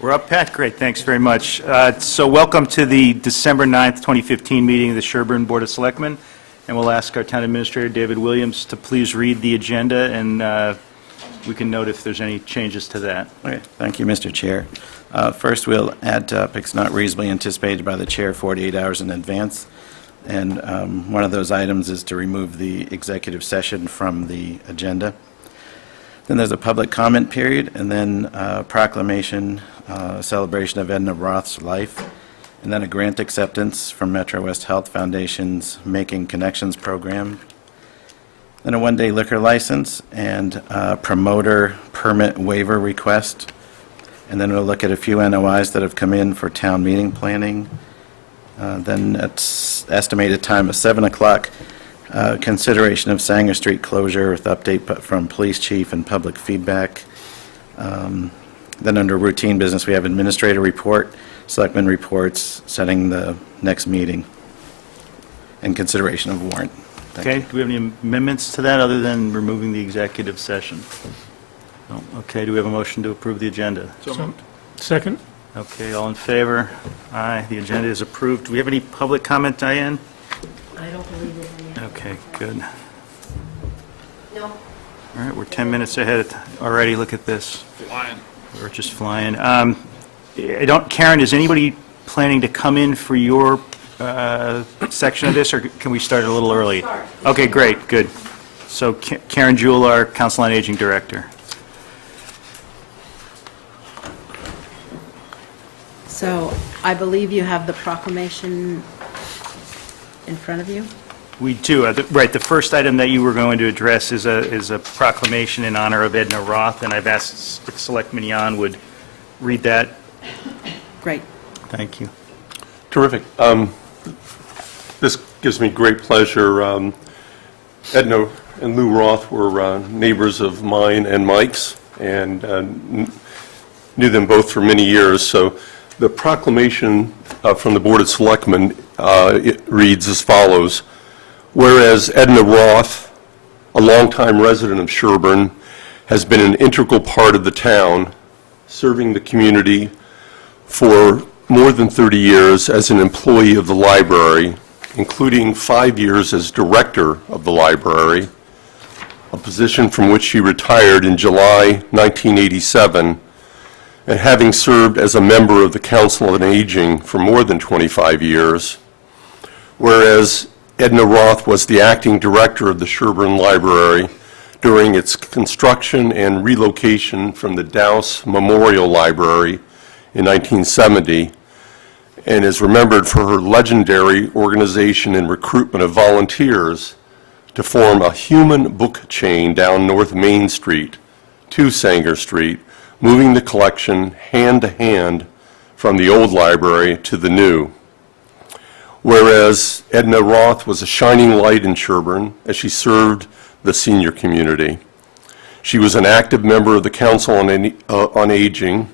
We're up, Pat. Great, thanks very much. So welcome to the December 9th, 2015 meeting of the Sherborn Board of Selectmen. And we'll ask our Town Administrator, David Williams, to please read the agenda, and we can note if there's any changes to that. Okay, thank you, Mr. Chair. First, we'll add topics not reasonably anticipated by the Chair 48 hours in advance. And one of those items is to remove the executive session from the agenda. Then there's a public comment period, and then proclamation, celebration of Edna Roth's life, and then a grant acceptance from Metro West Health Foundation's Making Connections program. Then a one-day liquor license and promoter permit waiver request. And then we'll look at a few NOIs that have come in for town meeting planning. Then at estimated time of 7 o'clock, consideration of Sanger Street closure with update from police chief and public feedback. Then under routine business, we have administrator report, selectmen reports, setting the next meeting, and consideration of warrant. Okay, do we have any amendments to that other than removing the executive session? No. Okay, do we have a motion to approve the agenda? So, second. Okay, all in favor? Aye, the agenda is approved. Do we have any public comment, Diane? I don't believe it. Okay, good. No. All right, we're 10 minutes ahead already. Look at this. Flying. We're just flying. Karen, is anybody planning to come in for your section of this, or can we start a little early? Okay, great, good. So Karen Jewell, our Council on Aging Director. So I believe you have the proclamation in front of you? We do. Right, the first item that you were going to address is a proclamation in honor of Edna Roth, and I've asked if Selectman Yan would read that. Great. Thank you. Terrific. This gives me great pleasure. Edna and Lou Roth were neighbors of mine and Mike's, and knew them both for many years. So the proclamation from the Board of Selectmen it reads as follows. Whereas Edna Roth, a longtime resident of Sherborn, has been an integral part of the town, serving the community for more than 30 years as an employee of the library, including 5 years as director of the library, a position from which she retired in July 1987, and having served as a member of the Council on Aging for more than 25 years. Whereas Edna Roth was the acting director of the Sherborn Library during its construction and relocation from the Dowse Memorial Library in 1970, and is remembered for her legendary organization and recruitment of volunteers to form a human book chain down North Main Street to Sanger Street, moving the collection hand to hand from the old library to the new. Whereas Edna Roth was a shining light in Sherborn as she served the senior community. She was an active member of the Council on Aging,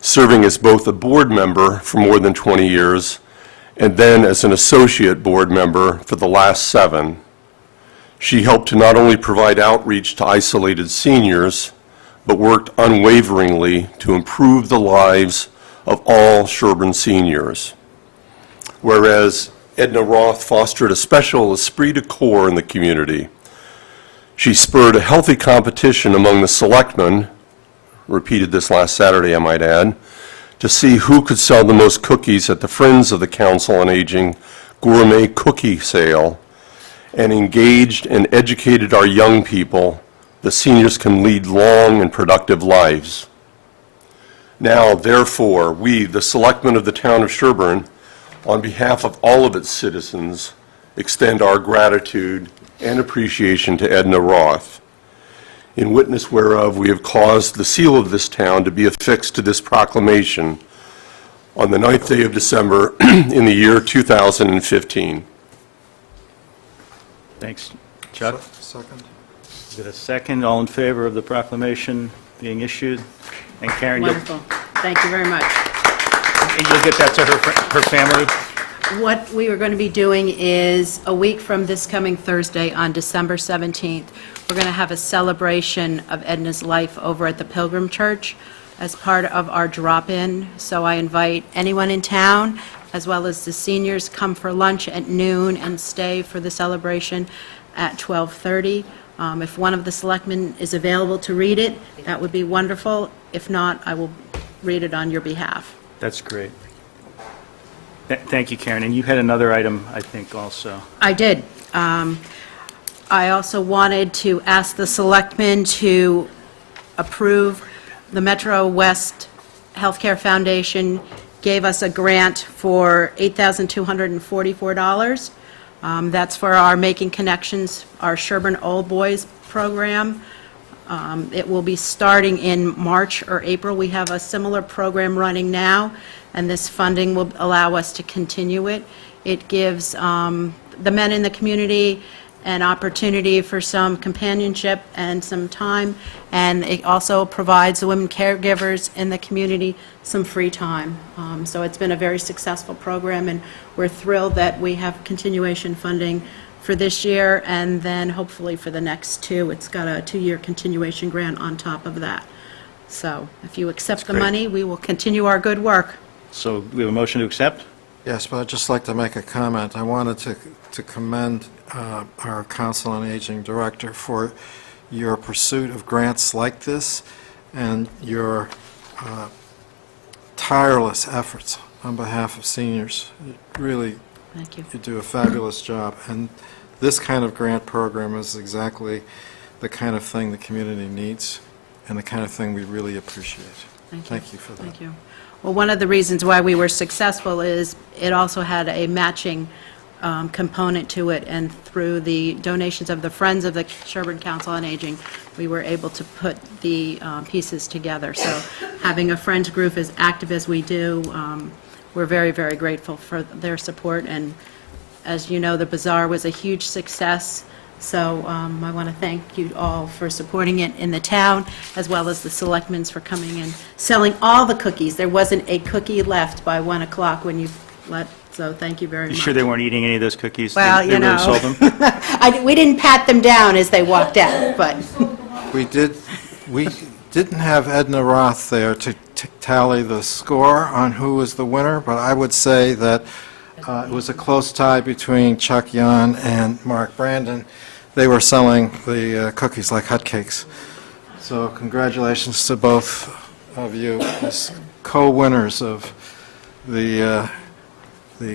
serving as both a board member for more than 20 years and then as an associate board member for the last 7. She helped to not only provide outreach to isolated seniors, but worked unwaveringly to improve the lives of all Sherborn seniors. Whereas Edna Roth fostered a special esprit de corps in the community. She spurred a healthy competition among the selectmen, repeated this last Saturday, I might add, to see who could sell the most cookies at the Friends of the Council on Aging gourmet cookie sale, and engaged and educated our young people. The seniors can lead long and productive lives. Now, therefore, we, the selectmen of the town of Sherborn, on behalf of all of its citizens, extend our gratitude and appreciation to Edna Roth, in witness whereof we have caused the seal of this town to be affixed to this proclamation on the 9th day of December in the year 2015. Thanks. Chuck? Second. Is it a second? All in favor of the proclamation being issued? And Karen, Wonderful. Thank you very much. you'll get that to her family? What we are going to be doing is, a week from this coming Thursday, on December 17th, we're going to have a celebration of Edna's life over at the Pilgrim Church. as part of our drop-in. So I invite anyone in town, as well as the seniors, come for lunch at noon and stay for the celebration at 12:30. If one of the selectmen is available to read it, that would be wonderful. If not, I will read it on your behalf. That's great. Thank you, Karen. And you had another item, I think, also. I did. I also wanted to ask the selectmen to approve the Metro West Healthcare Foundation gave us a grant for $8,244. That's for our Making Connections, our Sherborn Old Boys program. It will be starting in March or April. We have a similar program running now, and this funding will allow us to continue it. It gives the men in the community an opportunity for some companionship and some time, and it also provides the women caregivers in the community some free time. So it's been a very successful program, and we're thrilled that we have continuation funding for this year, and then hopefully for the next two. It's got a 2-year continuation grant on top of that. So if you accept the great. money, we will continue our good work. So we have a motion to accept? Yes, but I'd just like to make a comment. I wanted to commend our Council on Aging Director for your pursuit of grants like this and your tireless efforts on behalf of seniors. Really, Thank you. you do a fabulous job, and this kind of grant program is exactly the kind of thing the community needs and the kind of thing we really appreciate. Thank you for that. Thank you. Well, one of the reasons why we were successful is it also had a matching component to it, and through the donations of the Friends of the Sherborn Council on Aging, we were able to put the pieces together. So having a Friends group as active as we do, we're very, very grateful for their support. And as you know, the bazaar was a huge success. So I want to thank you all for supporting it in the town, as well as the selectmen for coming and selling all the cookies. There wasn't a cookie left by 1 o'clock when you left, so thank you very You much. sure they weren't eating any of those cookies? Well, They you really know. sold them? We didn't pat them down as they walked out, but We didn't have Edna Roth there to tally the score on who was the winner, but I would say that it was a close tie between Chuck Yan and Mark Brandon. They were selling the cookies like hotcakes. So congratulations to both of you as co-winners of the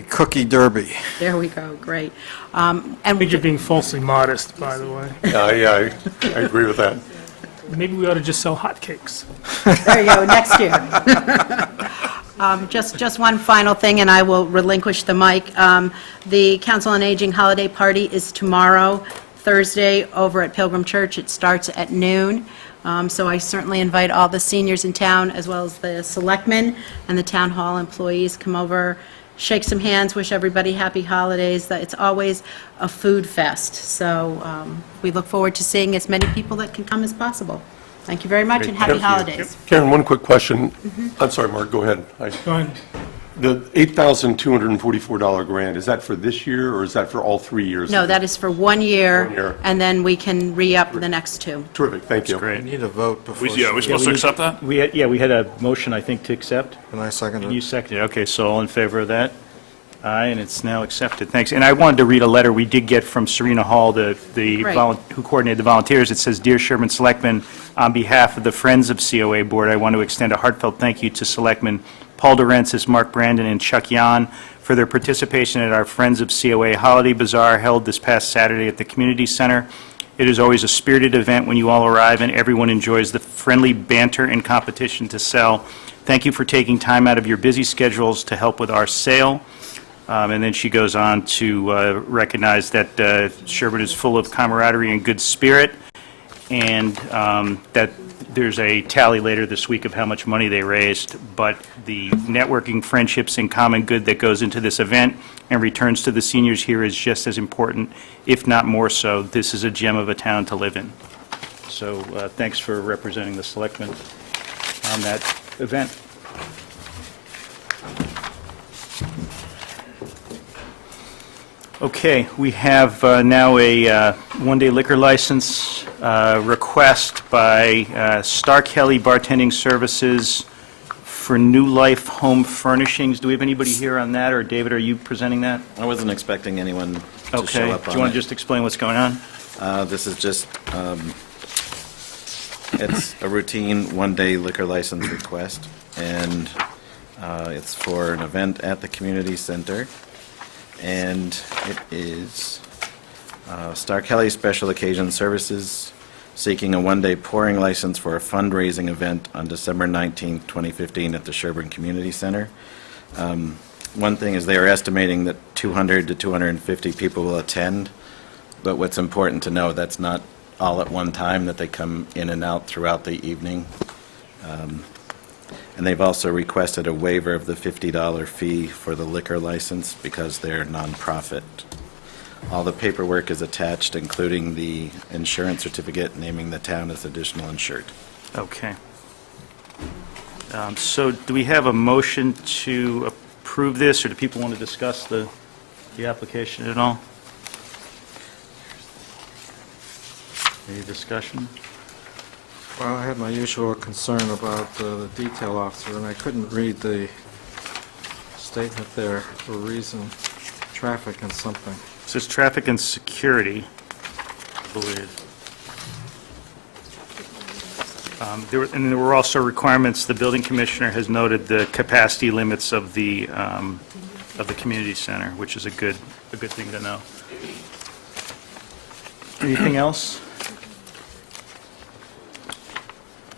Cookie Derby. there we go, great. I And think you're being falsely modest, by the way. Yeah, I agree with that. Maybe we ought to just sell hotcakes. there you go, next year. Just one final thing, and I will relinquish the mic. The Council on Aging Holiday Party is tomorrow, Thursday, over at Pilgrim Church. It starts at noon. So I certainly invite all the seniors in town, as well as the selectmen and the town hall employees, come over, shake some hands, wish everybody happy holidays. It's always a food fest. So we look forward to seeing as many people that can come as possible. Thank you very much, and happy holidays. Karen, one quick question. I'm sorry, Mark, go ahead. Go ahead. The $8,244 grant, is that for this year, or is that for all 3 years? No, that is for 1 year. 1 year. And then we can re-up the next 2. Terrific, thank you. We Great. need a vote before. Yeah, we're supposed to accept that? We had a motion, I think, to accept. Can I second And you it? seconded. Okay, so all in favor of that? Aye, and it's now accepted. Thanks. And I wanted to read a letter we did get from Serena Hall, Right. who coordinated the volunteers. It says, "Dear Sherborn Selectmen, on behalf of the Friends of COA Board, I want to extend a heartfelt thank you to Selectmen Paul DeRensis, Mark Brandon, and Chuck Yan for their participation at our Friends of COA Holiday Bazaar held this past Saturday at the Community Center. It is always a spirited event when you all arrive and everyone enjoys the friendly banter and competition to sell. Thank you for taking time out of your busy schedules to help with our sale." And then she goes on to recognize that Sherborn is full of camaraderie and good spirit, and that there's a tally later this week of how much money they raised, but the networking, friendships, and common good that goes into this event and returns to the seniors here is just as important, if not more so. This is a gem of a town to live in. So thanks for representing the selectmen on that event. Okay, we have now a one-day liquor license request by Star Kelly Bartending Services for New Life Home Furnishings. Do we have anybody here on that, or David, are you presenting that? I wasn't expecting anyone to Okay. show up Do on you want it. to just explain what's going on? This is just, it's a routine one-day liquor license request, and it's for an event at the community center, and it is Star Kelly Special Occasion Services seeking a one-day pouring license for a fundraising event on December 19th, 2015 at the Sherborn Community Center. One thing is they are estimating that 200 to 250 people will attend, but what's important to know, that's not all at one time, that they come in and out throughout the evening. And they've also requested a waiver of the $50 fee for the liquor license because they're nonprofit. All the paperwork is attached, including the insurance certificate naming the town as additional insured. Okay. So do we have a motion to approve this, or do people want to discuss the application at all? Any discussion? Well, I had my usual concern about the detail officer, and I couldn't read the statement there for a reason, traffic and something. It says traffic and security, I believe. And there were also requirements, the building commissioner has noted the capacity limits of the community center, which is a good thing to know. Anything else?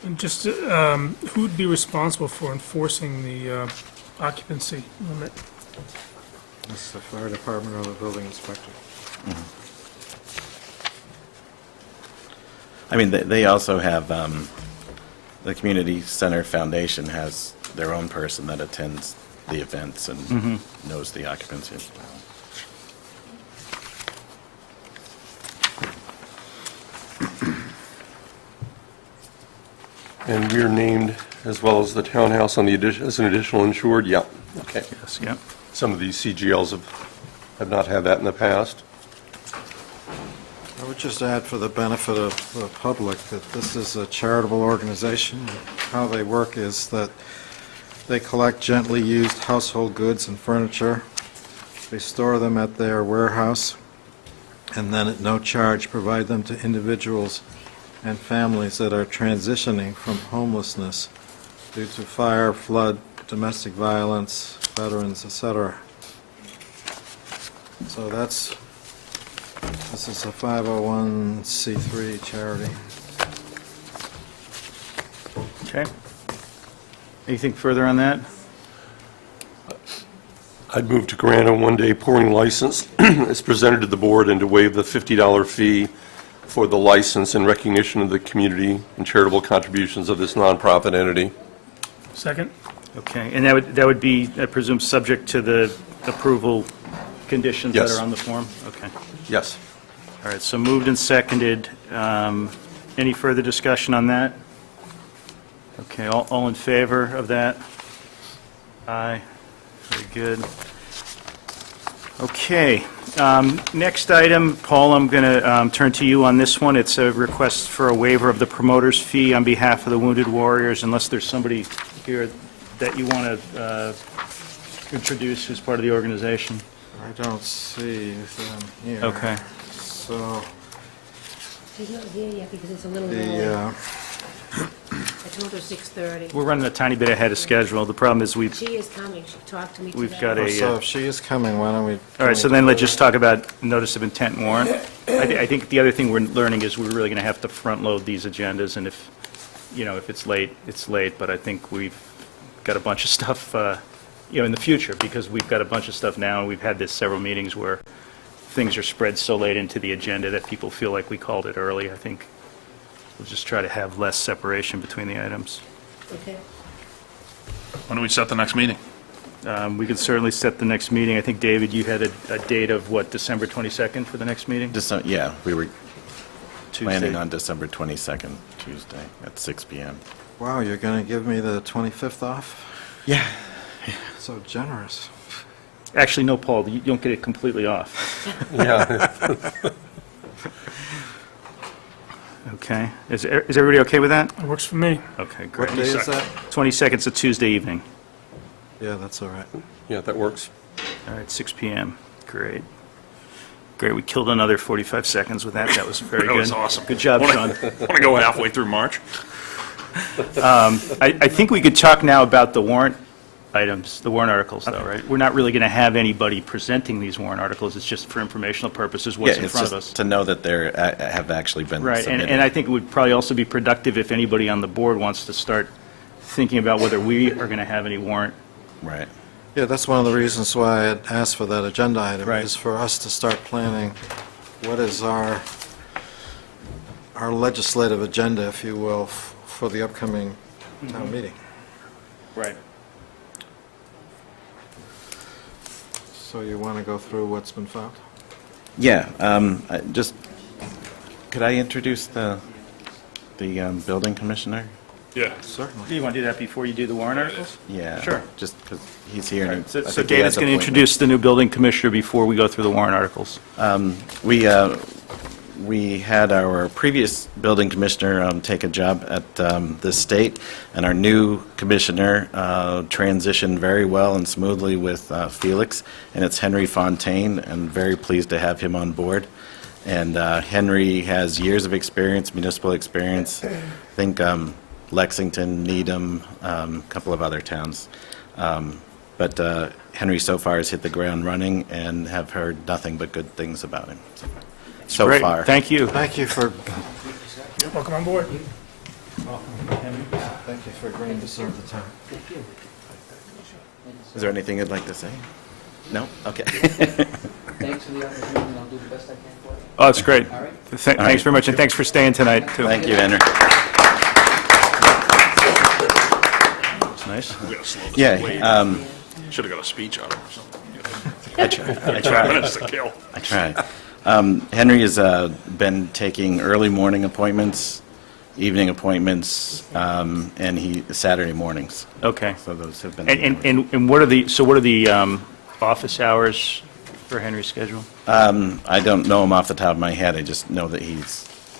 And just, who would be responsible for enforcing the occupancy limit? It's the fire department or the building inspector. I mean, they also have, the Community Center Foundation has their own person that attends the events and knows the occupancy as well. And we're named, as well as the townhouse, on the as an additional insured? Yeah, okay. Yes, yeah. Some of these CGLs have not had that in the past. I would just add for the benefit of the public that this is a charitable organization. How they work is that they collect gently used household goods and furniture. They store them at their warehouse, and then at no charge provide them to individuals and families that are transitioning from homelessness due to fire, flood, domestic violence, veterans, etc. So this is a 501c3 charity. Okay. Anything further on that? I'd move to grant a one-day pouring license as presented to the board and to waive the $50 fee for the license in recognition of the community and charitable contributions of this nonprofit entity. Second? Okay, and that would be, I presume, subject to the approval conditions that Yes. are on the form? Okay. Yes. All right, so moved and seconded. Any further discussion on that? Okay, all in favor of that? Aye. Very good. Okay, next item, Paul, I'm going to turn to you on this one. It's a request for a waiver of the promoter's fee on behalf of the Wounded Warriors, unless there's somebody here that you want to introduce who's part of the organization. I don't see them here. Okay. So She's not here yet because it's a little early. the, I told her 6:30. We're running a tiny bit ahead of schedule. The problem is She is coming. She talked to me today. we've got a... so if she is coming, why don't we? All right, so then let's just talk about notice of intent and warrant. I think the other thing we're learning is we're really going to have to front-load these agendas, and if it's late, it's late, but I think we've got a bunch of stuff, in the future, because we've got a bunch of stuff now, and we've had this several meetings where things are spread so late into the agenda that people feel like we called it early. I think we'll just try to have less separation between the items. Okay. When do we set the next meeting? We could certainly set the next meeting. I think, David, you had a date of, what, December 22nd for the next meeting? Yeah, we were planning Tuesday. on December 22nd, Tuesday, at 6 PM. Wow, you're going to give me the 25th off? Yeah. So generous. Actually, no, Paul, you don't get it completely off. Yeah. Okay. Is everybody okay with that? It works for me. Okay, great. What day is that? 22nd's a Tuesday evening. Yeah, that's all right. Yeah, that works. All right, 6 PM. Great. Great, we killed another 45 seconds with that. That was very good. That was awesome. Good job, Sean. Want to go halfway through March? I think we could talk now about the warrant items, the warrant articles, though, right? We're not really going to have anybody presenting these warrant articles. It's just for informational purposes, what's in Yeah, it's front of just us. to know that they're, have actually been Right, submitted. and I think it would probably also be productive if anybody on the board wants to start thinking about whether we are going to have any warrant. Right. Yeah, that's one of the reasons why I had asked for that agenda item, Right. is for us to start planning what is our legislative agenda, if you will, for the upcoming town meeting. Right. So you want to go through what's been filed? Yeah, could I introduce the building commissioner? Yeah. Certainly. Do you want to do that before you do the warrant articles? Yeah. Sure. Just because he's here. and So I so think he David's has going to appointments. introduce the new building commissioner before we go through the warrant articles. We had our previous building commissioner take a job at the state, and our new commissioner transitioned very well and smoothly with Felix, and it's Henry Fontaine, and very pleased to have him on board. And Henry has years of experience, municipal experience, I think Lexington, Needham, a couple of other towns. But Henry so far has hit the ground running, and have heard nothing but good things about him so Great, far. thank you. Thank you for, Welcome on board. thank you for agreeing to serve the town. Is there anything you'd like to say? No? Okay. Thanks for the opportunity, and I'll do the best I can for you. Oh, that's great. All right. Thanks very much, and thanks for staying tonight, too. Thank you, Henry. That's nice. We gotta slow this Yeah, way. Should have got a speech out of him or something. I tried. Minutes to kill. I tried. Henry has been taking early morning appointments, evening appointments, and Saturday mornings. Okay. So those have been. And what are the office hours for Henry's schedule? I don't know him off the top of my head. I just know that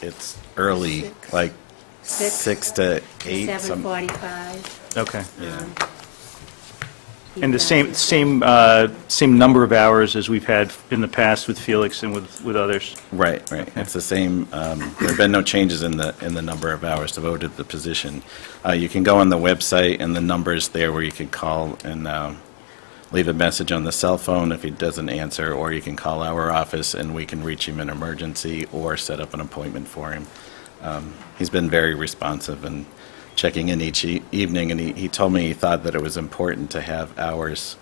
it's early, like 6 to 8. 7:45. Okay. Yeah. And the same number of hours as we've had in the past with Felix and with others? Right. It's the same. There have been no changes in the number of hours devoted to the position. You can go on the website, and the number's there where you can call and leave a message on the cell phone if he doesn't answer, or you can call our office and we can reach him in emergency or set up an appointment for him. He's been very responsive and checking in each evening, and he told me he thought that it was important to have hours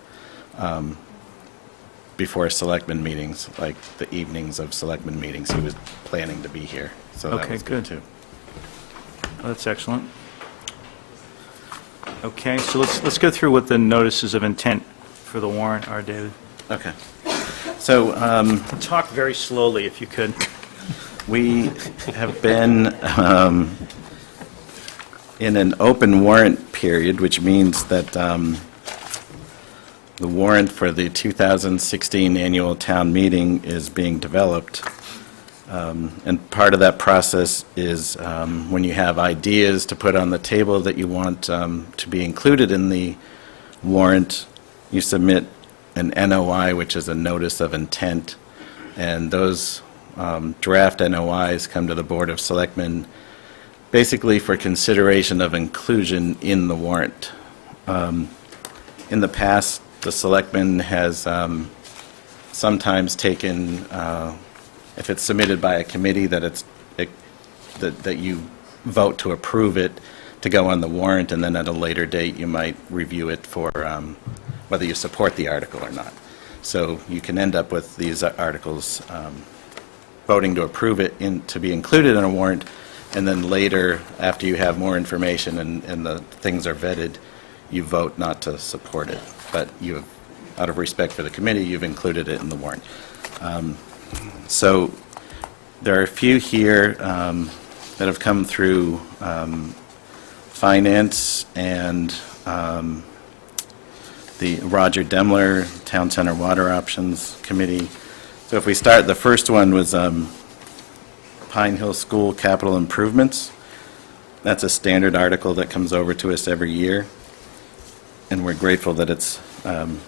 before selectmen meetings, like the evenings of selectmen meetings. He was planning to be here, so that Okay, was good, good. too. Oh, that's excellent. Okay, so let's go through what the notices of intent for the warrant are, David. Okay. So Talk very slowly, if you could. we have been in an open warrant period, which means that the warrant for the 2016 annual town meeting is being developed. And part of that process is when you have ideas to put on the table that you want to be included in the warrant, you submit an NOI, which is a notice of intent, and those draft NOIs come to the Board of Selectmen basically for consideration of inclusion in the warrant. In the past, the Selectmen has sometimes taken, if it's submitted by a committee, that that you vote to approve it to go on the warrant, and then at a later date, you might review it for whether you support the article or not. So you can end up with these articles voting to approve it to be included in a warrant, and then later, after you have more information and the things are vetted, you vote not to support it. But out of respect for the committee, you've included it in the warrant. So there are a few here that have come through Finance and the Roger Demler Town Center Water Options Committee. So if we start, the first one was Pine Hill School capital improvements. That's a standard article that comes over to us every year, and we're grateful that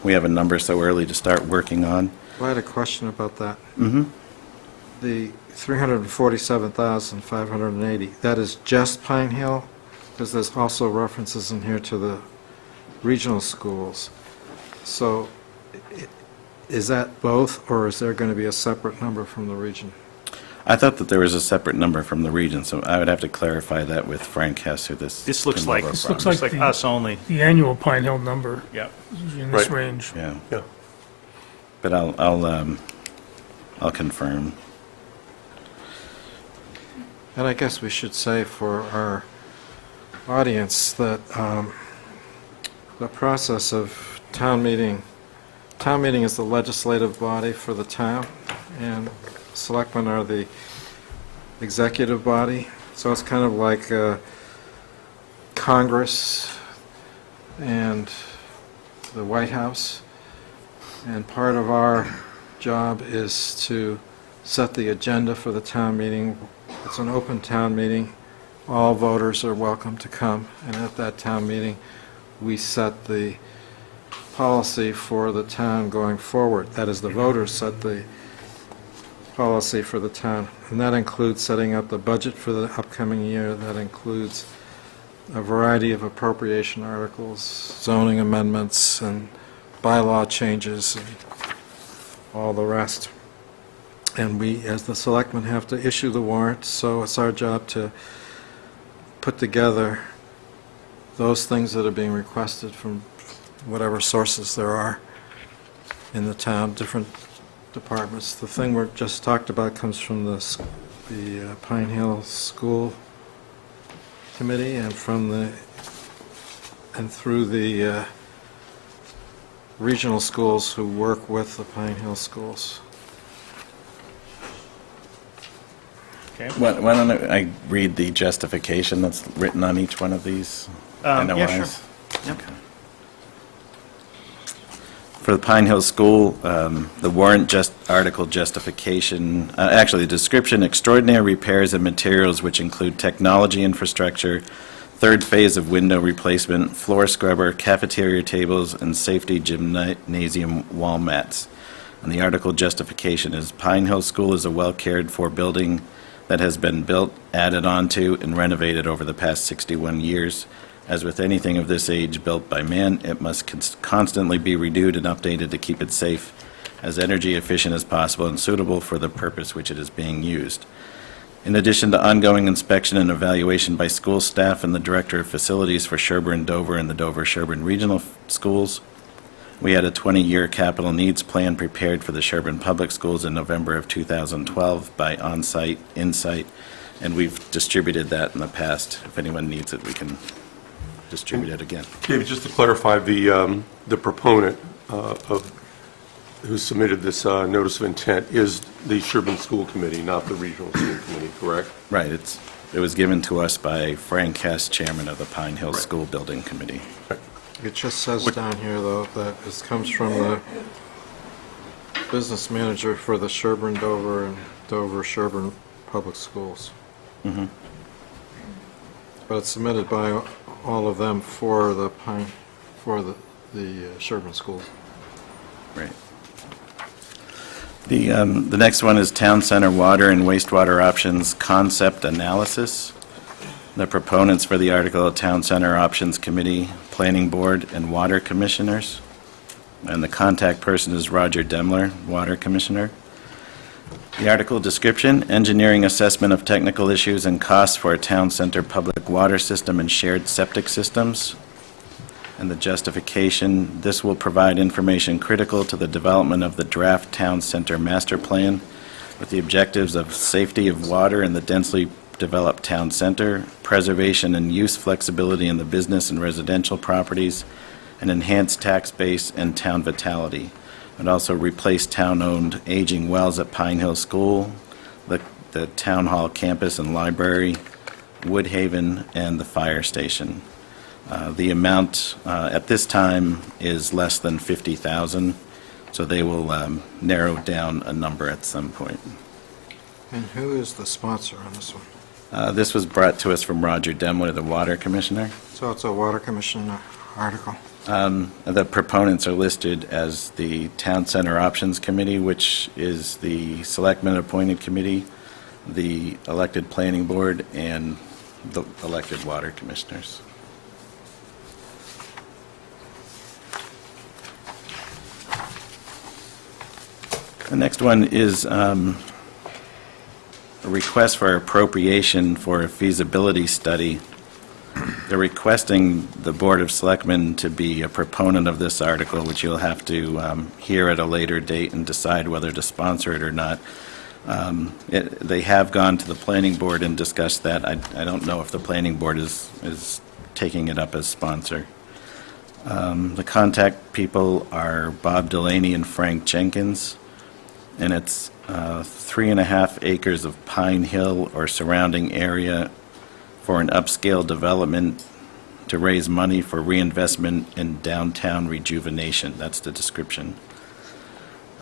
we have a number so early to start working on. I had a question about that. Mm-hmm. The 347,580, that is just Pine Hill? Because there's also references in here to the regional schools. So is that both, or is there going to be a separate number from the region? I thought that there was a separate number from the region, so I would have to clarify that with Frank Hess, who This looks came like, over this from. looks like looks like the- us only. The annual Pine Hill number Yeah. is usually in this Right. range. Yeah, Yeah. but I'll confirm. And I guess we should say for our audience that the process of town meeting is the legislative body for the town, and selectmen are the executive body. So it's kind of like Congress and the White House. And part of our job is to set the agenda for the town meeting. It's an open town meeting. All voters are welcome to come, and at that town meeting, we set the policy for the town going forward. That is, the voters set the policy for the town, and that includes setting up the budget for the upcoming year. That includes a variety of appropriation articles, zoning amendments, and bylaw changes, and all the rest. And we, as the selectmen, have to issue the warrant, so it's our job to put together those things that are being requested from whatever sources there are in the town, different departments. The thing we just talked about comes from the Pine Hill School Committee and through the regional schools who work with the Pine Hill schools. Okay. Why don't I read the justification that's written on each one of these? Yeah, sure. NOIs? Yep. For the Pine Hill School, the warrant article justification, actually, the description, extraordinary repairs and materials which include technology infrastructure, third phase of window replacement, floor scrubber, cafeteria tables, and safety gymnasium wall mats. And the article justification is Pine Hill School is a well-cared-for building that has been built, added onto, and renovated over the past 61 years. As with anything of this age built by man, it must constantly be renewed and updated to keep it safe, as energy efficient as possible, and suitable for the purpose which it is being used. In addition to ongoing inspection and evaluation by school staff and the Director of Facilities for Sherborn, Dover, and the Dover-Sherborn Regional Schools, we had a 20-year capital needs plan prepared for the Sherborn Public Schools in November of 2012 by On-Site, Insight, and we've distributed that in the past. If anyone needs it, we can distribute it again. David, just to clarify, the proponent who submitted this notice of intent is the Sherborn School Committee, not the Regional School Committee, correct? Right, it was given to us by Frank Hess, Chairman of the Pine Hill School Building Committee. It just says down here, though, that this comes from the business manager for the Sherborn, Dover, and Dover-Sherborn Public Schools. Mm-hmm. But it's submitted by all of them for the Sherborn schools. Right. The next one is Town Center Water and Wastewater Options Concept Analysis. The proponents for the article are Town Center Options Committee, Planning Board, and Water Commissioners. And the contact person is Roger Demler, Water Commissioner. The article description, engineering assessment of technical issues and costs for a town center public water system and shared septic systems. And the justification, this will provide information critical to the development of the draft town center master plan with the objectives of safety of water in the densely developed town center, preservation and use flexibility in the business and residential properties, and enhanced tax base and town vitality. And also replace town-owned aging wells at Pine Hill School, the Town Hall campus and library, Woodhaven, and the fire station. The amount at this time is less than $50,000, so they will narrow down a number at some point. And who is the sponsor on this one? This was brought to us from Roger Demler, the Water Commissioner. So it's a Water Commission article. The proponents are listed as the Town Center Options Committee, which is the Selectmen-appointed committee, the elected Planning Board, and the elected Water Commissioners. The next one is a request for appropriation for a feasibility study. They're requesting the Board of Selectmen to be a proponent of this article, which you'll have to hear at a later date and decide whether to sponsor it or not. They have gone to the Planning Board and discussed that. I don't know if the Planning Board is taking it up as sponsor. The contact people are Bob Delaney and Frank Jenkins, and it's 3.5 acres of Pine Hill or surrounding area for an upscale development to raise money for reinvestment in downtown rejuvenation. That's the description.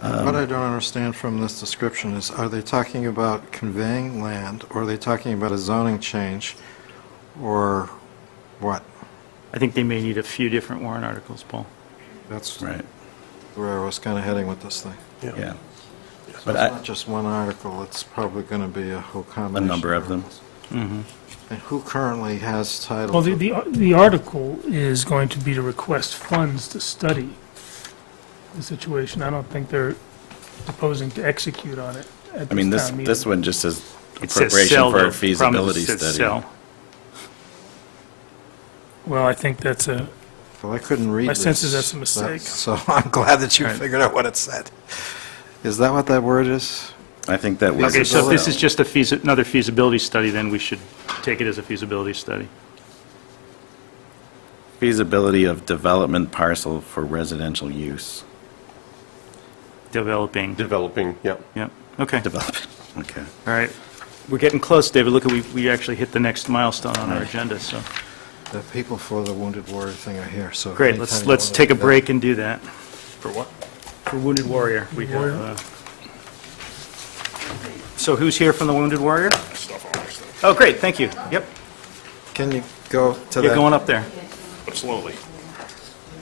What I don't understand from this description is, are they talking about conveying land, or are they talking about a zoning change, or what? I think they may need a few different warrant articles, Paul. That's Right, where I was kind of heading with this thing. yeah. So But it's not just one article, it's probably going to be a whole combination. number of them. articles. And who currently has title? Well, to- the article is going to be to request funds to study the situation. I don't think they're proposing to execute on it at I mean, this this town meeting. this one just says It says appropriation sell, for though. a feasibility Problem is it says study. sell. Well, I think that's a, Well, I couldn't read My this. sense is that's a mistake. So I'm glad that you Right. figured out what it said. Is that what that word is? I think that was. Okay, so if this is just another feasibility study, then we should take it as a feasibility study. Feasibility of development parcel for residential use. Developing, Developing, yeah. yeah, okay, Development, okay. all right. We're getting close, David. Look, we actually hit the next milestone on our agenda, so. The people for the Wounded Warrior thing are here, so. Great, anytime let's you let's wanna take a do that. break and do that. For what? For Wounded Warrior, we Warrior. have, so who's here from the Wounded Warrior? Stuff on my stuff. Oh, great, thank you. Yep, Can you go to you're that? going up there. But slowly.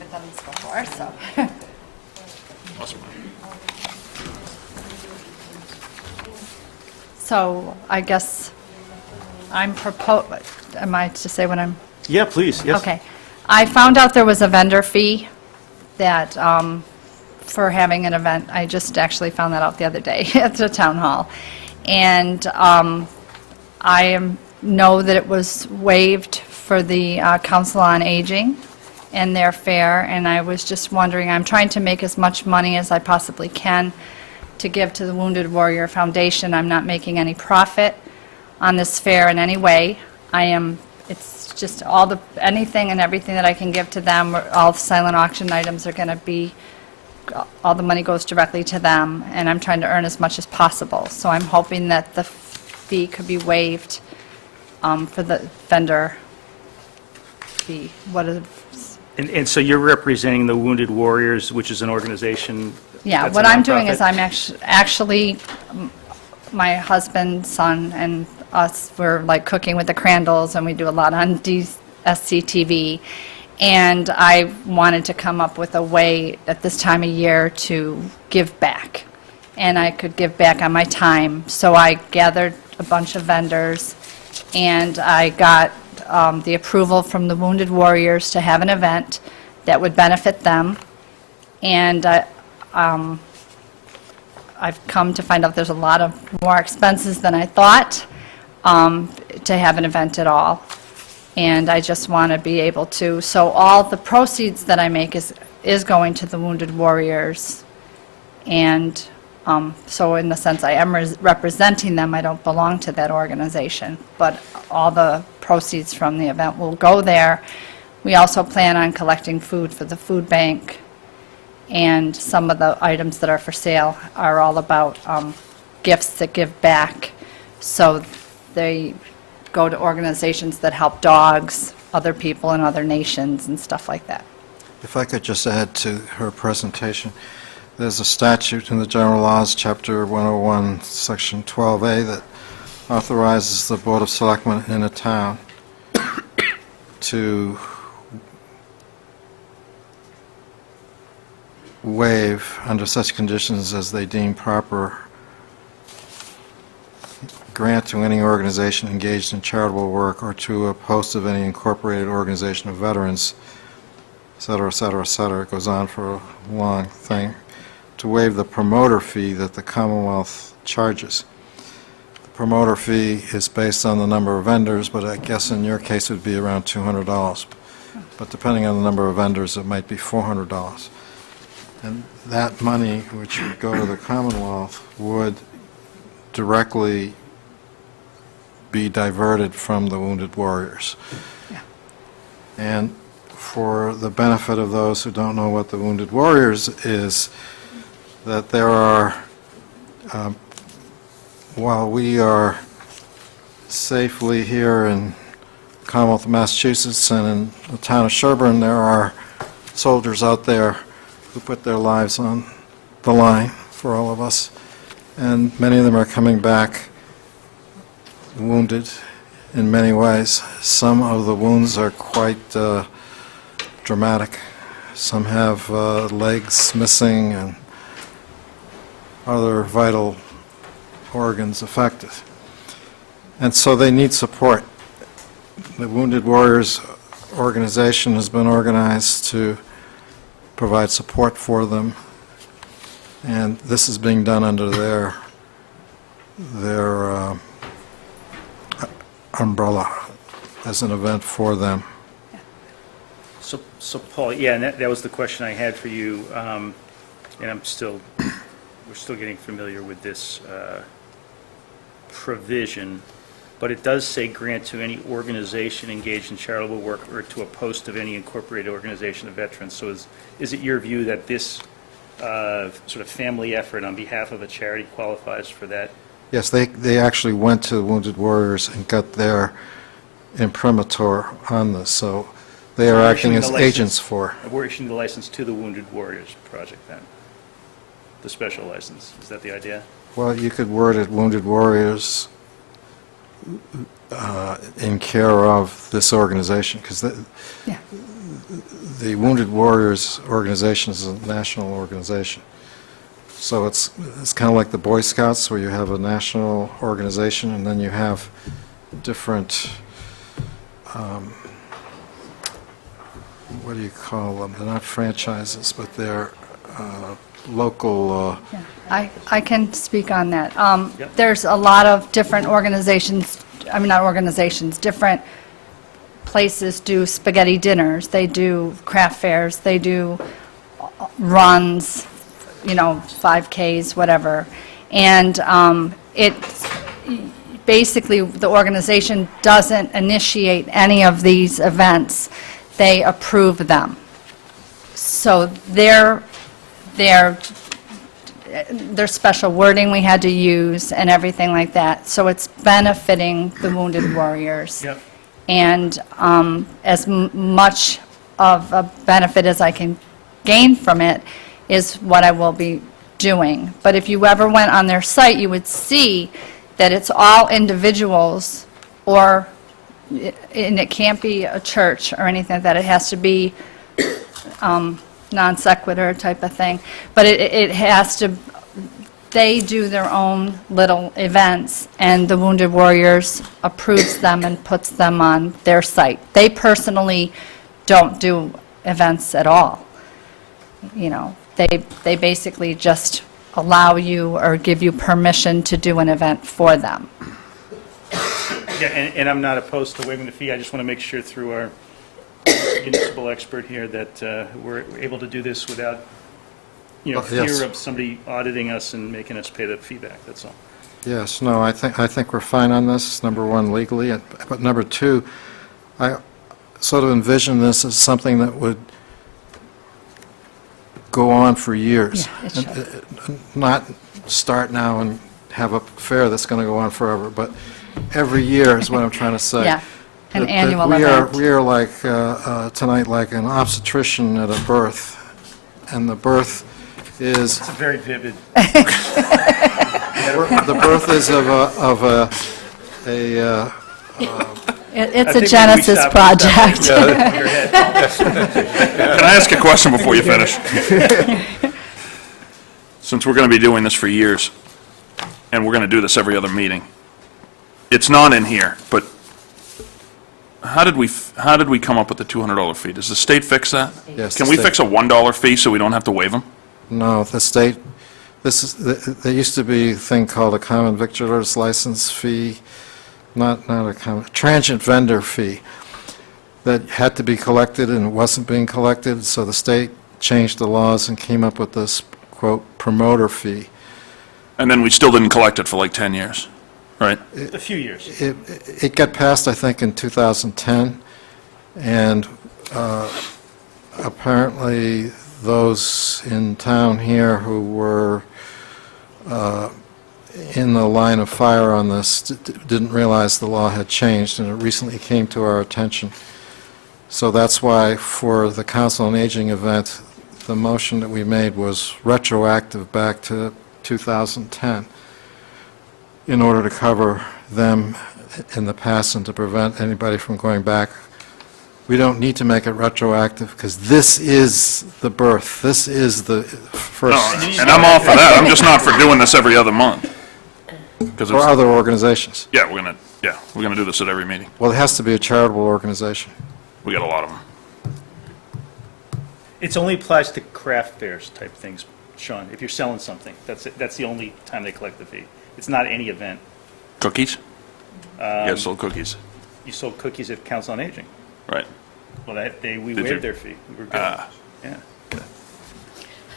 I've done this before, so. Awesome. So I guess I'm am I to say what I'm? Yeah, please, yes. Okay. I found out there was a vendor fee that, for having an event. I just actually found that out the other day at the town hall. And know that it was waived for the Council on Aging and their fair, and I was just wondering, I'm trying to make as much money as I possibly can to give to the Wounded Warrior Foundation. I'm not making any profit on this fair in any way. It's just anything and everything that I can give to them, all the silent auction items are going to be, all the money goes directly to them, and I'm trying to earn as much as possible. So I'm hoping that the fee could be waived for the vendor fee. And so you're representing the Wounded Warriors, which is an organization? Yeah, that's a what I'm doing is nonprofit? I'm actually, my husband, son, and us, we're like cooking with the Crandalls, and we do a lot on SCTV. And I wanted to come up with a way at this time of year to give back. And I could give back on my time. So I gathered a bunch of vendors, and I got the approval from the Wounded Warriors to have an event that would benefit them. And I've come to find out there's a lot of more expenses than I thought to have an event at all. And I just want to be able to, so all the proceeds that I make is going to the Wounded Warriors. And so in the sense I am representing them, I don't belong to that organization. But all the proceeds from the event will go there. We also plan on collecting food for the food bank. And some of the items that are for sale are all about gifts that give back. So they go to organizations that help dogs, other people in other nations, and stuff like that. If I could just add to her presentation, there's a statute in the general laws, Chapter 101, Section 12A, that authorizes the Board of Selectmen in a town to waive, under such conditions as they deem proper, grant to any organization engaged in charitable work or to a post of any incorporated organization of veterans, et cetera, et cetera, et cetera. It goes on for a long thing, to waive the promoter fee that the Commonwealth charges. The promoter fee is based on the number of vendors, but I guess in your case it would be around $200. But depending on the number of vendors, it might be $400. And that money, which would go to the Commonwealth, would directly be diverted from the Wounded Warriors. And for the benefit of those who don't know what the Wounded Warriors is, that there are, while we are safely here in Commonwealth of Massachusetts and in the town of Sherborn, there are soldiers out there who put their lives on the line for all of us, and many of them are coming back wounded in many ways. Some of the wounds are quite dramatic. Some have legs missing and other vital organs affected. And so they need support. The Wounded Warriors organization has been organized to provide support for them, and this is being done under their umbrella as an event for them. So Paul, yeah, and that was the question I had for you, and we're still getting familiar with this provision, but it does say grant to any organization engaged in charitable work or to a post of any incorporated organization of veterans. So is it your view that this sort of family effort on behalf of a charity qualifies for that? Yes, they actually went to Wounded Warriors and got their imprimatur on this, so they are acting as agents for. We're issuing the license to the Wounded Warriors project then? The special license, is that the idea? Well, you could word it Wounded Warriors in care of this organization, because the Wounded Warriors organization is a national organization. So it's kind of like the Boy Scouts, where you have a national organization, and then you have different, what do you call them? They're not franchises, but they're local. I can speak on that. Yep. There's a lot of different organizations, I mean, not organizations, different places do spaghetti dinners, they do craft fairs, they do runs, 5Ks, whatever. And basically, the organization doesn't initiate any of these events. They approve them. So there's special wording we had to use and everything like that. So it's benefiting the Wounded Warriors. Yep. And as much of a benefit as I can gain from it is what I will be doing. But if you ever went on their site, you would see that it's all individuals, and it can't be a church or anything like that. It has to be non sequitur type of thing. But it has to, they do their own little events, and the Wounded Warriors approves them and puts them on their site. They personally don't do events at all. They basically just allow you or give you permission to do an event for them. Yeah, and I'm not opposed to waiving the fee. I just want to make sure through our municipal expert here that we're able to do this without, Yes. fear of somebody auditing us and making us pay the fee back, that's all. Yes, no, I think we're fine on this, number one, legally, but number two, I sort of envision this as something that would go on for years. Yeah, it should. Not start now and have a fair that's going to go on forever, but every year is what I'm trying to say. Yeah, an That annual we event. We are like, tonight, like an obstetrician at a birth, and the birth is, It's a very vivid. the birth is of a It's I a think we Genesis stop- project. Can I ask a question before you finish? Since we're going to be doing this for years, and we're going to do this every other meeting, it's not in here, but how did we come up with the $200 fee? Does the state fix that? Yes, Can the we state- fix a $1 fee so we don't have to waive them? No, the state, there used to be a thing called a common victualer's license fee, not a common, transient vendor fee, that had to be collected and wasn't being collected, so the state changed the laws and came up with this, quote, promoter fee. And then we still didn't collect it for like 10 years, right? A few years. It got passed, I think, in 2010, and apparently those in town here who were in the line of fire on this didn't realize the law had changed, and it recently came to our attention. So that's why, for the Council on Aging event, the motion that we made was retroactive back to 2010 in order to cover them in the past and to prevent anybody from going back. We don't need to make it retroactive because this is the birth. This is the first, No, and I'm all for that. I'm just not for doing this every other month. Because or other organizations. yeah, we're gonna do this at every meeting. Well, it has to be a charitable organization. We got a lot of them. It only applies to craft fairs type things, Sean. If you're selling something, that's it. That's the only time they collect the fee. It's not any event. Cookies? Yeah, sold cookies, You sold cookies at Council on Aging. right. Well, we Did you? waived their fee. We were good. Yeah.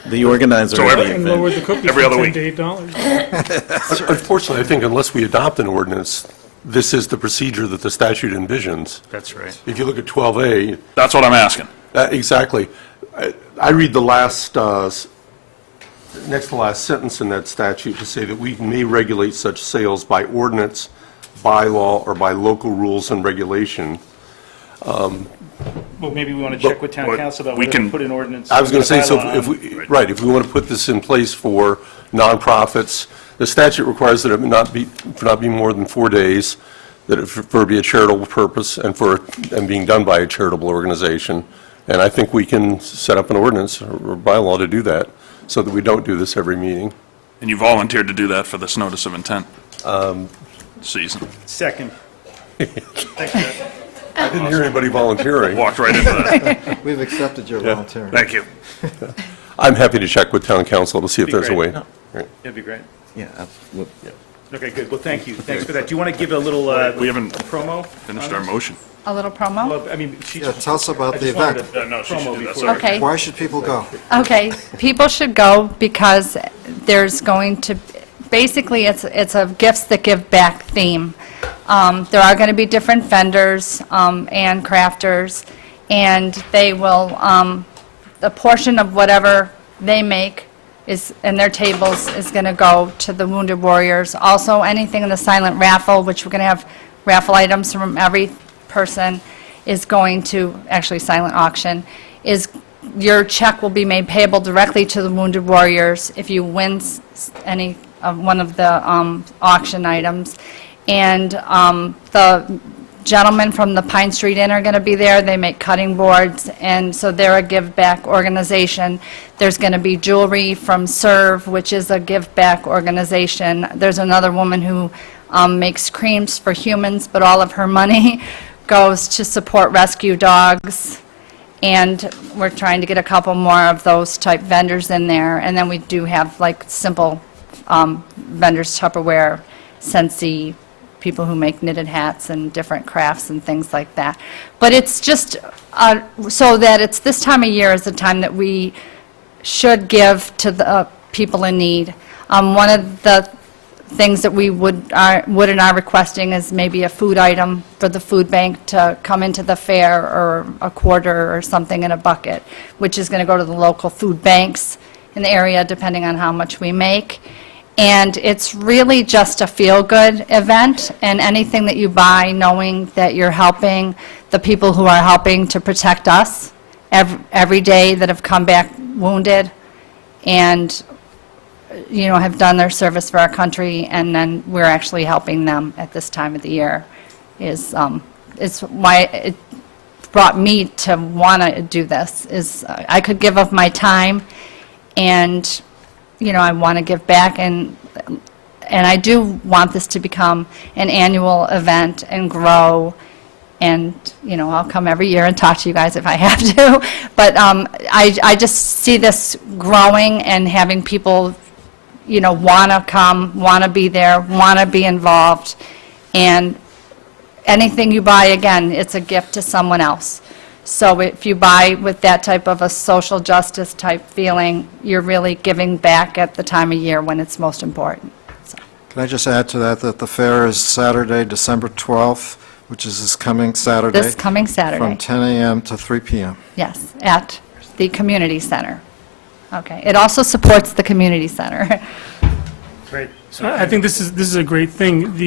The organizer So of every- the And event. lowered the cookies Every from other $10 to $8. Unfortunately, I think unless we adopt an ordinance, this is the procedure that the statute envisions. That's right. If you look at 12A, That's what I'm asking. exactly. I read the last, next to last sentence in that statute to say that we may regulate such sales by ordinance, by law, or by local rules and regulation. Well, maybe we want to check with town but council about we whether to can- put an ordinance. I was going to say, so bylaw if on- we, right, if we want to put this in place for nonprofits, the statute requires that it not be more than 4 days, that it for be a charitable purpose and being done by a charitable organization. And I think we can set up an ordinance or bylaw to do that, so that we don't do this every meeting. And you volunteered to do that for this notice of intent season. Second. Thanks, Jeff. I didn't hear anybody volunteering. Walked right into that. We've accepted your volunteer. Thank you. I'm happy to check with town council to see if Be there's a way. great. That'd be great. Yeah, absolutely. Okay, good. Well, thank you. Thanks for that. Do you want to give a little We haven't promo? finished our motion. A little promo? Well, I mean, she Yeah, tell us about I the just wanted event. to No, she should promo do that. before. Sorry. Okay. Why should people go? Okay, people should go because there's going to, basically, it's a gifts that give back theme. There are going to be different vendors and crafters, and they will, a portion of whatever they make is, in their tables, is going to go to the Wounded Warriors. Also, anything in the silent raffle, which we're going to have raffle items from every person, is going to, actually silent auction, is your check will be made payable directly to the Wounded Warriors if you win any of one of the auction items. And the gentlemen from the Pine Street Inn are going to be there. They make cutting boards, and so they're a give-back organization. There's going to be jewelry from Serve, which is a give-back organization. There's another woman who makes creams for humans, but all of her money goes to support rescue dogs. And we're trying to get a couple more of those type vendors in there. And then we do have like simple vendors, Tupperware, Scentsy, people who make knitted hats and different crafts and things like that. But it's just so that it's this time of year is the time that we should give to the people in need. One of the things that we would and are requesting is maybe a food item for the food bank to come into the fair, or a quarter or something in a bucket, which is going to go to the local food banks in the area, depending on how much we make. And it's really just a feel-good event, and anything that you buy, knowing that you're helping the people who are helping to protect us every day that have come back wounded, and, have done their service for our country, and then we're actually helping them at this time of the year, is why it brought me to want to do this, is I could give of my time, and, I want to give back, and I do want this to become an annual event and grow, and, I'll come every year and talk to you guys if I have to, but I just see this growing and having people, want to come, want to be there, want to be involved, and anything you buy, again, it's a gift to someone else. So if you buy with that type of a social justice type feeling, you're really giving back at the time of year when it's most important. So, Can I just add to that the fair is Saturday, December 12th, which is this coming Saturday? This coming From Saturday, 10 a.m. to 3 p.m. yes, at the community center. Okay, it also supports the community center. Great. So I think this is a great thing.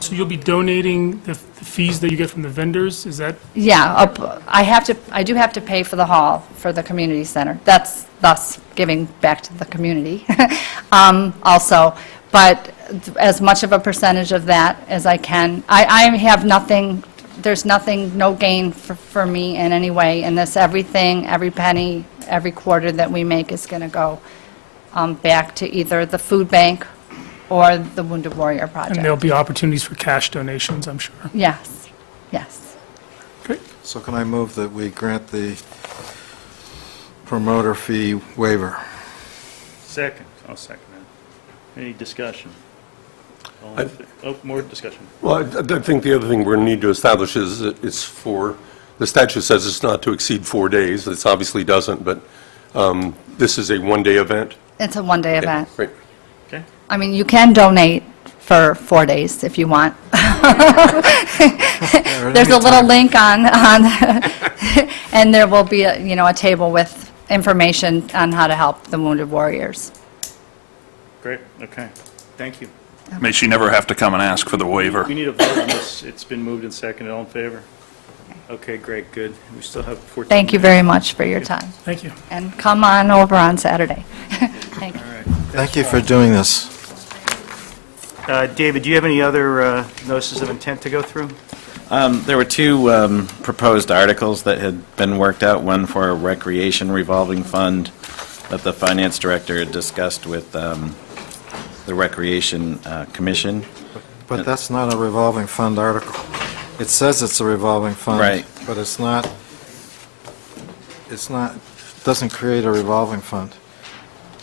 So you'll be donating the fees that you get from the vendors, is that? Yeah, I do have to pay for the hall for the community center. That's thus giving back to the community also. But as much of a percentage of that as I can. I have nothing, there's nothing, no gain for me in any way in this. Everything, every penny, every quarter that we make is going to go back to either the food bank or the Wounded Warrior Project. And there'll be opportunities for cash donations, I'm sure. Yes, yes. Great. So can I move that we grant the promoter fee waiver? Second. I'll second that. Any discussion? More discussion. Well, I think the other thing we're going to need to establish is it's for, the statute says it's not to exceed 4 days. It obviously doesn't, but this is a one-day event. It's a one-day event. Right. Okay. I mean, you can donate for 4 days if you want. There's a little link on, and there will be a table with information on how to help the Wounded Warriors. Great. Okay. Thank you. May she never have to come and ask for the waiver. We need a vote on this. It's been moved and seconded. All in favor? Okay, great, good. We still have 14 Thank you very much for your time. Thank you. And come on over on Saturday. Thank you. All right. Thank you for doing this. David, do you have any other notices of intent to go through? There were two proposed articles that had been worked out, one for a recreation revolving fund that the finance director had discussed with the Recreation Commission. But that's not a revolving fund article. It says it's a revolving fund. Right. But it's not, doesn't create a revolving fund.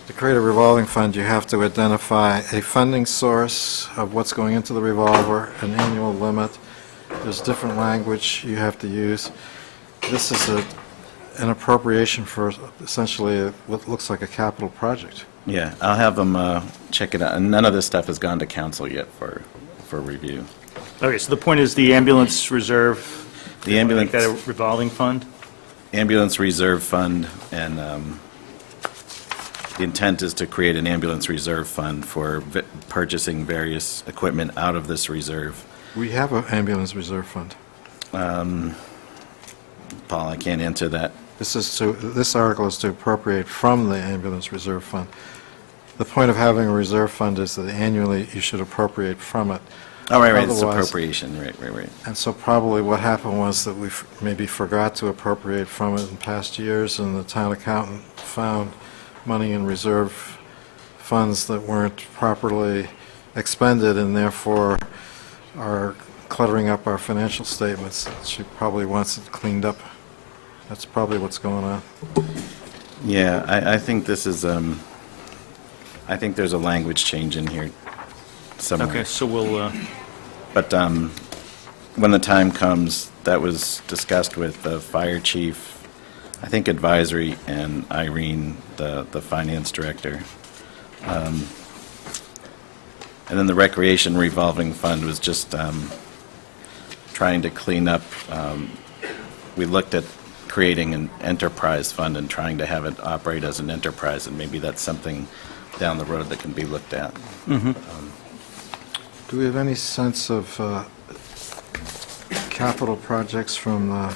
To create a revolving fund, you have to identify a funding source of what's going into the revolver, an annual limit. There's different language you have to use. This is an appropriation for essentially what looks like a capital project. Yeah, I'll have them check it out. And none of this stuff has gone to council yet for review. Okay, so the point is the ambulance reserve, The make ambulance, that a revolving fund? ambulance reserve fund, and the intent is to create an ambulance reserve fund for purchasing various equipment out of this reserve. We have an ambulance reserve fund. Paul, I can't answer that. This article is to appropriate from the ambulance reserve fund. The point of having a reserve fund is that annually you should appropriate from it. Oh, right, it's Otherwise- appropriation, right. And so probably what happened was that we maybe forgot to appropriate from it in past years, and the town accountant found money in reserve funds that weren't properly expended and therefore are cluttering up our financial statements. She probably wants it cleaned up. That's probably what's going on. Yeah, I think this is, I think there's a language change in here somewhere. Okay, so we'll, But when the time comes, that was discussed with the fire chief, I think advisory, and Irene, the finance director. And then the recreation revolving fund was just trying to clean up. We looked at creating an enterprise fund and trying to have it operate as an enterprise, and maybe that's something down the road that can be looked at. Do we have any sense of capital projects from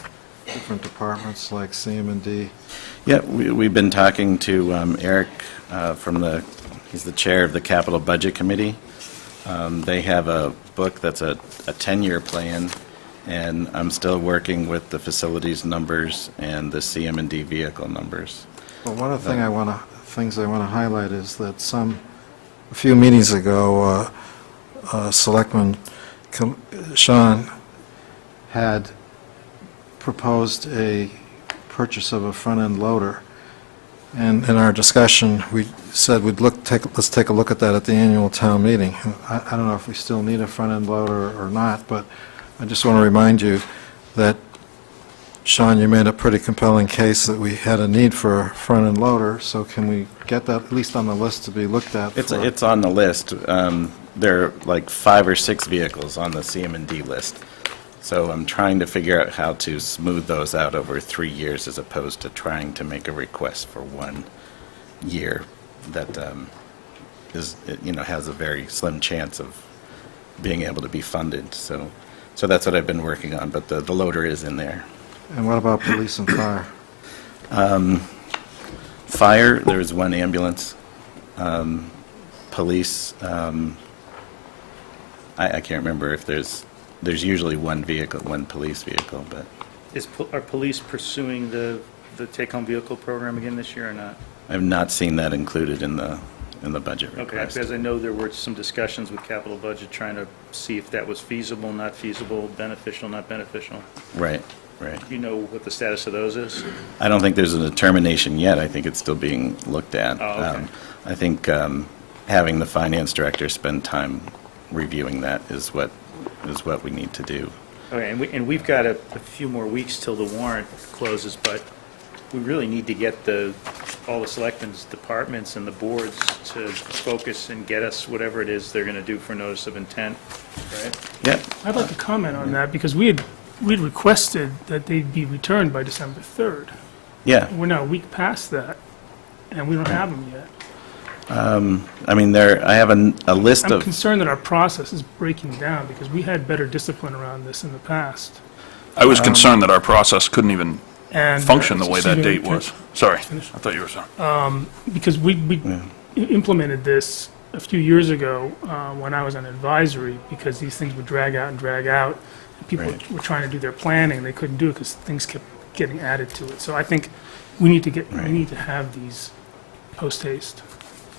different departments like CM&D? Yeah, we've been talking to Eric he's the chair of the Capital Budget Committee. They have a book that's a 10-year plan, and I'm still working with the facilities numbers and the CM&D vehicle numbers. Well, one of the things I want to highlight is that a few meetings ago, Selectman Sean had proposed a purchase of a front-end loader, and in our discussion, we said let's take a look at that at the annual town meeting. I don't know if we still need a front-end loader or not, but I just want to remind you that, Sean, you made a pretty compelling case that we had a need for a front-end loader, so can we get that at least on the list to be looked at? It's on the list. There are like 5 or 6 vehicles on the CM&D list. So I'm trying to figure out how to smooth those out over 3 years as opposed to trying to make a request for 1 year that has a very slim chance of being able to be funded. So that's what I've been working on, but the loader is in there. And what about police and fire? Fire, there's 1 ambulance. Police, I can't remember if there's usually 1 vehicle, 1 police vehicle, but Are police pursuing the take-home vehicle program again this year or not? I've not seen that included in the budget Okay, request. because I know there were some discussions with capital budget trying to see if that was feasible, not feasible, beneficial, not beneficial. Right. Do you know what the status of those is? I don't think there's a determination yet. I think it's still being looked at. Oh, okay. I think having the finance director spend time reviewing that is what we need to do. Okay, and we've got a few more weeks till the warrant closes, but we really need to get all the selectmen's departments and the boards to focus and get us whatever it is they're going to do for notice of intent, right? Yeah. I'd like to comment on that, because we'd requested that they'd be returned by December 3rd. Yeah. We're now a week past that, and we don't have them yet. I mean, I have a list I'm of... concerned that our process is breaking down, because we had better discipline around this in the past. I was concerned that our process couldn't even And function the way that excuse me, date was. Sorry, I finish? thought you were saying. Because we implemented this a few years ago when I was on advisory, because these things would drag out and drag out. And people Right. were trying to do their planning, and they couldn't do it because things kept getting added to it. So I think we need to Right. we need to have these post haste.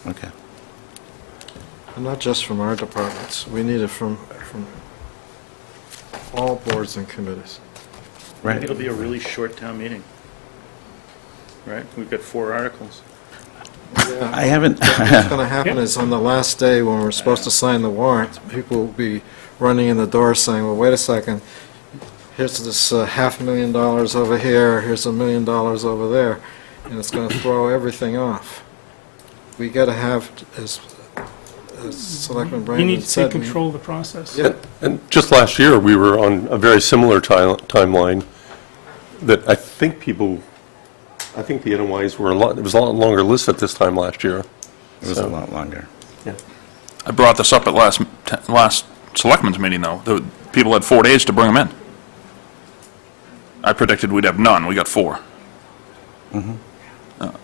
Okay. And not just from our departments, we need it from all boards and committees. I think Right. it'll be a really short town meeting, right? We've got 4 articles. I haven't... What's going to happen is on the last day when we're supposed to sign the warrant, people will be running in the door saying, well, wait a second, here's this $500,000 over here, here's $1 million over there, and it's going to throw everything off. We got to have, as Selectman We Brandon need to said... take control of the process. Yeah. And just last year, we were on a very similar timeline that I think the NOIs were it was a lot longer list at this time last year. It was a lot longer. I brought this up at last selectmen's meeting, though. The people had 4 days to bring them in. I predicted we'd have none. We got 4.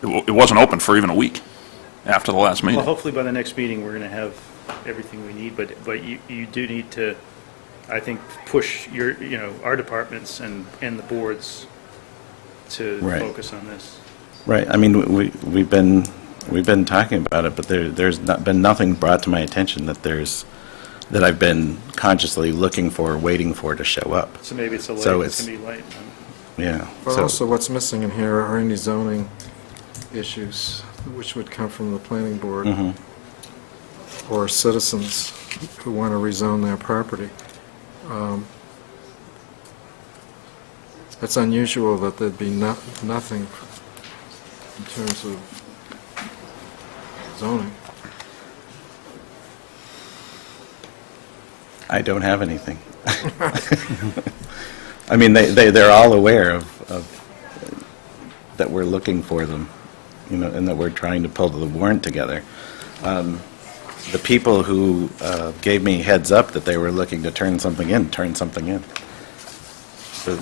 It wasn't open for even a week after the last Well, meeting. hopefully by the next meeting, we're going to have everything we need, but you do need to, I think, push our departments and the boards to Right. focus on this. Right. I mean, we've been talking about it, but there's been nothing brought to my attention that I've been consciously looking for, waiting for to show up. So maybe it's a light, So it's going to be light. Yeah. But So- also, what's missing in here are any zoning issues, which would come from the planning board, or citizens who want to rezone their property. It's unusual that there'd be nothing in terms of zoning. I don't have anything. I mean, they're all aware of that we're looking for them, and that we're trying to pull the warrant together. The people who gave me heads up that they were looking to turn something in.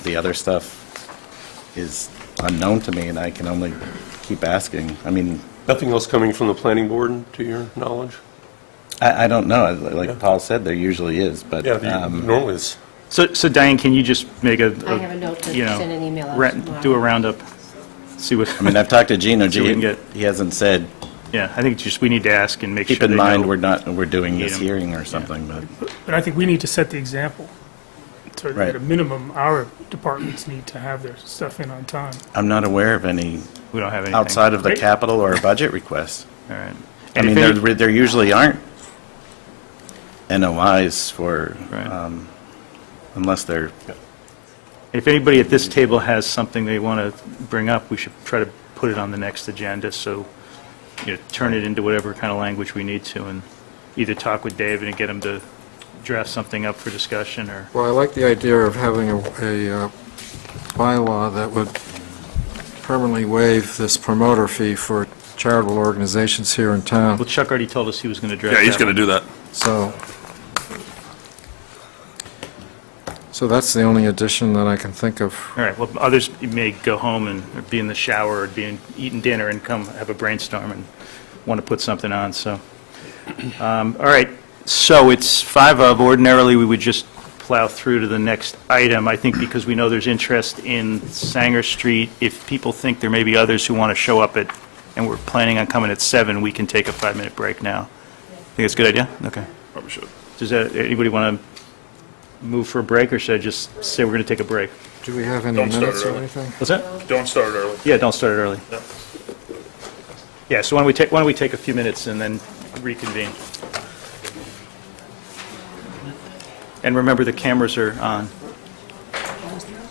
The other stuff, is unknown to me, and I can only keep asking. I mean, Nothing else coming from the planning board, to your knowledge? I don't know. Like Paul said, there usually is, but Yeah, normally it's, So Diane, can you just make I have a note to you know, send an email out tomorrow. do a roundup, see what, I mean, I've talked to Gino. See what we can get. He hasn't said, yeah, I think just we need to ask and make sure keep in they mind, know. we're doing this Need 'em. hearing or something, but. But I think we need to set the example. So Right. at a minimum, our departments need to have their stuff in on time. I'm not aware of any We don't have anything. outside of the Great. capital or budget requests. All right. I And mean, if any- there usually aren't NOIs for, Right. unless they're, If anybody at this table has something they want to bring up, we should try to put it on the next agenda, so, turn it into whatever kind of language we need to, and either talk with David and get him to draft something up for discussion, or, Well, I like the idea of having a bylaw that would permanently waive this promoter fee for charitable organizations here in town. well, Chuck already told us he was going to draft Yeah, that he's going to one. do that. So that's the only addition that I can think of. All right, well, others may go home and or be in the shower or be eating dinner and come have a brainstorm and want to put something on, so. All right, so it's 5 of. Ordinarily, we would just plow through to the next item. I think because we know there's interest in Sanger Street, if people think there may be others who want to show up at, and we're planning on coming at 7, we can take a 5-minute break now. Think it's a good idea? Okay. Probably should. Does anybody want to move for a break, or should I just say we're going to take a break? Do we have any Don't start minutes or early. anything? What's that? Don't start early. Yeah, don't start it early. Yeah, so why don't we take a few minutes and then reconvene? And remember, the cameras are on.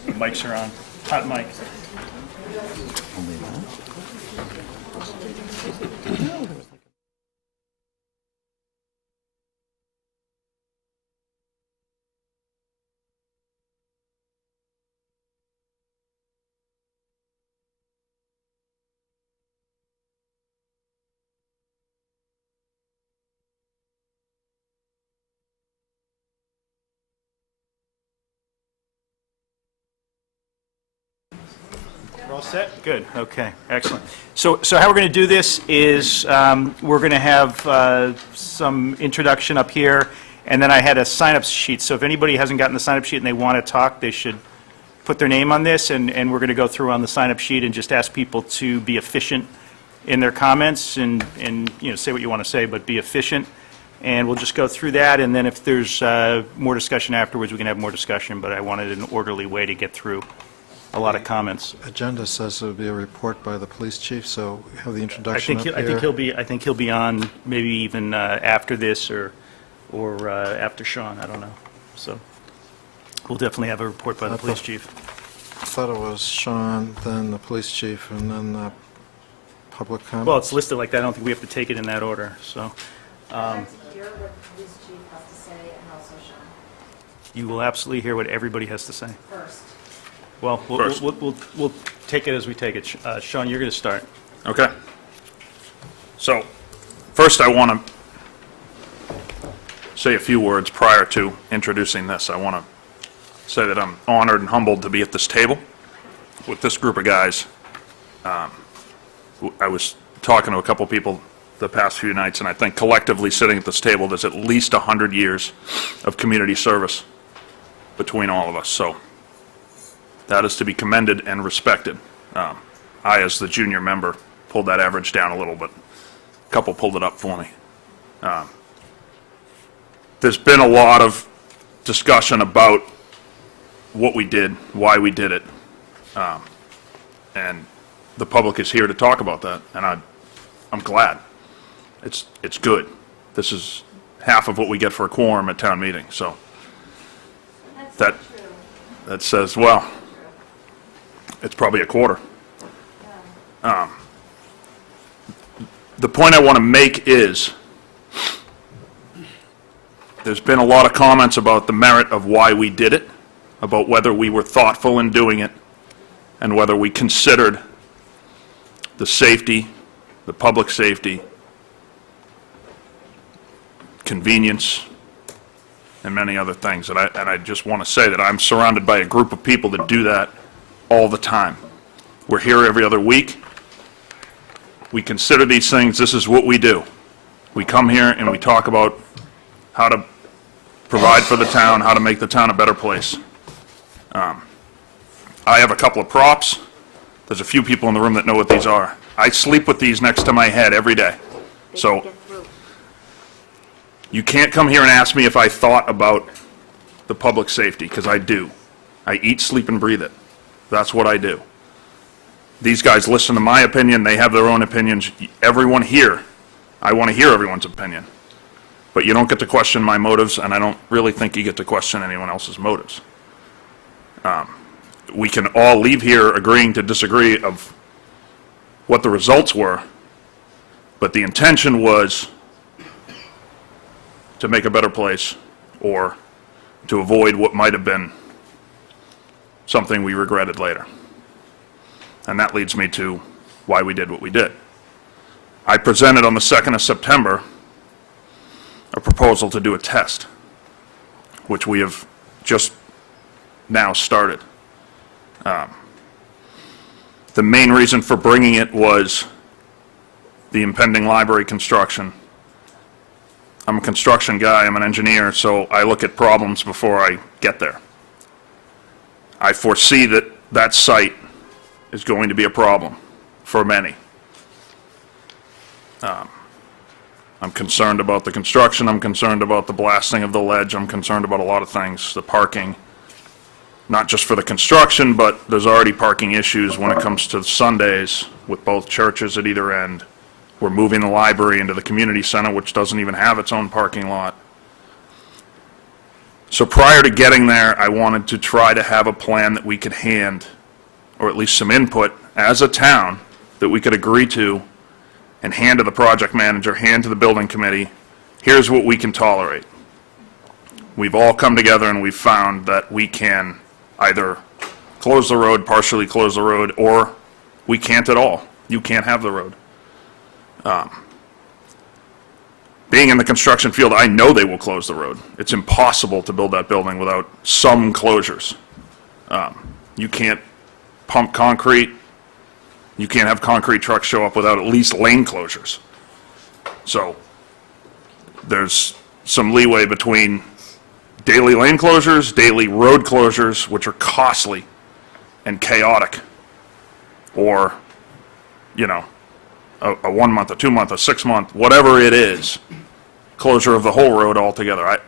The mics are on. Hot mic. We're all set? Good, okay, excellent. So how we're going to do this is, we're going to have some introduction up here, and then I had a sign-up sheet, so if anybody hasn't gotten the sign-up sheet and they want to talk, they should put their name on this, and we're going to go through on the sign-up sheet and just ask people to be efficient in their comments and say what you want to say, but be efficient. And we'll just go through that, and then if there's more discussion afterwards, we can have more discussion, but I wanted an orderly way to get through a lot of comments. Agenda says there would be a report by the police chief, so have the I introduction think, up I think here. he'll be on maybe even after this or after Sean, I don't know. So we'll definitely have a report by the police chief. I thought it was Sean, then the police chief, and then the public comment. Well, it's listed like that, I don't think we have to take it in that order, so Hear what the police chief has to say and also Sean you will absolutely hear what everybody has to say. first. Well, First. we'll take it as we take it. Sean, you're going to start. Okay. So, first I want to say a few words prior to introducing this. I want to say that I'm honored and humbled to be at this table with this group of guys. I was talking to a couple people the past few nights, and I think collectively sitting at this table, there's at least 100 years of community service between all of us. So that is to be commended and respected. I, as the junior member, pulled that average down a little, but a couple pulled it up for me. There's been a lot of discussion about what we did, why we did it, and the public is here to talk about that, and I'm glad. It's good. This is half of what we get for a quorum at town meeting, so that says, well, it's probably a quarter. The point I want to make is, there's been a lot of comments about the merit of why we did it, about whether we were thoughtful in doing it, and whether we considered the safety, the public safety, convenience, and many other things. And I just want to say that I'm surrounded by a group of people that do that all the time. We're here every other week. We consider these things, this is what we do. We come here and we talk about how to provide for the town, how to make the town a better place. I have a couple of props. There's a few people in the room that know what these are. I sleep with these next to my head every day. So you can't come here and ask me if I thought about the public safety, because I do. I eat, sleep, and breathe it. That's what I do. These guys listen to my opinion, they have their own opinions. Everyone here, I want to hear everyone's opinion. But you don't get to question my motives, and I don't really think you get to question anyone else's motives. We can all leave here agreeing to disagree of what the results were, but the intention was to make a better place or to avoid what might have been something we regretted later. And that leads me to why we did what we did. I presented on the 2nd of September a proposal to do a test, which we have just now started. The main reason for bringing it was the impending library construction. I'm a construction guy, I'm an engineer, so I look at problems before I get there. I foresee that that site is going to be a problem for many. I'm concerned about the construction, I'm concerned about the blasting of the ledge, I'm concerned about a lot of things, the parking, not just for the construction, but there's already parking issues when it comes to Sundays with both churches at either end. We're moving the library into the community center, which doesn't even have its own parking lot. So prior to getting there, I wanted to try to have a plan that we could hand, or at least some input as a town, that we could agree to and hand to the project manager, hand to the building committee. Here's what we can tolerate. We've all come together and we've found that we can either close the road, partially close the road, or we can't at all. You can't have the road. Being in the construction field, I know they will close the road. It's impossible to build that building without some closures. You can't pump concrete. You can't have concrete trucks show up without at least lane closures. So there's some leeway between daily lane closures, daily road closures, which are costly and chaotic, or, you know, a 1 month, a 2 month, a 6 month, whatever it is, closure of the whole road altogether.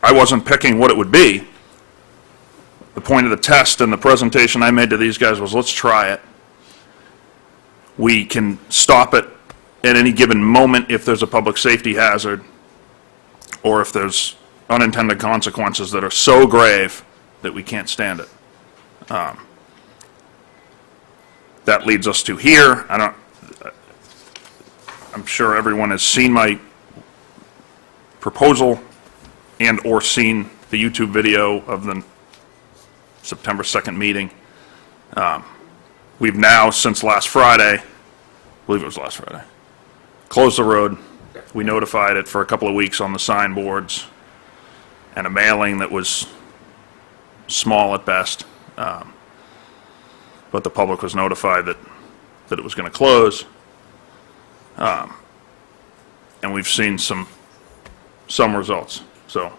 I wasn't picking what it would be. The point of the test and the presentation I made to these guys was, let's try it. We can stop it at any given moment if there's a public safety hazard, or if there's unintended consequences that are so grave that we can't stand it. That leads us to here. I'm sure everyone has seen my proposal and or seen the YouTube video of the September 2nd meeting. We've now, since last Friday, I believe it was last Friday, closed the road. We notified it for a couple of weeks on the signboards and a mailing that was small at best. But the public was notified that it was going to close. And we've seen some results. So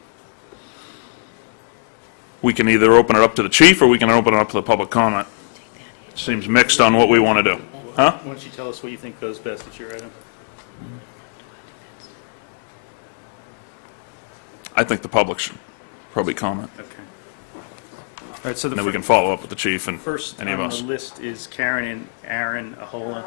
we can either open it up to the chief or we can open it up to the public comment. It seems mixed on what we want to do. Huh? Why don't you tell us what you think goes best at your item? I think the public should probably comment. Okay. All right, so the And then we can follow up with the chief and first any of on us. the list is Karen and Aaron Ahola.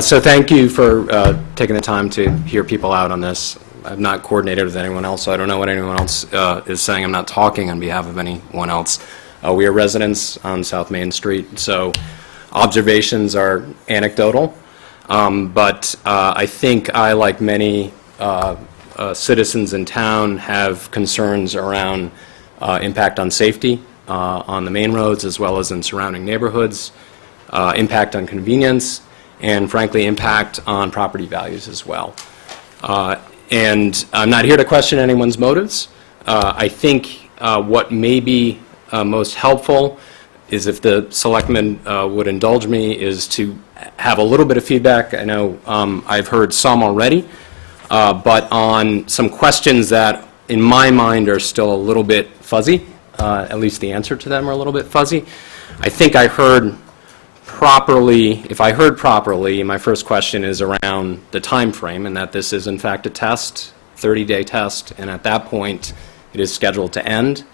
So thank you for taking the time to hear people out on this. I've not coordinated with anyone else, so I don't know what anyone else is saying. I'm not talking on behalf of anyone else. We are residents on South Main Street, so observations are anecdotal. But I think I, like many citizens in town, have concerns around impact on safety on the main roads as well as in surrounding neighborhoods, impact on convenience, and frankly, impact on property values as well. And I'm not here to question anyone's motives. I think what may be most helpful is if the selectmen would indulge me, is to have a little bit of feedback. I know I've heard some already, but on some questions that, in my mind, are still a little bit fuzzy, at least the answer to them are a little bit fuzzy. I think I heard properly, if I heard properly, my first question is around the time frame, and that this is in fact a test, 30-day test, and at that point, it is scheduled to end.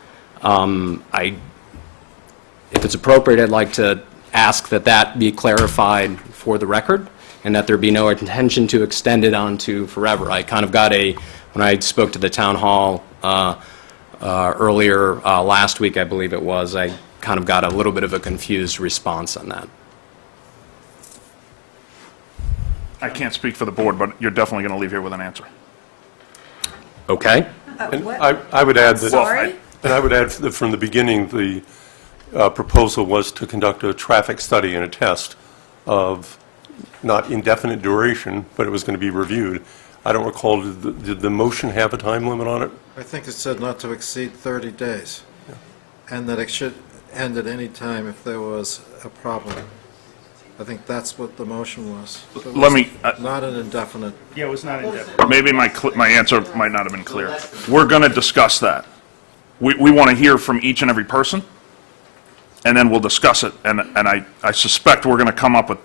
If it's appropriate, I'd like to ask that that be clarified for the record, and that there be no intention to extend it on to forever. I kind of got when I spoke to the town hall earlier last week, I believe it was, I kind of got a little bit of a confused response on that. I can't speak for the board, but you're definitely going to leave here with an answer. Okay? And I would add that. Sorry? And I would add that from the beginning, the proposal was to conduct a traffic study and a test of not indefinite duration, but it was going to be reviewed. I don't recall, did the motion have a time limit on it? I think it said not to exceed 30 days, and that it should end at any time if there was a problem. I think that's what the motion was. So it Let me, was not an indefinite. Yeah, it was not indefinite. maybe my answer might not have been clear. We're going to discuss that. We want to hear from each and every person, and then we'll discuss it. And I suspect we're going to come up with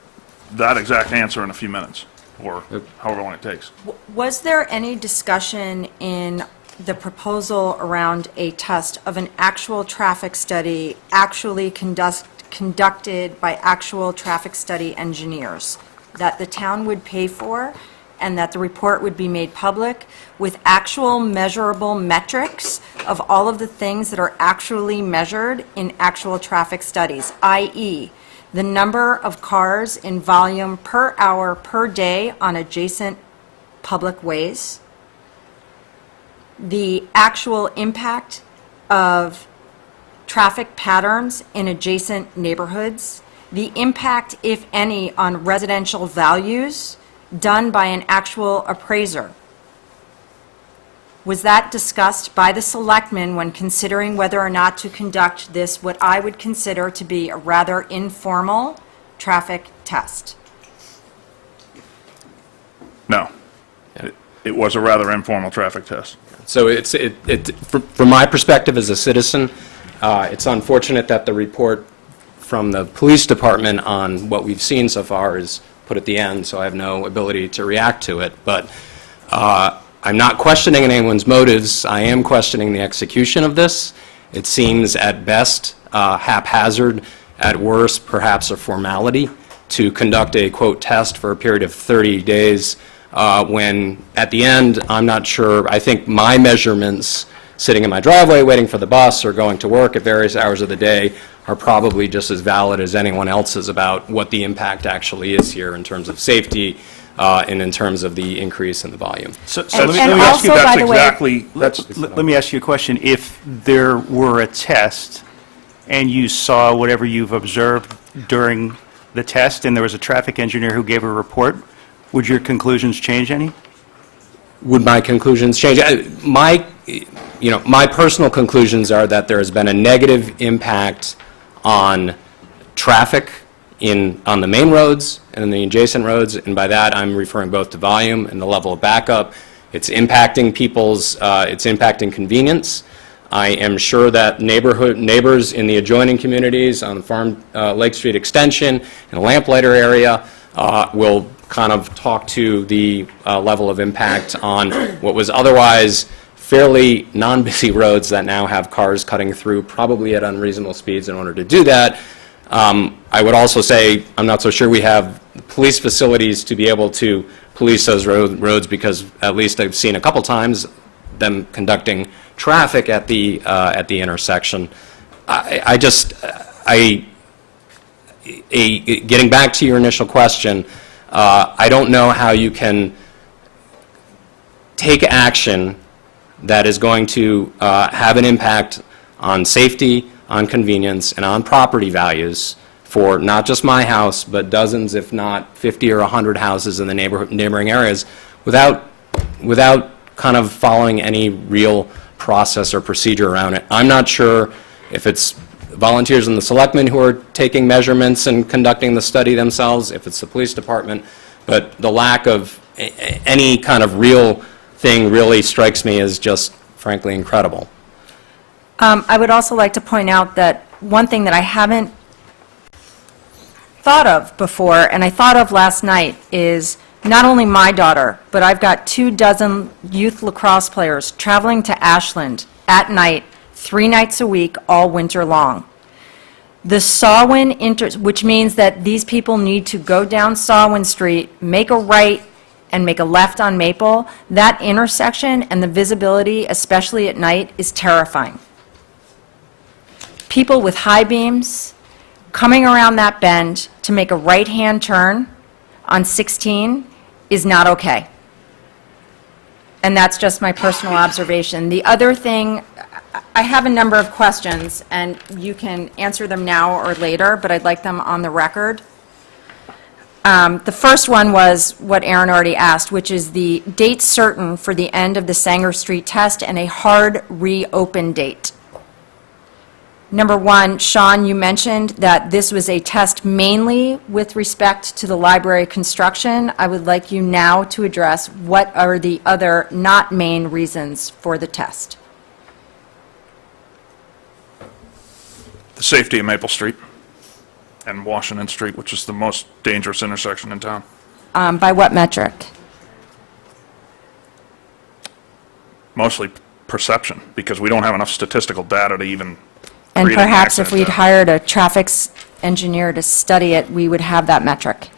that exact answer in a few minutes, or however long it takes. Was there any discussion in the proposal around a test of an actual traffic study actually conducted by actual traffic study engineers that the town would pay for, and that the report would be made public with actual measurable metrics of all of the things that are actually measured in actual traffic studies, i.e., the number of cars in volume per hour per day on adjacent public ways, the actual impact of traffic patterns in adjacent neighborhoods, the impact, if any, on residential values done by an actual appraiser. Was that discussed by the selectmen when considering whether or not to conduct this, what I would consider to be a rather informal traffic test? No. It was a rather informal traffic test. So from my perspective as a citizen, it's unfortunate that the report from the police department on what we've seen so far is put at the end, so I have no ability to react to it. But I'm not questioning anyone's motives. I am questioning the execution of this. It seems at best haphazard, at worst perhaps a formality to conduct a, quote, test for a period of 30 days when at the end, I'm not sure, I think my measurements sitting in my driveway waiting for the bus or going to work at various hours of the day are probably just as valid as anyone else's about what the impact actually is here in terms of safety and in terms of the increase in the volume. So And- let and me ask you, also, that's by the way- exactly, let me ask you a question. If there were a test and you saw whatever you've observed during the test and there was a traffic engineer who gave a report, would your conclusions change any? Would my conclusions change? My personal conclusions are that there has been a negative impact on traffic on the main roads and the adjacent roads, and by that I'm referring both to volume and the level of backup. It's impacting it's impacting convenience. I am sure that neighbors in the adjoining communities on the Farm Lake Street extension and the Lamplighter area will kind of talk to the level of impact on what was otherwise fairly non-busy roads that now have cars cutting through, probably at unreasonable speeds in order to do that. I would also say I'm not so sure we have police facilities to be able to police those roads, because at least I've seen a couple times them conducting traffic at the intersection. Getting back to your initial question, I don't know how you can take action that is going to have an impact on safety, on convenience, and on property values for not just my house, but dozens, if not 50 or 100 houses in the neighboring areas without kind of following any real process or procedure around it. I'm not sure if it's volunteers and the selectmen who are taking measurements and conducting the study themselves, if it's the police department, but the lack of any kind of real thing really strikes me as just frankly incredible. I would also like to point out that one thing that I haven't thought of before, and I thought of last night, is not only my daughter, but I've got 24 youth lacrosse players traveling to Ashland at night, 3 nights a week, all winter long. The Sawin, which means that these people need to go down Sawin Street, make a right, and make a left on Maple. That intersection and the visibility, especially at night, is terrifying. People with high beams coming around that bend to make a right-hand turn on 16 is not okay. And that's just my personal observation. The other thing, I have a number of questions, and you can answer them now or later, but I'd like them on the record. The first one was what Aaron already asked, which is the date certain for the end of the Sanger Street test and a hard reopen date. Number one, Sean, you mentioned that this was a test mainly with respect to the library construction. I would like you now to address what are the other not main reasons for the test. The safety of Maple Street and Washington Street, which is the most dangerous intersection in town. By what metric? Mostly perception, because we don't have enough statistical data to even And create an perhaps if accident we'd data. hired a traffic engineer to study it, we would have that metric.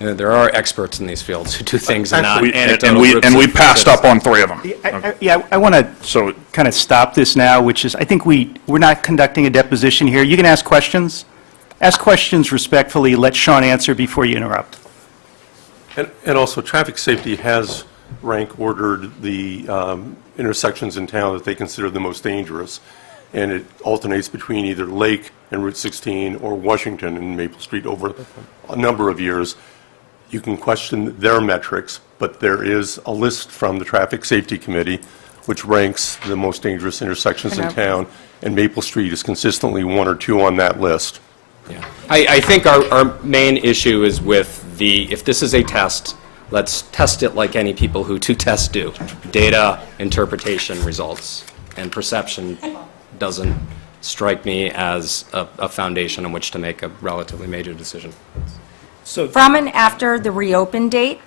There are experts in these fields who do things and not We- anecdotal groups And we of passed up citizens. on 3 of them. I want to So kind of stop this now, which is, I think we're not conducting a deposition here. You can ask questions. Ask questions respectfully. Let Sean answer before you interrupt. And also, traffic safety has rank ordered the intersections in town that they consider the most dangerous, and it alternates between either Lake and Route 16 or Washington and Maple Street over a number of years. You can question their metrics, but there is a list from the Traffic Safety Committee which ranks the most dangerous intersections in town, and Maple Street is consistently 1 or 2 on that list. Yeah. I think our main issue is with if this is a test, let's test it like any people who do tests do. Data, interpretation, results, and perception doesn't strike me as a foundation on which to make a relatively major decision. From and after the reopen date,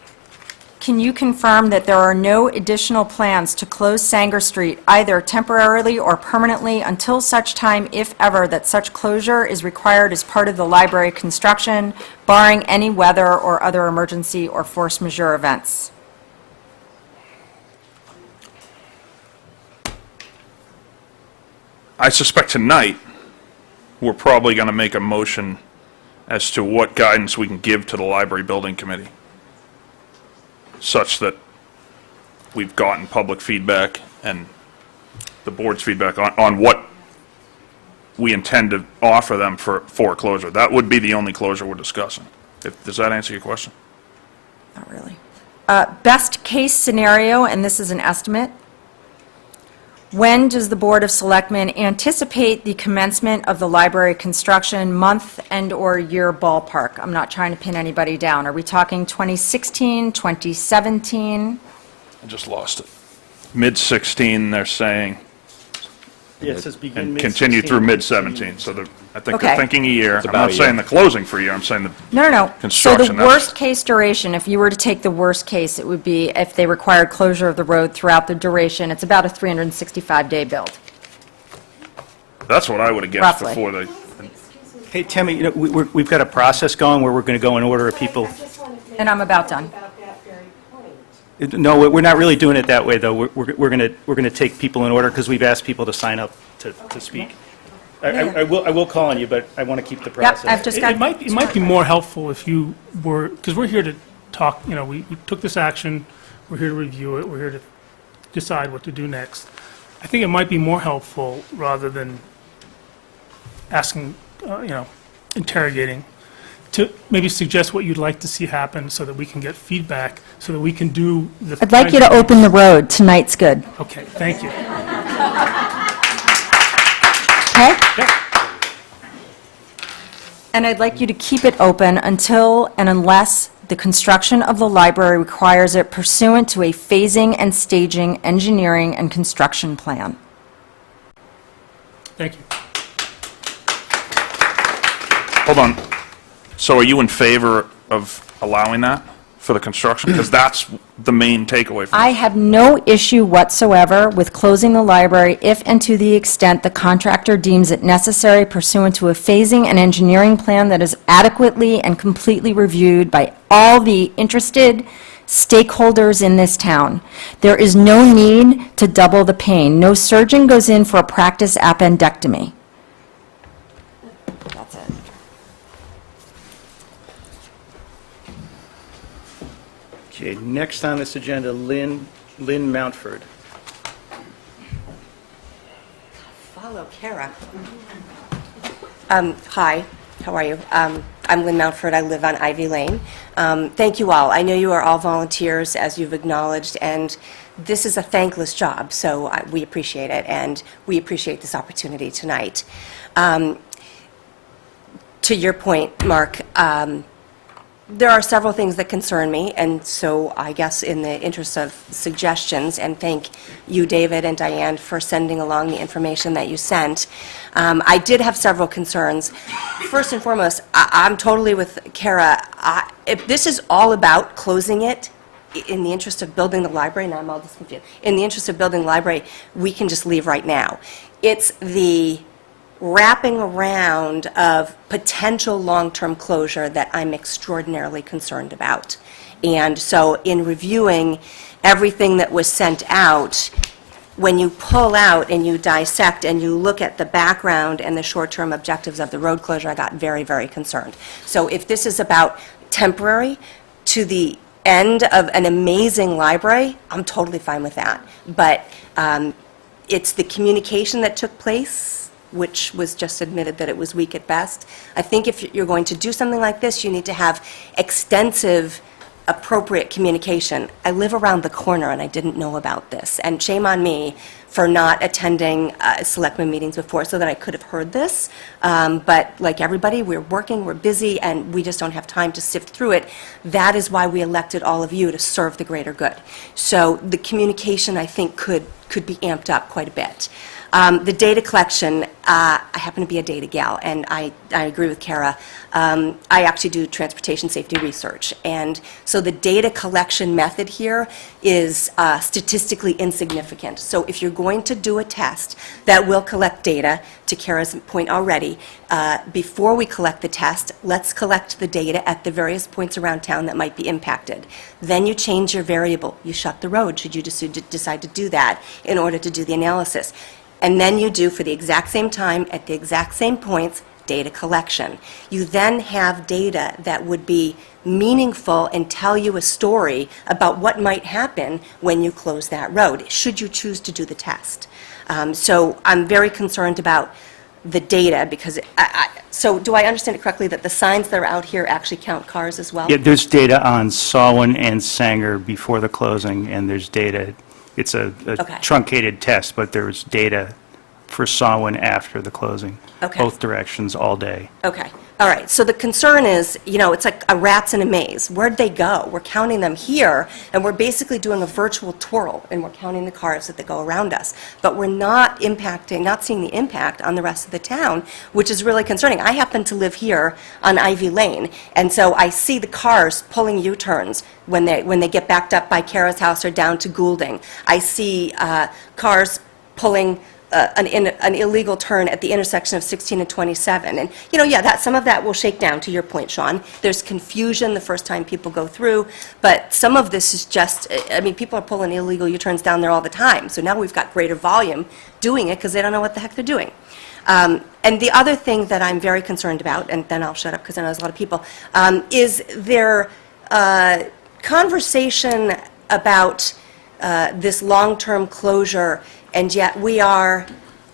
can you confirm that there are no additional plans to close Sanger Street either temporarily or permanently until such time, if ever, that such closure is required as part of the library construction, barring any weather or other emergency or force majeure events? I suspect tonight, we're probably going to make a motion as to what guidance we can give to the library building committee, such that we've gotten public feedback and the board's feedback on what we intend to offer them for closure. That would be the only closure we're discussing. Does that answer your question? Not really. Best case scenario, and this is an estimate, when does the Board of Selectmen anticipate the commencement of the library construction, month and/or year ballpark? I'm not trying to pin anybody down. Are we talking 2016, 2017? I just lost it. Mid-16, they're saying, Yeah, it says begin and mid-16. continue through mid-17. So I think they're Okay. thinking a year. I'm about not a saying year. the closing for a year, I'm saying the No. So construction. the worst-case duration, if you were to take the worst case, it would be if they required closure of the road throughout the duration, it's about a 365-day build. That's what I would have guessed Roughly. before they, Hey, Tammy, we've got a process going where we're going to go in order of people. And I'm about done. No, we're not really doing it that way, though. We're going to take people in order because we've asked people to sign up to speak. I will call on you, but I want to keep the process. I've just got... It might be more helpful if you were, because we're here to talk, we took this action, we're here to review it, we're here to decide what to do next. I think it might be more helpful rather than asking, interrogating, to maybe suggest what you'd like to see happen so that we can get feedback, so that we can do the... I'd like you to open the road. Tonight's good. Okay, thank you. Okay? And I'd like you to keep it open until and unless the construction of the library requires it pursuant to a phasing and staging, engineering, and construction plan. Thank you. Hold on. So are you in favor of allowing that for the construction? Because that's the main takeaway from I have no issue whatsoever with closing the library if and to the extent the contractor deems it necessary pursuant to a phasing and engineering plan that is adequately and completely reviewed by all the interested stakeholders in this town. There is no need to double the pain. No surgeon goes in for a practice appendectomy. That's it. Okay, next on this agenda, Lynn Mountford. Follow Kara. Hi, how are you? I'm Lynn Mountford, I live on Ivy Lane. Thank you all. I know you are all volunteers, as you've acknowledged, and this is a thankless job, so we appreciate it, and we appreciate this opportunity tonight. To your point, Mark, there are several things that concern me, and so I guess in the interest of suggestions, and thank you, David and Diane, for sending along the information that you sent, I did have several concerns. First and foremost, I'm totally with Kara. If this is all about closing it in the interest of building the library, now I'm all just confused, in the interest of building the library, we can just leave right now. It's the wrapping around of potential long-term closure that I'm extraordinarily concerned about. And so in reviewing everything that was sent out, when you pull out and you dissect and you look at the background and the short-term objectives of the road closure, I got very, very concerned. So if this is about temporary to the end of an amazing library, I'm totally fine with that. But it's the communication that took place, which was just admitted that it was weak at best. I think if you're going to do something like this, you need to have extensive, appropriate communication. I live around the corner and I didn't know about this, and shame on me for not attending selectmen meetings before so that I could have heard this. But like everybody, we're working, we're busy, and we just don't have time to sift through it. That is why we elected all of you to serve the greater good. So the communication, I think, could be amped up quite a bit. The data collection, I happen to be a data gal, and I agree with Kara. I actually do transportation safety research, and so the data collection method here is statistically insignificant. So if you're going to do a test that will collect data, to Kara's point already, before we collect the test, let's collect the data at the various points around town that might be impacted. Then you change your variable. You shut the road, should you decide to do that in order to do the analysis. And then you do, for the exact same time, at the exact same points, data collection. You then have data that would be meaningful and tell you a story about what might happen when you close that road, should you choose to do the test. So I'm very concerned about the data, because, so do I understand it correctly that the signs that are out here actually count cars as well? Yeah, there's data on Sawin and Sanger before the closing, and there's data, it's a Okay. truncated test, but there's data for Sawin after the closing. Okay. Both directions, all day. Okay, all right, so the concern is, you know, it's like a rats in a maze. Where'd they go? We're counting them here, and we're basically doing a virtual twirl, and we're counting the cars that go around us. But we're not seeing the impact on the rest of the town, which is really concerning. I happen to live here on Ivy Lane, and so I see the cars pulling U-turns when they get backed up by Kara's house or down to Goulding. I see cars pulling an illegal turn at the intersection of 16 and 27. And, you know, yeah, some of that will shake down, to your point, Sean. There's confusion the first time people go through, but some of this is just, I mean, people are pulling illegal U-turns down there all the time. So now we've got greater volume doing it because they don't know what the heck they're doing. And the other thing that I'm very concerned about, and then I'll shut up because I know there's a lot of people, is their conversation about this long-term closure, and yet we are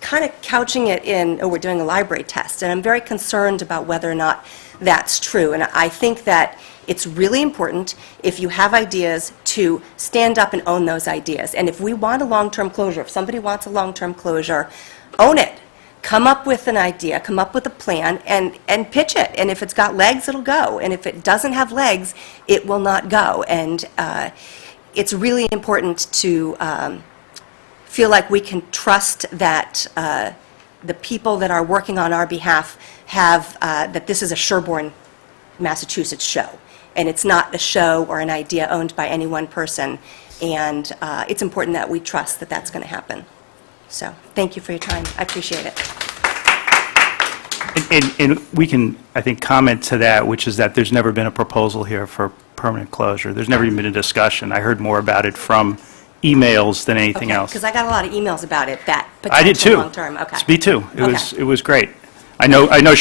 kind of couching it in, oh, we're doing a library test, and I'm very concerned about whether or not that's true. And I think that it's really important, if you have ideas, to stand up and own those ideas. And if we want a long-term closure, if somebody wants a long-term closure, own it. Come up with an idea, come up with a plan, and pitch it. And if it's got legs, it'll go. And if it doesn't have legs, it will not go. And it's really important to feel like we can trust that the people that are working on our behalf have, that this is a Sherborn, Massachusetts show. And it's not a show or an idea owned by any one person. And it's important that we trust that that's going to happen. So, thank you for your time. I appreciate it. And we can, I think, comment to that, which is that there's never been a proposal here for permanent closure. There's never even been a discussion. I heard more about it from emails than anything else. Because I got a lot of emails about it, that I did potential too. long-term. Okay. Me too. Okay. It was great. I know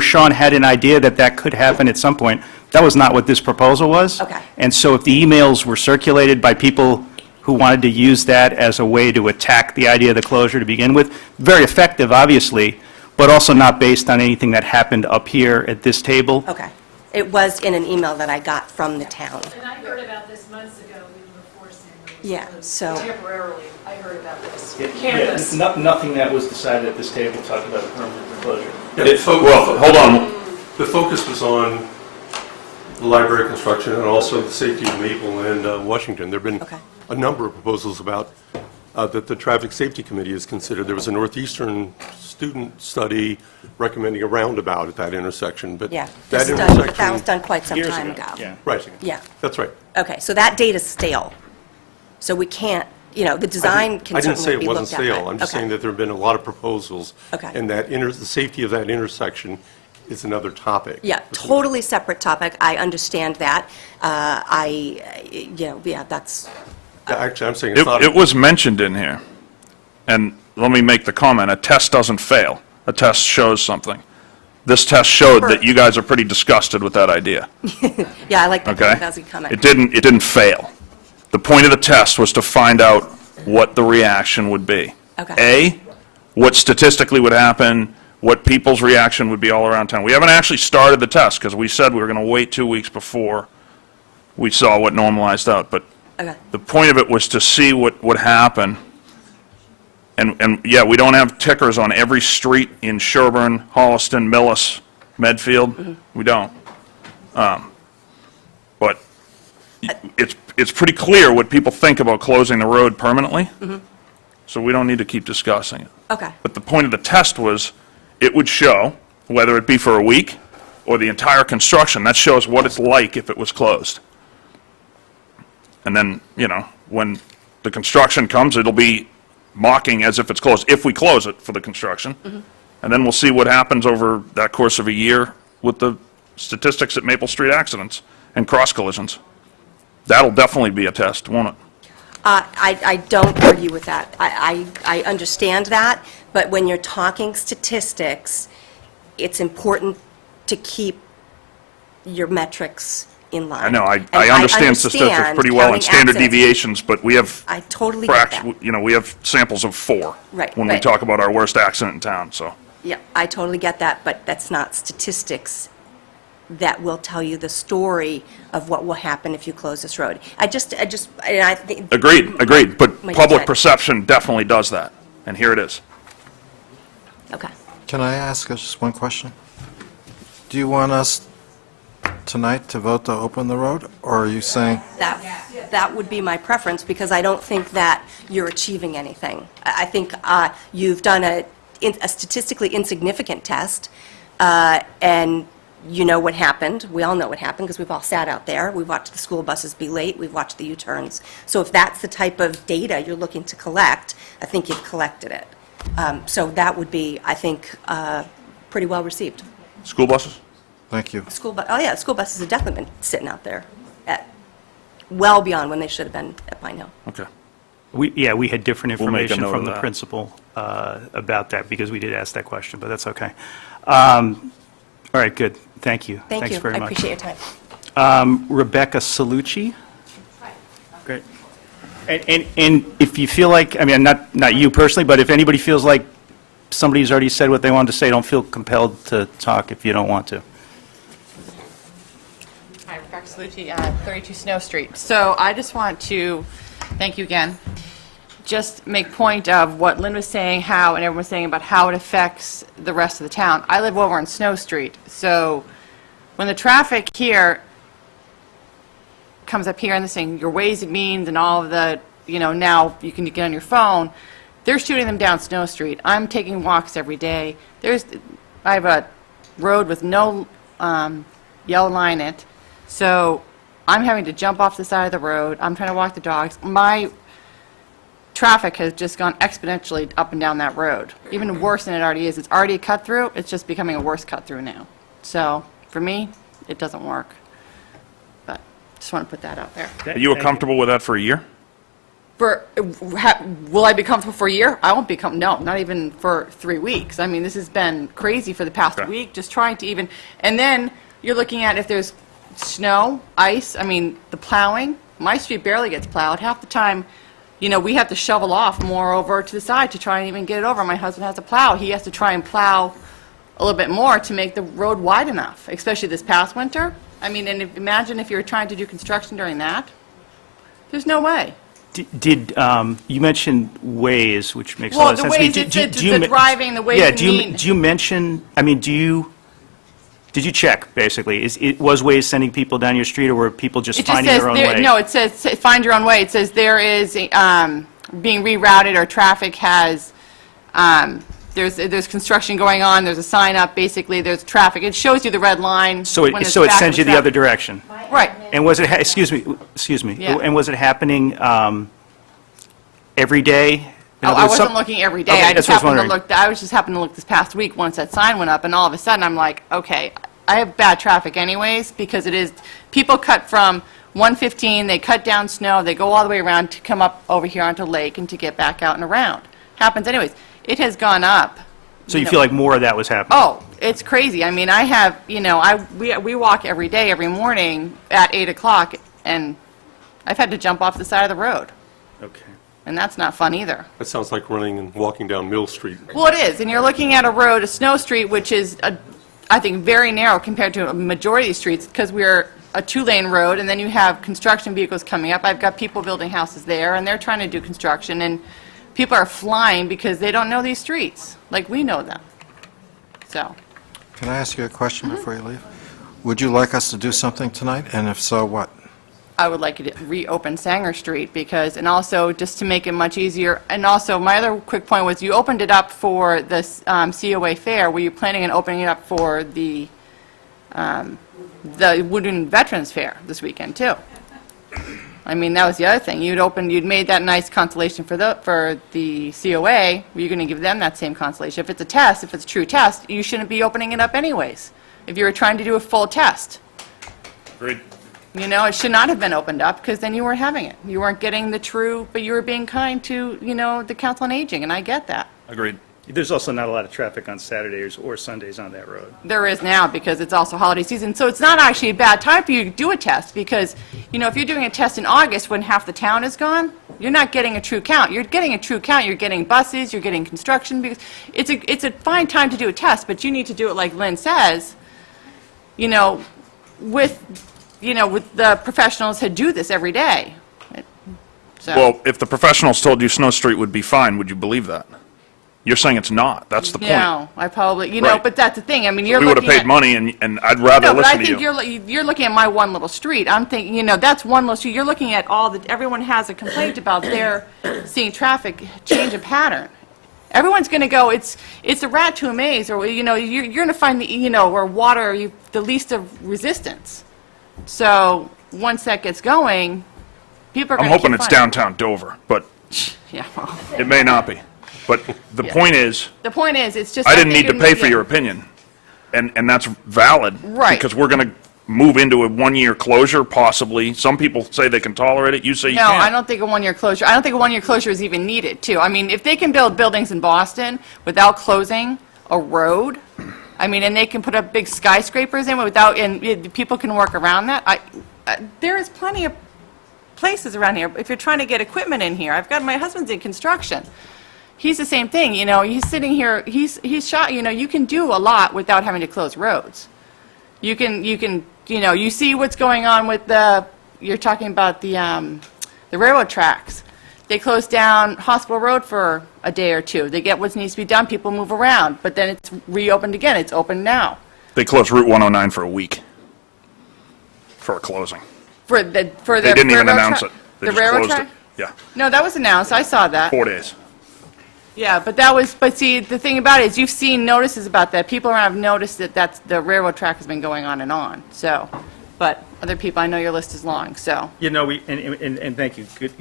Sean had an idea that that could happen at some point. That was not what this proposal was. Okay. And so if the emails were circulated by people who wanted to use that as a way to attack the idea of the closure to begin with, very effective, obviously, but also not based on anything that happened up here at this table. Okay. It was in an email that I got from the town. And I heard about this months ago, we were forcing those. Yeah, so, Temporarily, I heard about this. Nothing that was decided at this table talked about a permanent closure. Well, hold on. The focus was on the library construction and also the safety of Maple and Washington. There have been Okay. a number of proposals about that the Traffic Safety Committee has considered. There was a Northeastern student study recommending a roundabout at that intersection, but yeah. that This study, intersection... but that was done quite some Years time ago, ago. yeah. Right. Yeah. That's right. Okay, so that data's stale. So we can't, the design can I didn't say certainly be it looked wasn't at. stale. but- I'm just okay. saying that there have been a lot of proposals. Okay. And that the safety of that intersection is another topic. Yeah, totally separate topic. I understand that. That's, Actually, I'm saying it's not... It was mentioned in here, and let me make the comment, a test doesn't fail. A test shows something. This test showed that you guys are pretty disgusted with that idea, yeah, I like that. okay? That was a good comment. It didn't fail. The point of the test was to find out what the reaction would be. Okay. A, what statistically would happen, what people's reaction would be all around town. We haven't actually started the test, because we said we were going to wait 2 weeks before we saw what normalized out, but Okay. the point of it was to see what would happen. And yeah, we don't have tickers on every street in Sherborn, Holliston, Millis, Medfield. We don't. But it's pretty clear what people think about closing the road permanently. So we don't need to keep discussing it. Okay. But the point of the test was, it would show, whether it be for a week or the entire construction, that shows what it's like if it was closed. And then, when the construction comes, it'll be mocking as if it's closed, if we close it for the construction. And then we'll see what happens over that course of a year with the statistics at Maple Street accidents and cross collisions. That'll definitely be a test, won't it? I don't argue with that. I understand that, but when you're talking statistics, it's important to keep your metrics in line. I know, And I understand statistics pretty well and counting standard accidents. deviations, but we have I totally get that. we have samples of 4 Right, when we but- talk about our worst accident in town, so. Yeah, I totally get that, but that's not statistics that will tell you the story of what will happen if you close this road. I think... Agreed, but Like you public said. perception definitely does that, and here it is. Okay. Can I ask just one question? Do you want us tonight to vote to open the road, or are you saying, That would be my preference, because I don't think that you're achieving anything. I think you've done a statistically insignificant test, and you know what happened. We all know what happened, because we've all sat out there. We've watched the school buses be late. We've watched the U-turns. So if that's the type of data you're looking to collect, I think you've collected it. So that would be, I think, pretty well received. School buses? thank you. School buses have definitely been sitting out there well beyond when they should have been at Pine Hill. Okay. We had different We'll make a information note from of the that. principal about that, because we did ask that question, but that's okay. All right, good. Thank you. Thank Thanks you. very I much. appreciate your time. Rebecca Salucci? Great. And if you feel like, I mean, not you personally, but if anybody feels like somebody's already said what they wanted to say, don't feel compelled to talk if you don't want to. Hi, Rebecca Salucci, 32 Snow Street. So I just want to, thank you again, just make point of what Lynn was saying, how, and everyone was saying about how it affects the rest of the town. I live over on Snow Street, so when the traffic here comes up here and this thing, your Ways and Means and all of the, now you can get on your phone, they're shooting them down Snow Street. I'm taking walks every day. I have a road with no yellow line in it, so I'm having to jump off the side of the road. I'm trying to walk the dogs. My traffic has just gone exponentially up and down that road, even worse than it already is. It's already a cut through. It's just becoming a worse cut through now. So for me, it doesn't work. But just want to put that out there. Are you comfortable with that for a year? Will I be comfortable for a year? I won't be no, not even for 3 weeks. I mean, this has been crazy for the past Okay. week, just trying to even, and then you're looking at if there's snow, ice, I mean, the plowing. My street barely gets plowed. Half the time, we have to shovel off more over to the side to try and even get it over. My husband has a plow. He has to try and plow a little bit more to make the road wide enough, especially this past winter. I mean, and imagine if you were trying to do construction during that. There's no way. Did, you mentioned Waze, which makes a Well, lot of the sense to me. Waze, the driving, the Waze Yeah, and Mean. do you mention, did you check, basically? Was Waze sending people down your street, or were people just It just finding says, their own way? no, it says, find your own way. It says there is being rerouted or traffic has, there's construction going on, there's a sign up, basically, there's traffic. It shows you the red line. So when it it's sends back you with the other traffic. direction? Right. And was it, excuse me, Yeah. and was it happening every day? In Oh, other I words, wasn't some- looking every day. Okay, I that's just what I was happened to wondering. look, I was just happened to look this past week once that sign went up, and all of a sudden, I'm like, okay, I have bad traffic anyways, because it is, people cut from 115, they cut down Snow, they go all the way around to come up over here onto Lake and to get back out and around. Happens anyways. It has gone up. So you feel like more of that was happening? Oh, it's crazy. I mean, I have, we walk every day, every morning at 8 o'clock, and I've had to jump off the side of the road, Okay. and that's not fun either. That sounds like running and walking down Mill Street. Well, it is, and you're looking at a road, a Snow Street, which is, I think, very narrow compared to a majority of streets, because we're a two-lane road, and then you have construction vehicles coming up. I've got people building houses there, and they're trying to do construction, and people are flying because they don't know these streets, like we know them. So, Can I ask you a question before you leave? Would you like us to do something tonight, and if so, what? I would like you to reopen Sanger Street because, and also just to make it much easier, and also my other quick point was you opened it up for the COA fair. Were you planning on opening it up for the Woodland Veterans Fair this weekend too? I mean, that was the other thing. You'd made that nice consolation for the COA. Were you going to give them that same consolation? If it's a test, if it's a true test, you shouldn't be opening it up anyways. If you were trying to do a full test. Agreed. It should not have been opened up, because then you weren't having it. You weren't getting the true, but you were being kind to, the Council on Aging, and I get that. Agreed. There's also not a lot of traffic on Saturdays or Sundays on that road. There is now, because it's also holiday season. So it's not actually a bad time for you to do a test, because, if you're doing a test in August when half the town is gone, you're not getting a true count. You're getting a true count. You're getting buses, you're getting construction, because it's a fine time to do a test, but you need to do it like Lynn says, with the professionals who do this every day. So. Well, if the professionals told you Snow Street would be fine, would you believe that? You're saying it's not. That's the point. No, I probably, Right. but that's the thing. I mean, you're We would looking have at. paid money, and I'd rather No, but I listen to think you. you're looking at my one little street. I'm thinking, that's one little street. You're looking at everyone has a complaint about their seeing traffic change a pattern. Everyone's going to go, it's a rat to a maze, or, you're going to find where water, the least of resistance. So once that gets going, people are I'm going to hoping it's downtown Dover, but Yeah, well, it may not be. But the Yeah. point is, the point is, it's just. I didn't think need to you're- pay for yeah. your opinion, and that's valid. Right. Because we're going to move into a one-year closure, possibly. Some people say they can tolerate it, you say you No, can't. I don't think a one-year closure, I don't think a one-year closure is even needed, too. I mean, if they can build buildings in Boston without closing a road, I mean, and they can put up big skyscrapers in without, and people can work around that, there is plenty of places around here. If you're trying to get equipment in here, my husband's in construction. he's the same thing, he's sitting here, he's shot, you can do a lot without having to close roads. You can, you see what's going on with you're talking about the railroad tracks. They close down Hospital Road for a day or two. They get what needs to be done, people move around, but then it's reopened again, it's open now. They closed Route 109 for a week for a closing. They They didn't even announce it. They The just railroad closed track? it. Yeah, No, that was announced, I saw that. 4 days. Yeah, but see, the thing about it is you've seen notices about that. People around have noticed that the railroad track has been going on and on, so. But other people, I know your list is long, so. And thank you. Good,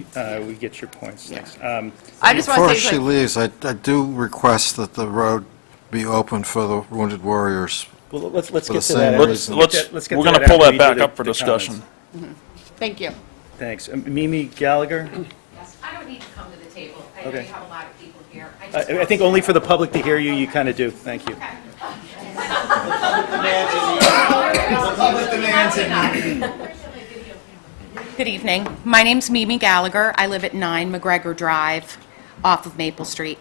we get your points. Yeah. Thanks. I just want Before to she say, leaves, I do request that the road be open for the Wounded Warriors. Well, let's For get the to same that. reason. Let's get We're to going to that pull after that we back do up for the discussion. comments. thank you. Thanks. Mimi Gallagher? Yes, I don't need to come to the table. I know Okay. you have a lot of people here. I think only for the public to hear you, you kind of do. Thank you. Good evening. My name's Mimi Gallagher. I live at 9 McGregor Drive off of Maple Street.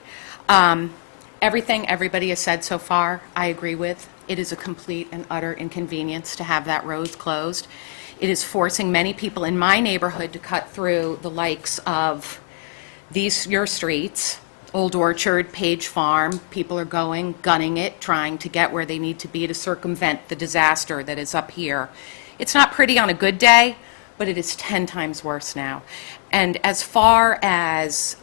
Everything everybody has said so far, I agree with. It is a complete and utter inconvenience to have that road closed. It is forcing many people in my neighborhood to cut through the likes of your streets, Old Orchard, Page Farm. People are going, gunning it, trying to get where they need to be to circumvent the disaster that is up here. It's not pretty on a good day, but it is 10 times worse now. And as far as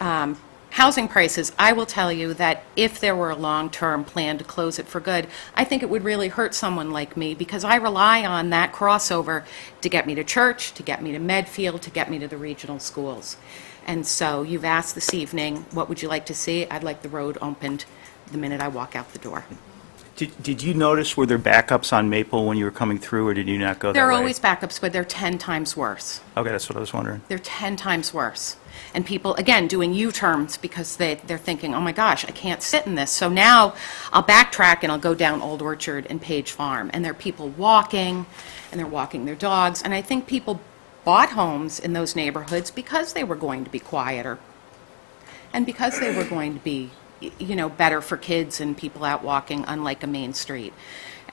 housing prices, I will tell you that if there were a long-term plan to close it for good, I think it would really hurt someone like me because I rely on that crossover to get me to church, to get me to Medfield, to get me to the regional schools. And so you've asked this evening, what would you like to see? I'd like the road opened the minute I walk out the door. Did you notice, were there backups on Maple when you were coming through, or did you not go that way? There are always backups, but they're 10 times worse. Okay, that's what I was wondering. They're 10 times worse. And people, again, doing U-turns because they're thinking, oh my gosh, I can't sit in this. So now I'll backtrack and I'll go down Old Orchard and Page Farm. And there are people walking, and they're walking their dogs. And I think people bought homes in those neighborhoods because they were going to be quieter and because they were going to be, better for kids and people out walking, unlike a main street.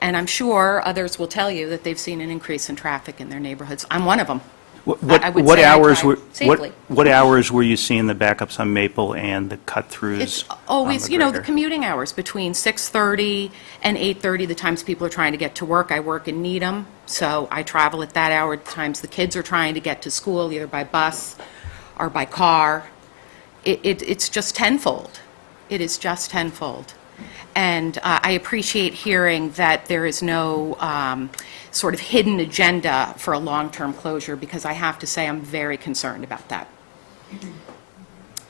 And I'm sure others will tell you that they've seen an increase in traffic in their neighborhoods. I'm one of them. I would What say I hours drive were safely. what hours were you seeing the backups on Maple and the cut-throughs? It's always, on the McGregor? commuting hours between 6:30 and 8:30, the times people are trying to get to work. I work in Needham, so I travel at that hour. The times the kids are trying to get to school, either by bus or by car. It's just tenfold. It is just tenfold. And I appreciate hearing that there is no sort of hidden agenda for a long-term closure, because I have to say I'm very concerned about that.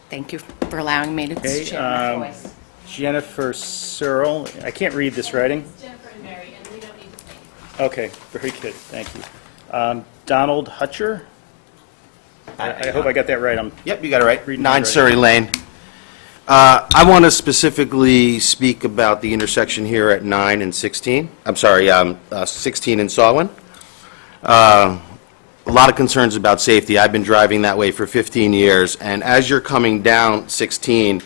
Thank you for allowing me to Okay, share my voice. Jennifer Searle, I can't read this writing. Jennifer and Mary, and we don't need to thank Okay, very good, thank you. Donald Hutcher? I hope I got that right. Yep, you got it right. Reading 9 it right. Surrey Lane. I want to specifically speak about the intersection here at 9 and 16. I'm sorry, 16 and Sawin. A lot of concerns about safety. I've been driving that way for 15 years, and as you're coming down 16,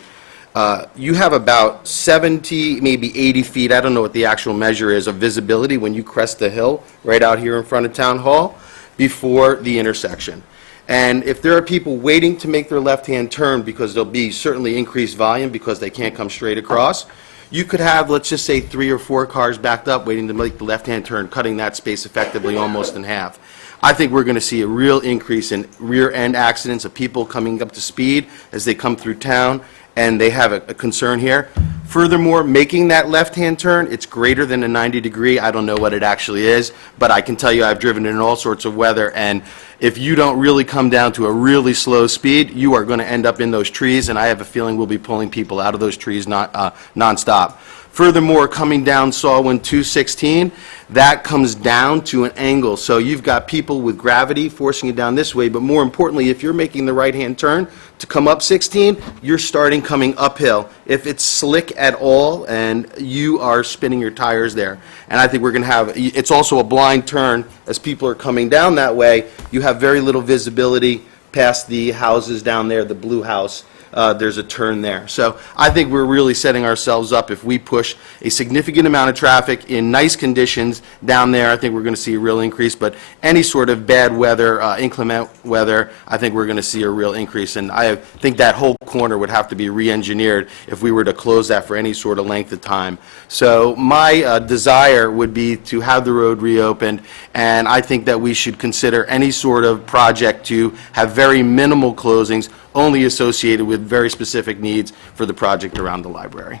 you have about 70, maybe 80 feet, I don't know what the actual measure is, of visibility when you crest the hill right out here in front of Town Hall before the intersection. And if there are people waiting to make their left-hand turn because there'll be certainly increased volume because they can't come straight across, you could have, let's just say, 3 or 4 cars backed up waiting to make the left-hand turn, cutting that space effectively almost in half. I think we're going to see a real increase in rear-end accidents of people coming up to speed as they come through town, and they have a concern here. Furthermore, making that left-hand turn, it's greater than a 90-degree. I don't know what it actually is, but I can tell you I've driven in all sorts of weather, and if you don't really come down to a really slow speed, you are going to end up in those trees, and I have a feeling we'll be pulling people out of those trees nonstop. Furthermore, coming down Sawin 216, that comes down to an angle. So you've got people with gravity forcing you down this way, but more importantly, if you're making the right-hand turn to come up 16, you're starting coming uphill. If it's slick at all, and you are spinning your tires there. And I think we're going to have, it's also a blind turn as people are coming down that way. You have very little visibility past the houses down there, the blue house. there's a turn there. So I think we're really setting ourselves up. If we push a significant amount of traffic in nice conditions down there, I think we're going to see a real increase. But any sort of bad weather, inclement weather, I think we're going to see a real increase. And I think that whole corner would have to be re-engineered if we were to close that for any sort of length of time. So my desire would be to have the road reopened, and I think that we should consider any sort of project to have very minimal closings, only associated with very specific needs for the project around the library.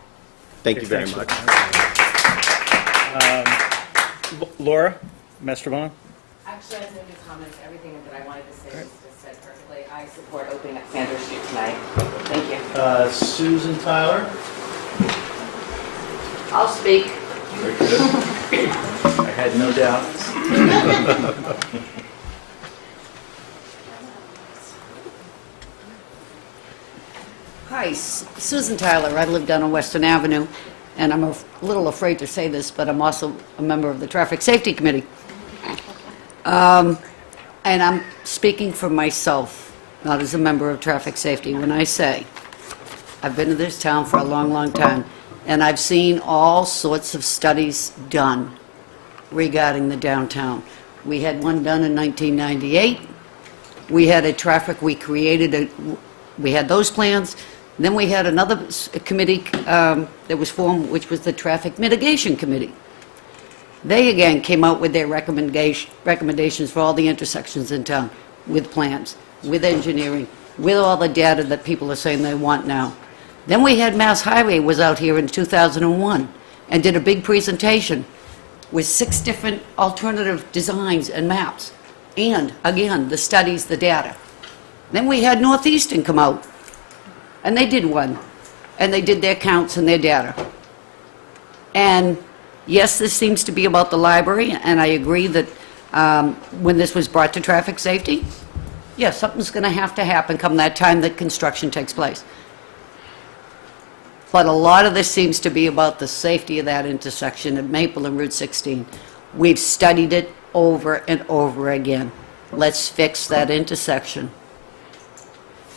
Thank you very much. Laura Mastrovano? Actually, I have no new comments. Everything that I wanted to say was just said perfectly. I support opening up Sanders Street tonight. Thank you. Susan Tyler? I'll speak. Very good. I had no doubt. Hi, Susan Tyler. I live down on Western Avenue, and I'm a little afraid to say this, but I'm also a member of the Traffic Safety Committee. And I'm speaking for myself, not as a member of Traffic Safety, when I say I've been in this town for a long, long time, and I've seen all sorts of studies done regarding the downtown. We had one done in 1998. We had a traffic, we had those plans. Then we had another committee that was formed, which was the Traffic Mitigation Committee. They again came out with their recommendations for all the intersections in town, with plans, with engineering, with all the data that people are saying they want now. Then we had Mass Highway was out here in 2001 and did a big presentation with 6 different alternative designs and maps. And again, the studies, the data. Then we had Northeastern come out, and they did one, and they did their counts and their data. And yes, this seems to be about the library, and I agree that when this was brought to traffic safety, yes, something's going to happen come that time that construction takes place. But a lot of this seems to be about the safety of that intersection at Maple and Route 16. We've studied it over and over again. Let's fix that intersection.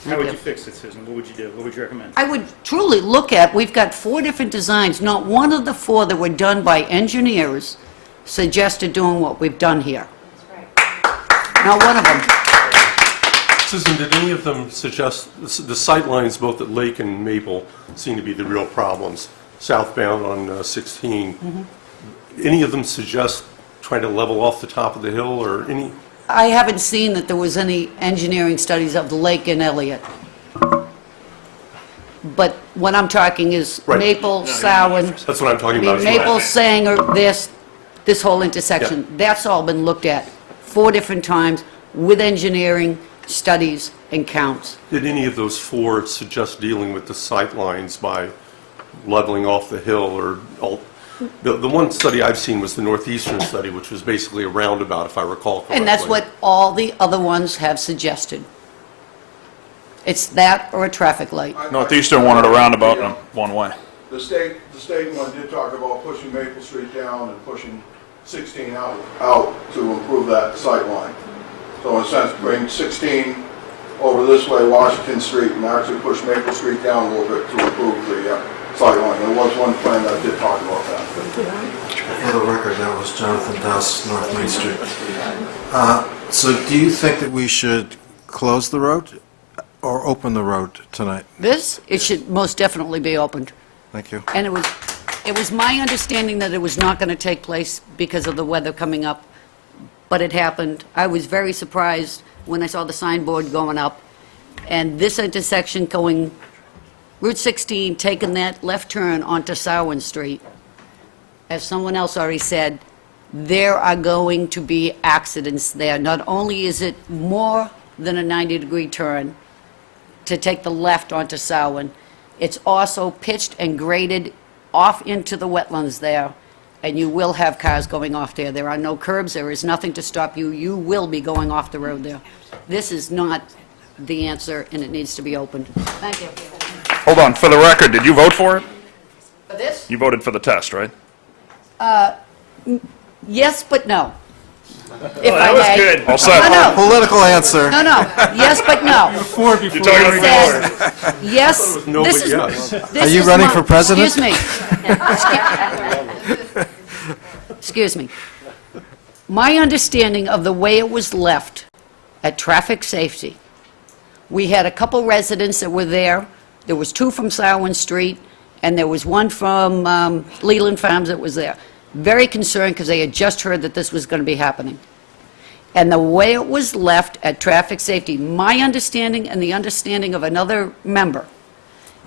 How would you fix it, Susan? What would you do? What would you recommend? I would truly look at, we've got 4 different designs. Not one of the 4 that were done by engineers suggested doing what we've done here. Not one of them. Susan, did any of them suggest, the sight lines both at Lake and Maple seem to be the real problems, southbound on 16. Any of them suggest trying to level off the top of the hill or any? I haven't seen that there was any engineering studies of the lake and Elliott. But what I'm talking is Right. Maple, Samhain. That's what I'm talking about. Maple, Sanger, this whole intersection. Yeah. That's all been looked at 4 different times with engineering, studies, and counts. Did any of those 4 suggest dealing with the sight lines by leveling off the hill or the one study I've seen was the Northeastern study, which was basically a roundabout, if I recall correctly. And that's what all the other ones have suggested. It's that or a traffic light. Northeastern wanted a roundabout in one way. The state one did talk about pushing Maple Street down and pushing 16 out to improve that sight line. So in a sense, bring 16 over this way, Washington Street, and actually push Maple Street down a little bit to improve the sight line. There was one plan that did talk about that. For the record, that was Jonathan Duss, North Main Street. So do you think that we should close the road or open the road tonight? It should most definitely be opened. Thank you. And it was my understanding that it was not going to take place because of the weather coming up, but it happened. I was very surprised when I saw the signboard going up, and this intersection going Route 16, taking that left turn onto Samhain Street. As someone else already said, there are going to be accidents there. Not only is it more than a 90-degree turn to take the left onto Samhain, it's also pitched and graded off into the wetlands there, and you will have cars going off there. There are no curbs, there is nothing to stop you. You will be going off the road there. This is not the answer, and it needs to be opened. Thank you. Hold on, for the record, did you vote for it? For this? You voted for the test, right? Yes, but no. If I may. All set. No, no. Political answer. No, no. Yes, but no. Before It says, yes, No, this but is... yes. this Are you is running my- for president? Excuse me. Excuse me. My understanding of the way it was left at traffic safety, we had a couple residents that were there. There was two from Sherborn Street, and there was one from Leland Farms that was there. Very concerned because they had just heard that this was going to be happening. And the way it was left at traffic safety, my understanding and the understanding of another member,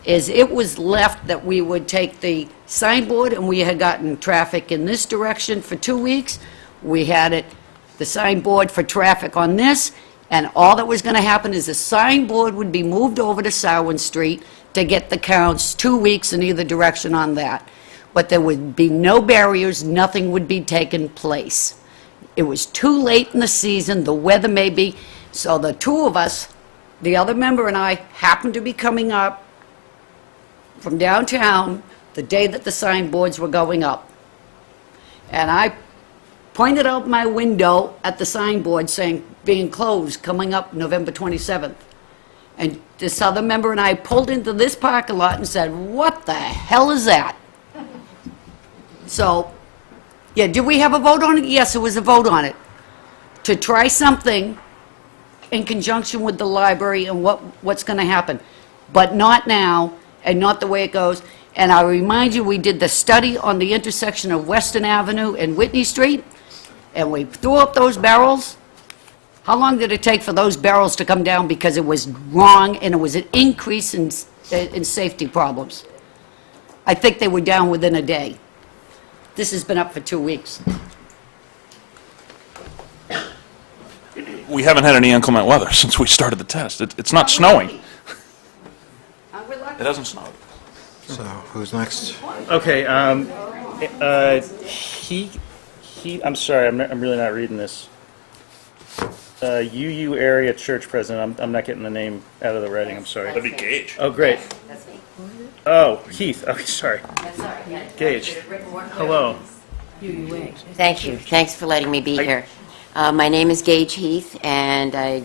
is it was left that we would take the signboard, and we had gotten traffic in this direction for 2 weeks. We had it, the signboard for traffic on this, and all that was going to happen is the signboard would be moved over to Sherborn Street to get the counts 2 weeks in either direction on that. But there would be no barriers, nothing would be taking place. It was too late in the season, the weather may be, so the two of us, the other member and I, happened to be coming up from downtown the day that the signboards were going up. And I pointed out my window at the signboard saying, being closed, coming up November 27th. And this other member and I pulled into this parking lot and said, what the hell is that? So, yeah, did we have a vote on it? Yes, there was a vote on it. To try something in conjunction with the library and what's going to happen. But not now, and not the way it goes. And I remind you, we did the study on the intersection of Western Avenue and Whitney Street, and we threw up those barrels. How long did it take for those barrels to come down because it was wrong and it was an increase in safety problems? I think they were down within a day. This has been up for 2 weeks. We haven't had any inclement weather since we started the test. It's not snowing. It hasn't snowed. So, who's next? Okay, I'm sorry, I'm really not reading this. UU area church president, I'm not getting the name out of the writing, I'm sorry. That'd be Gage. Oh, great. Oh, Keith, okay, sorry. Gage, hello. Thank you. Thanks for letting me be here. My name is Gage Heath, and I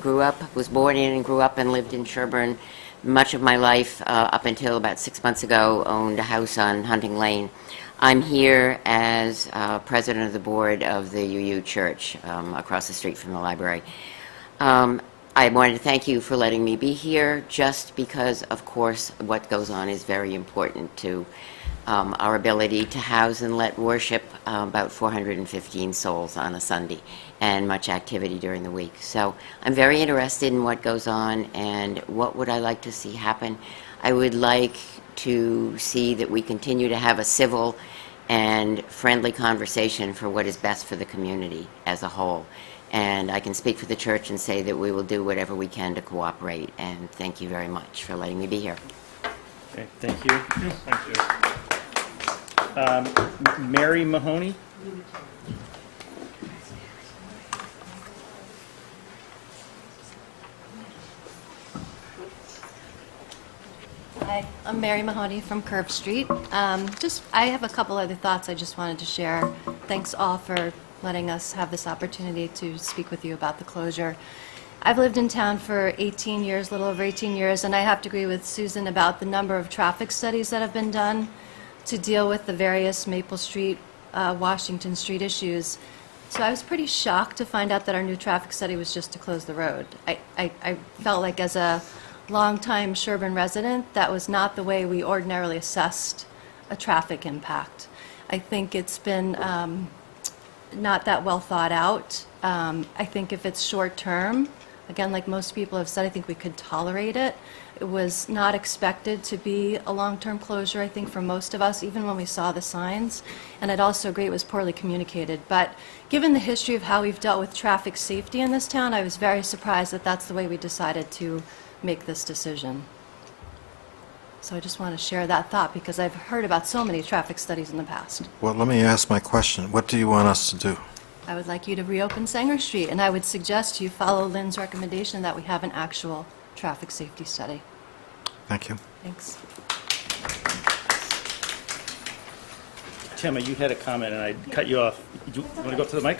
was born in and grew up and lived in Sherborn much of my life up until about 6 months ago, owned a house on Hunting Lane. I'm here as president of the board of the UU Church across the street from the library. I wanted to thank you for letting me be here, just because, of course, what goes on is very important to our ability to house and let worship about 415 souls on a Sunday, and much activity during the week. So I'm very interested in what goes on, and what would I like to see happen. I would like to see that we continue to have a civil and friendly conversation for what is best for the community as a whole. And I can speak for the church and say that we will do whatever we can to cooperate. And thank you very much for letting me be here. Okay, thank you. Thank you. Mary Mahoney? Hi, I'm Mary Mahoney from Curve Street. I have a couple other thoughts I just wanted to share. Thanks all for letting us have this opportunity to speak with you about the closure. I've lived in town for 18 years, a little over 18 years, and I have to agree with Susan about the number of traffic studies that have been done to deal with the various Maple Street, Washington Street issues. So I was pretty shocked to find out that our new traffic study was just to close the road. I felt like, as a longtime Sherborn resident, that was not the way we ordinarily assessed a traffic impact. I think it's been not that well thought out. I think if it's short-term, again, like most people have said, I think we could tolerate it. It was not expected to be a long-term closure, I think, for most of us, even when we saw the signs. And I'd also agree it was poorly communicated. But given the history of how we've dealt with traffic safety in this town, I was very surprised that that's the way we decided to make this decision. So I just want to share that thought, because I've heard about so many traffic studies in the past. Well, let me ask my question. What do you want us to do? I would like you to reopen Sanger Street, and I would suggest you follow Lynn's recommendation that we have an actual traffic safety study. Thank you. Thanks. Tim, you had a comment and I cut you off. Do you want to go up to the mic?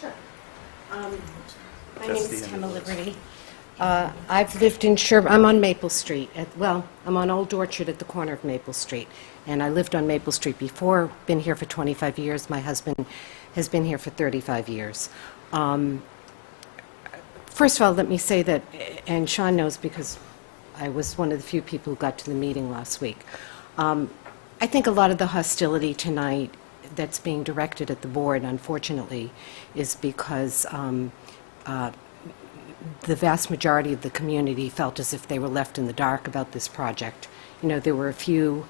Sure. My That's name the is end of Temma the list. Liberty. I've lived in Sherborn, I'm on Maple Street, I'm on Old Orchard at the corner of Maple Street, and I lived on Maple Street before, been here for 25 years. My husband has been here for 35 years. First of all, let me say that, and Sean knows because I was one of the few people who got to the meeting last week. I think a lot of the hostility tonight that's being directed at the board, unfortunately, is because the vast majority of the community felt as if they were left in the dark about this project. You know, there were a few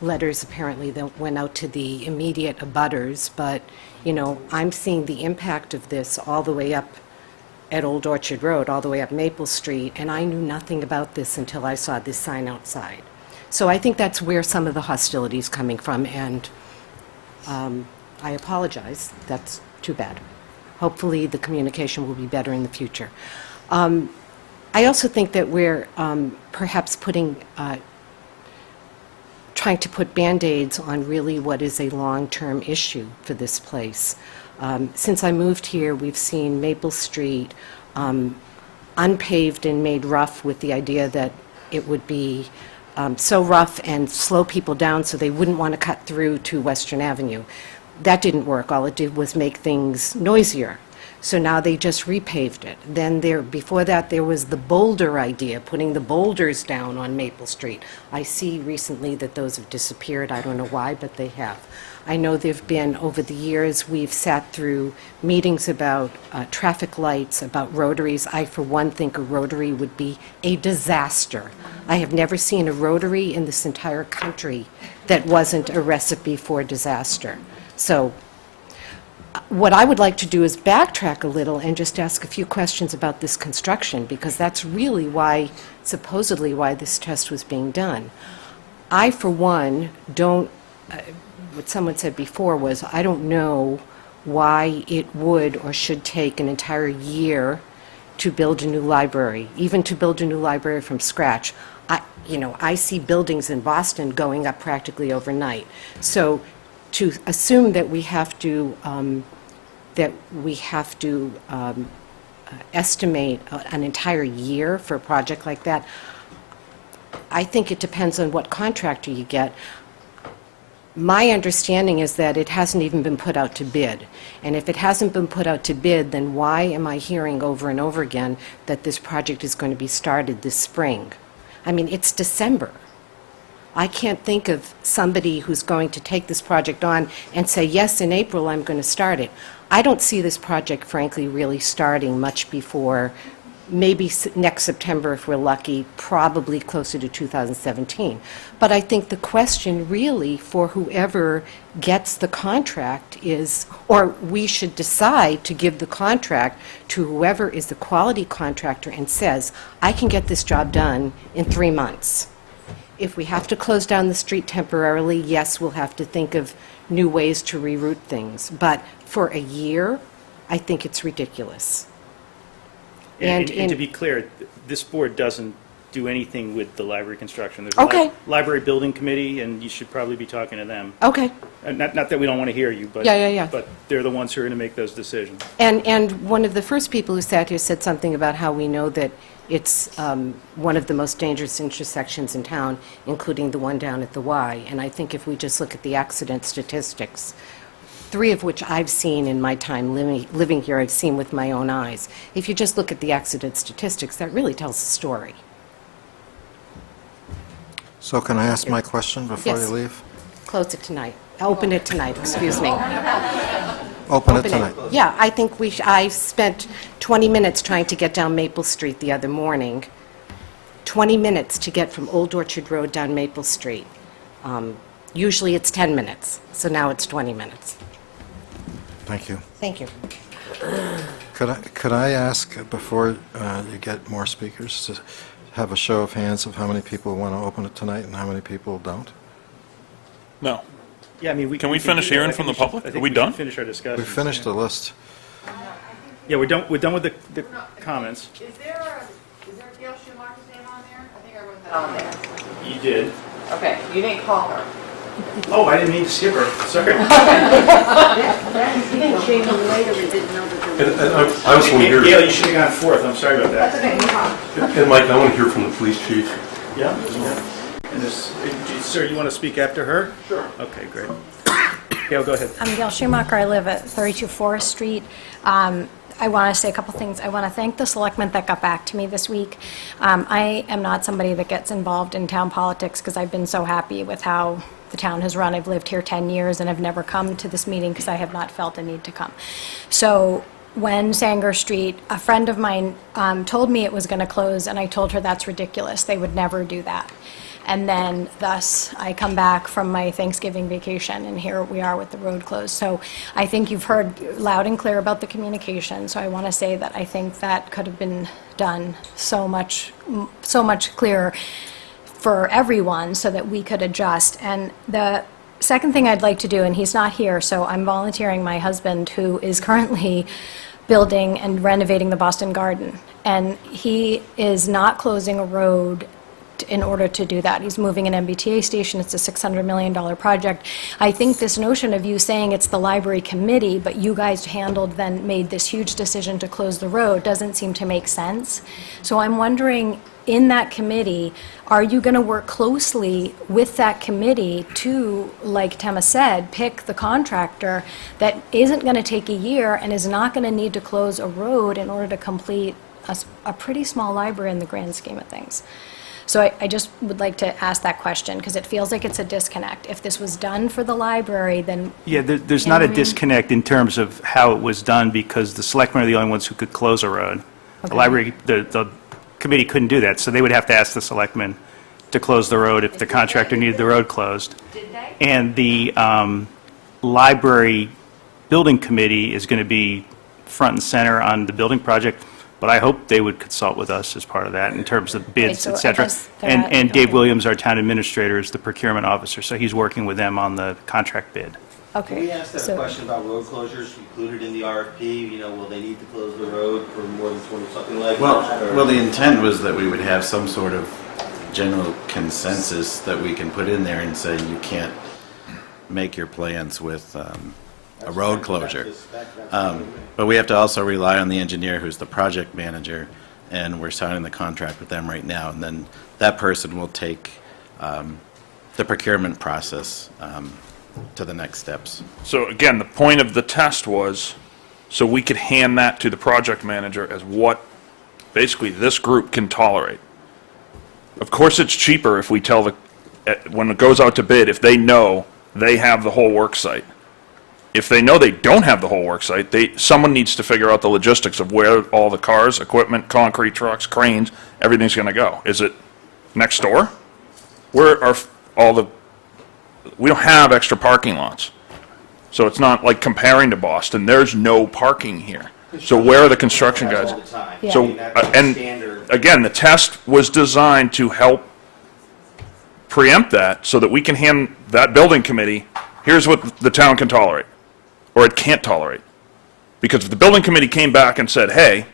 letters apparently that went out to the immediate abutters, but, you know, I'm seeing the impact of this all the way up at Old Orchard Road, all the way up Maple Street, and I knew nothing about this until I saw this sign outside. So I think that's where some of the hostility is coming from, and I apologize. That's too bad. Hopefully, the communication will be better in the future. I also think that we're perhaps trying to put Band-Aids on really what is a long-term issue for this place. Since I moved here, we've seen Maple Street unpaved and made rough with the idea that it would be so rough and slow people down so they wouldn't want to cut through to Western Avenue. That didn't work. All it did was make things noisier. So now they just repaved it. Then before that, there was the boulder idea, putting the boulders down on Maple Street. I see recently that those have disappeared. I don't know why, but they have. I know there've been, over the years, we've sat through meetings about traffic lights, about rotaries. I, for one, think a rotary would be a disaster. I have never seen a rotary in this entire country that wasn't a recipe for disaster. So what I would like to do is backtrack a little and just ask a few questions about this construction, because that's really why, supposedly why this test was being done. I, for one, don't, what someone said before was, I don't know why it would or should take an entire year to build a new library, even to build a new library from scratch. I see buildings in Boston going up practically overnight. So to assume that we have to estimate an entire year for a project like that, I think it depends on what contractor you get. My understanding is that it hasn't even been put out to bid. And if it hasn't been put out to bid, then why am I hearing over and over again that this project is going to be started this spring? I mean, it's December. I can't think of somebody who's going to take this project on and say, yes, in April I'm going to start it. I don't see this project, frankly, really starting much before maybe next September if we're lucky, probably closer to 2017. But I think the question really for whoever gets the contract is, or we should decide to give the contract to whoever is the quality contractor and says, I can get this job done in 3 months. If we have to close down the street temporarily, yes, we'll have to think of new ways to reroute things. But for a year, I think it's ridiculous. And to be clear, this board doesn't do anything with the library construction. There's Okay. a library building committee, and you should probably be talking to them. Okay. Not that we don't want to hear you, but Yeah. but they're the ones who are going to make those decisions. And one of the first people who sat here said something about how we know that it's one of the most dangerous intersections in town, including the one down at the Y. And I think if we just look at the accident statistics, 3 of which I've seen in my time living here, I've seen with my own eyes. If you just look at the accident statistics, that really tells a story. So can I ask my question before Yes. you leave? Close it tonight. Open it tonight, excuse me. Open it tonight. Yeah, I think I spent 20 minutes trying to get down Maple Street the other morning. 20 minutes to get from Old Orchard Road down Maple Street. Usually it's 10 minutes, so now it's 20 minutes. Thank you. Thank you. Could I ask, before you get more speakers, to have a show of hands of how many people want to open it tonight and how many people don't? No. Yeah, I mean, Can we finish hearing from the public? Are we done? Finish our discussion. We finished the list. Yeah, we're done with the comments. Is there Gail Schumacher's name on there? I think I wrote that on there. You did. Okay, you didn't call her. Oh, I didn't mean to skip her, sorry. I also want to hear. Gail, you should have gone fourth, I'm sorry about that. okay, no problem. And Mike, I want to hear from the police chief. Yeah? And this, sir, you want to speak after her? Sure. Okay, great. Gail, go ahead. I'm Gail Schumacher. I live at 32 Forest Street. I want to say a couple things. I want to thank the selectmen that got back to me this week. I am not somebody that gets involved in town politics because I've been so happy with how the town has run. I've lived here 10 years and I've never come to this meeting because I have not felt a need to come. So when Sanger Street, a friend of mine told me it was going to close, and I told her that's ridiculous. They would never do that. And then, thus, I come back from my Thanksgiving vacation, and here we are with the road closed. So I think you've heard loud and clear about the communication, so I want to say that I think that could have been done so much clearer for everyone so that we could adjust. And the second thing I'd like to do, and he's not here, so I'm volunteering my husband, who is currently building and renovating the Boston Garden. And he is not closing a road in order to do that. He's moving an MBTA station. It's a $600 million project. I think this notion of you saying it's the library committee, but you guys made this huge decision to close the road doesn't seem to make sense. So I'm wondering, in that committee, are you going to work closely with that committee to, like Tema said, pick the contractor that isn't going to take a year and is not going to need to close a road in order to complete a pretty small library in the grand scheme of things? So I just would like to ask that question, because it feels like it's a disconnect. If this was done for the library, then... Yeah, there's not a disconnect in terms of how it was done, because the selectmen are the only ones who could close a road. The library, the committee couldn't do that, so they would have to ask the selectmen to close the road if the contractor needed the road closed. Did they? And the library building committee is going to be front and center on the building project, but I hope they would consult with us as part of that in terms of bids, so et I cetera. guess they're And Dave okay. Williams, our town administrator, is the procurement officer, so he's working with them on the contract bid. Okay. Can we ask that so- question about road closures included in the RFP? You know, will they need to close the road for more than 20, something like that? or- Well, the intent was that we would have some sort of general consensus that we can put in there and say you can't make your plans with a road closure. But we have to also rely on the engineer who's the project manager, and we're signing the contract with them right now. And then that person will take the procurement process to the next steps. So again, the point of the test was so we could hand that to the project manager as what basically this group can tolerate. Of course, it's cheaper if we tell when it goes out to bid, if they know they have the whole work site. If they know they don't have the whole work site, someone needs to figure out the logistics of where all the cars, equipment, concrete trucks, cranes, everything's going to go. Is it next door? Where are we don't have extra parking lots. So it's not like comparing to Boston. There's no parking here. So where are the construction guys? All the time. Yeah. So, I mean, that's and standard. again, the test was designed to help preempt that so that we can hand that building committee, here's what the town can tolerate, or it can't tolerate. Because if the building committee came back and said, hey,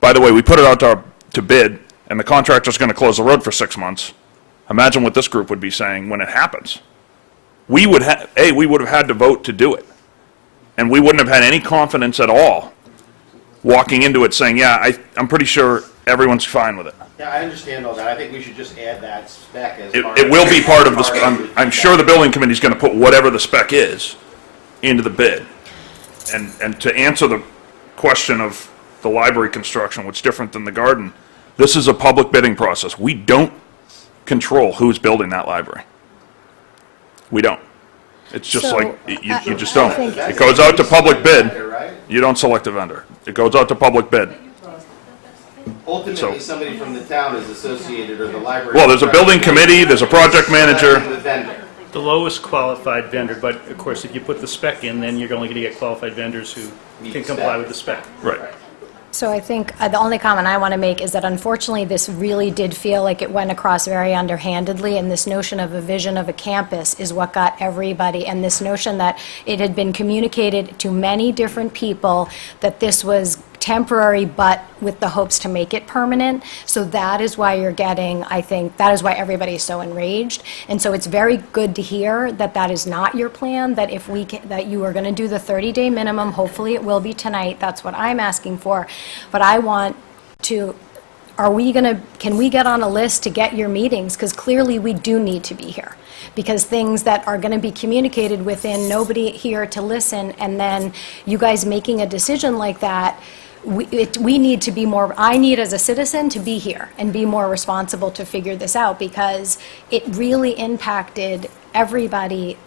by the way, we put it out to bid, and the contractor's going to close the road for 6 months, imagine what this group would be saying when it happens. We would have had to vote to do it. And we wouldn't have had any confidence at all walking into it saying, yeah, I'm pretty sure everyone's fine with it. Yeah, I understand all that. I think we should just add that spec as part It will be part of part this, I'm sure the building committee's going to put whatever the spec is into the bid. And to answer the question of the library construction, what's different than the garden, this is a public bidding process. We don't control who's building that library. We don't. It's just So, like, you just I don't. think- It goes out to public bid. You don't select a vendor. It goes out to public bid. Ultimately, So- somebody from the town is associated, or the library. Well, there's a building committee, there's a project manager. The vendor. The lowest qualified vendor, but of course, if you put the spec in, then you're only going to get qualified vendors who can comply with the spec. Right. So I think the only comment I want to make is that unfortunately, this really did feel like it went across very underhandedly, and this notion of a vision of a campus is what got everybody, and this notion that it had been communicated to many different people that this was temporary, but with the hopes to make it permanent. So that is why you're getting, I think, that is why everybody's so enraged. And so it's very good to hear that that is not your plan, that if we, that you are going to do the 30-day minimum, hopefully it will be tonight, that's what I'm asking for. But I want to, can we get on a list to get your meetings? Because clearly we do need to be here. Because things that are going to be communicated within, nobody here to listen, and then you guys making a decision like that, we need to be more, I need as a citizen to be here and be more responsible to figure this out, because it really impacted everybody,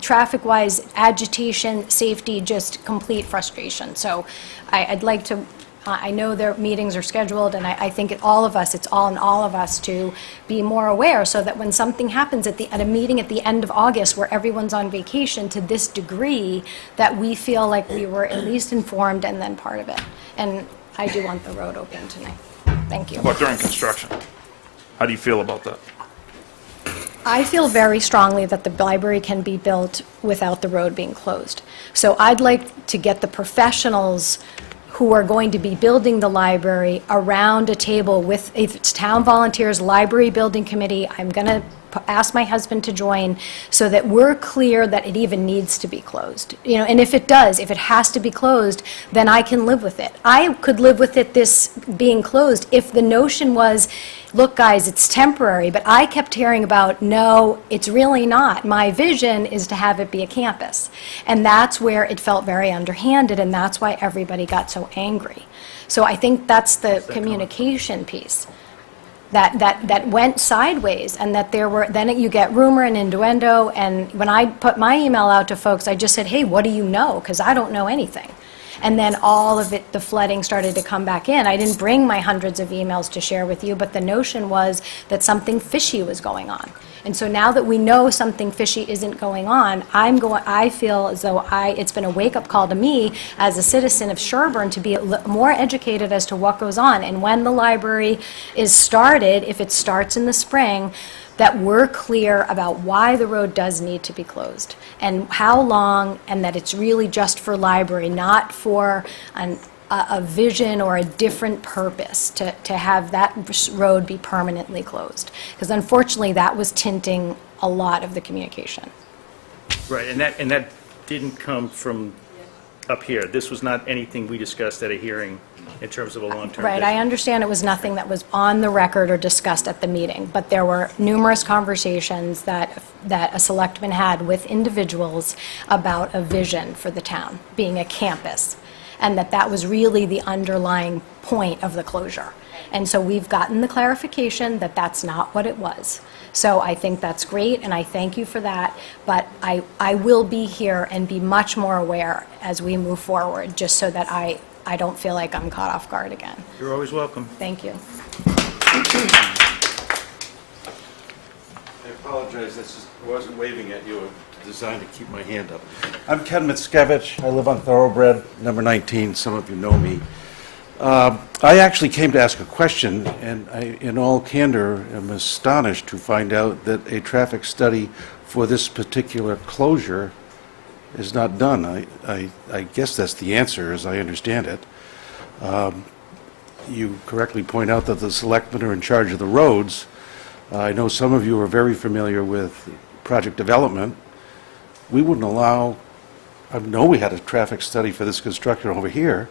traffic-wise, agitation, safety, just complete frustration. So I'd like to, I know their meetings are scheduled, and I think it's all on all of us to be more aware, so that when something happens at a meeting at the end of August where everyone's on vacation to this degree, that we feel like we were at least informed and then part of it. And I do want the road open tonight. Thank you. But during construction, how do you feel about that? I feel very strongly that the library can be built without the road being closed. So I'd like to get the professionals who are going to be building the library around a table with, if it's town volunteers, library building committee, I'm going to ask my husband to join, so that we're clear that it even needs to be closed. You know, and if it does, if it has to be closed, then I can live with it. I could live with it, this being closed, if the notion was, look, guys, it's temporary, but I kept hearing about, no, it's really not. My vision is to have it be a campus. And that's where it felt very underhanded, and that's why everybody got so angry. So I think that's the communication piece that went sideways, and that there were, then you get rumor and innuendo, and when I put my email out to folks, I just said, hey, what do you know? Because I don't know anything. And then all of it, the flooding started to come back in. I didn't bring my hundreds of emails to share with you, but the notion was that something fishy was going on. And so now that we know something fishy isn't going on, I feel as though it's been a wake-up call to me as a citizen of Sherborn to be more educated as to what goes on. And when the library is started, if it starts in the spring, that we're clear about why the road does need to be closed and how long, and that it's really just for library, not for a vision or a different purpose to have that road be permanently closed. Because unfortunately, that was tinting a lot of the communication. Right, and that didn't come from up here. This was not anything we discussed at a hearing in terms of a long-term Right, vision. I understand it was nothing that was on the record or discussed at the meeting, but there were numerous conversations that a selectman had with individuals about a vision for the town, being a campus, and that was really the underlying point of the closure. And so we've gotten the clarification that that's not what it was. So I think that's great, and I thank you for that, but I will be here and be much more aware as we move forward, just so that I don't feel like I'm caught off guard again. You're always welcome. Thank you. I apologize, I wasn't waving at you, designed to keep my hand up. I'm Ken Mickiewicz, I live on Thoroughbred, number 19, some of you know me. I actually came to ask a question, and I, in all candor, am astonished to find out that a traffic study for this particular closure is not done. I guess that's the answer, as I understand it. You correctly point out that the selectmen are in charge of the roads. I know some of you are very familiar with project development. We wouldn't allow, I know we had a traffic study for this construction over here,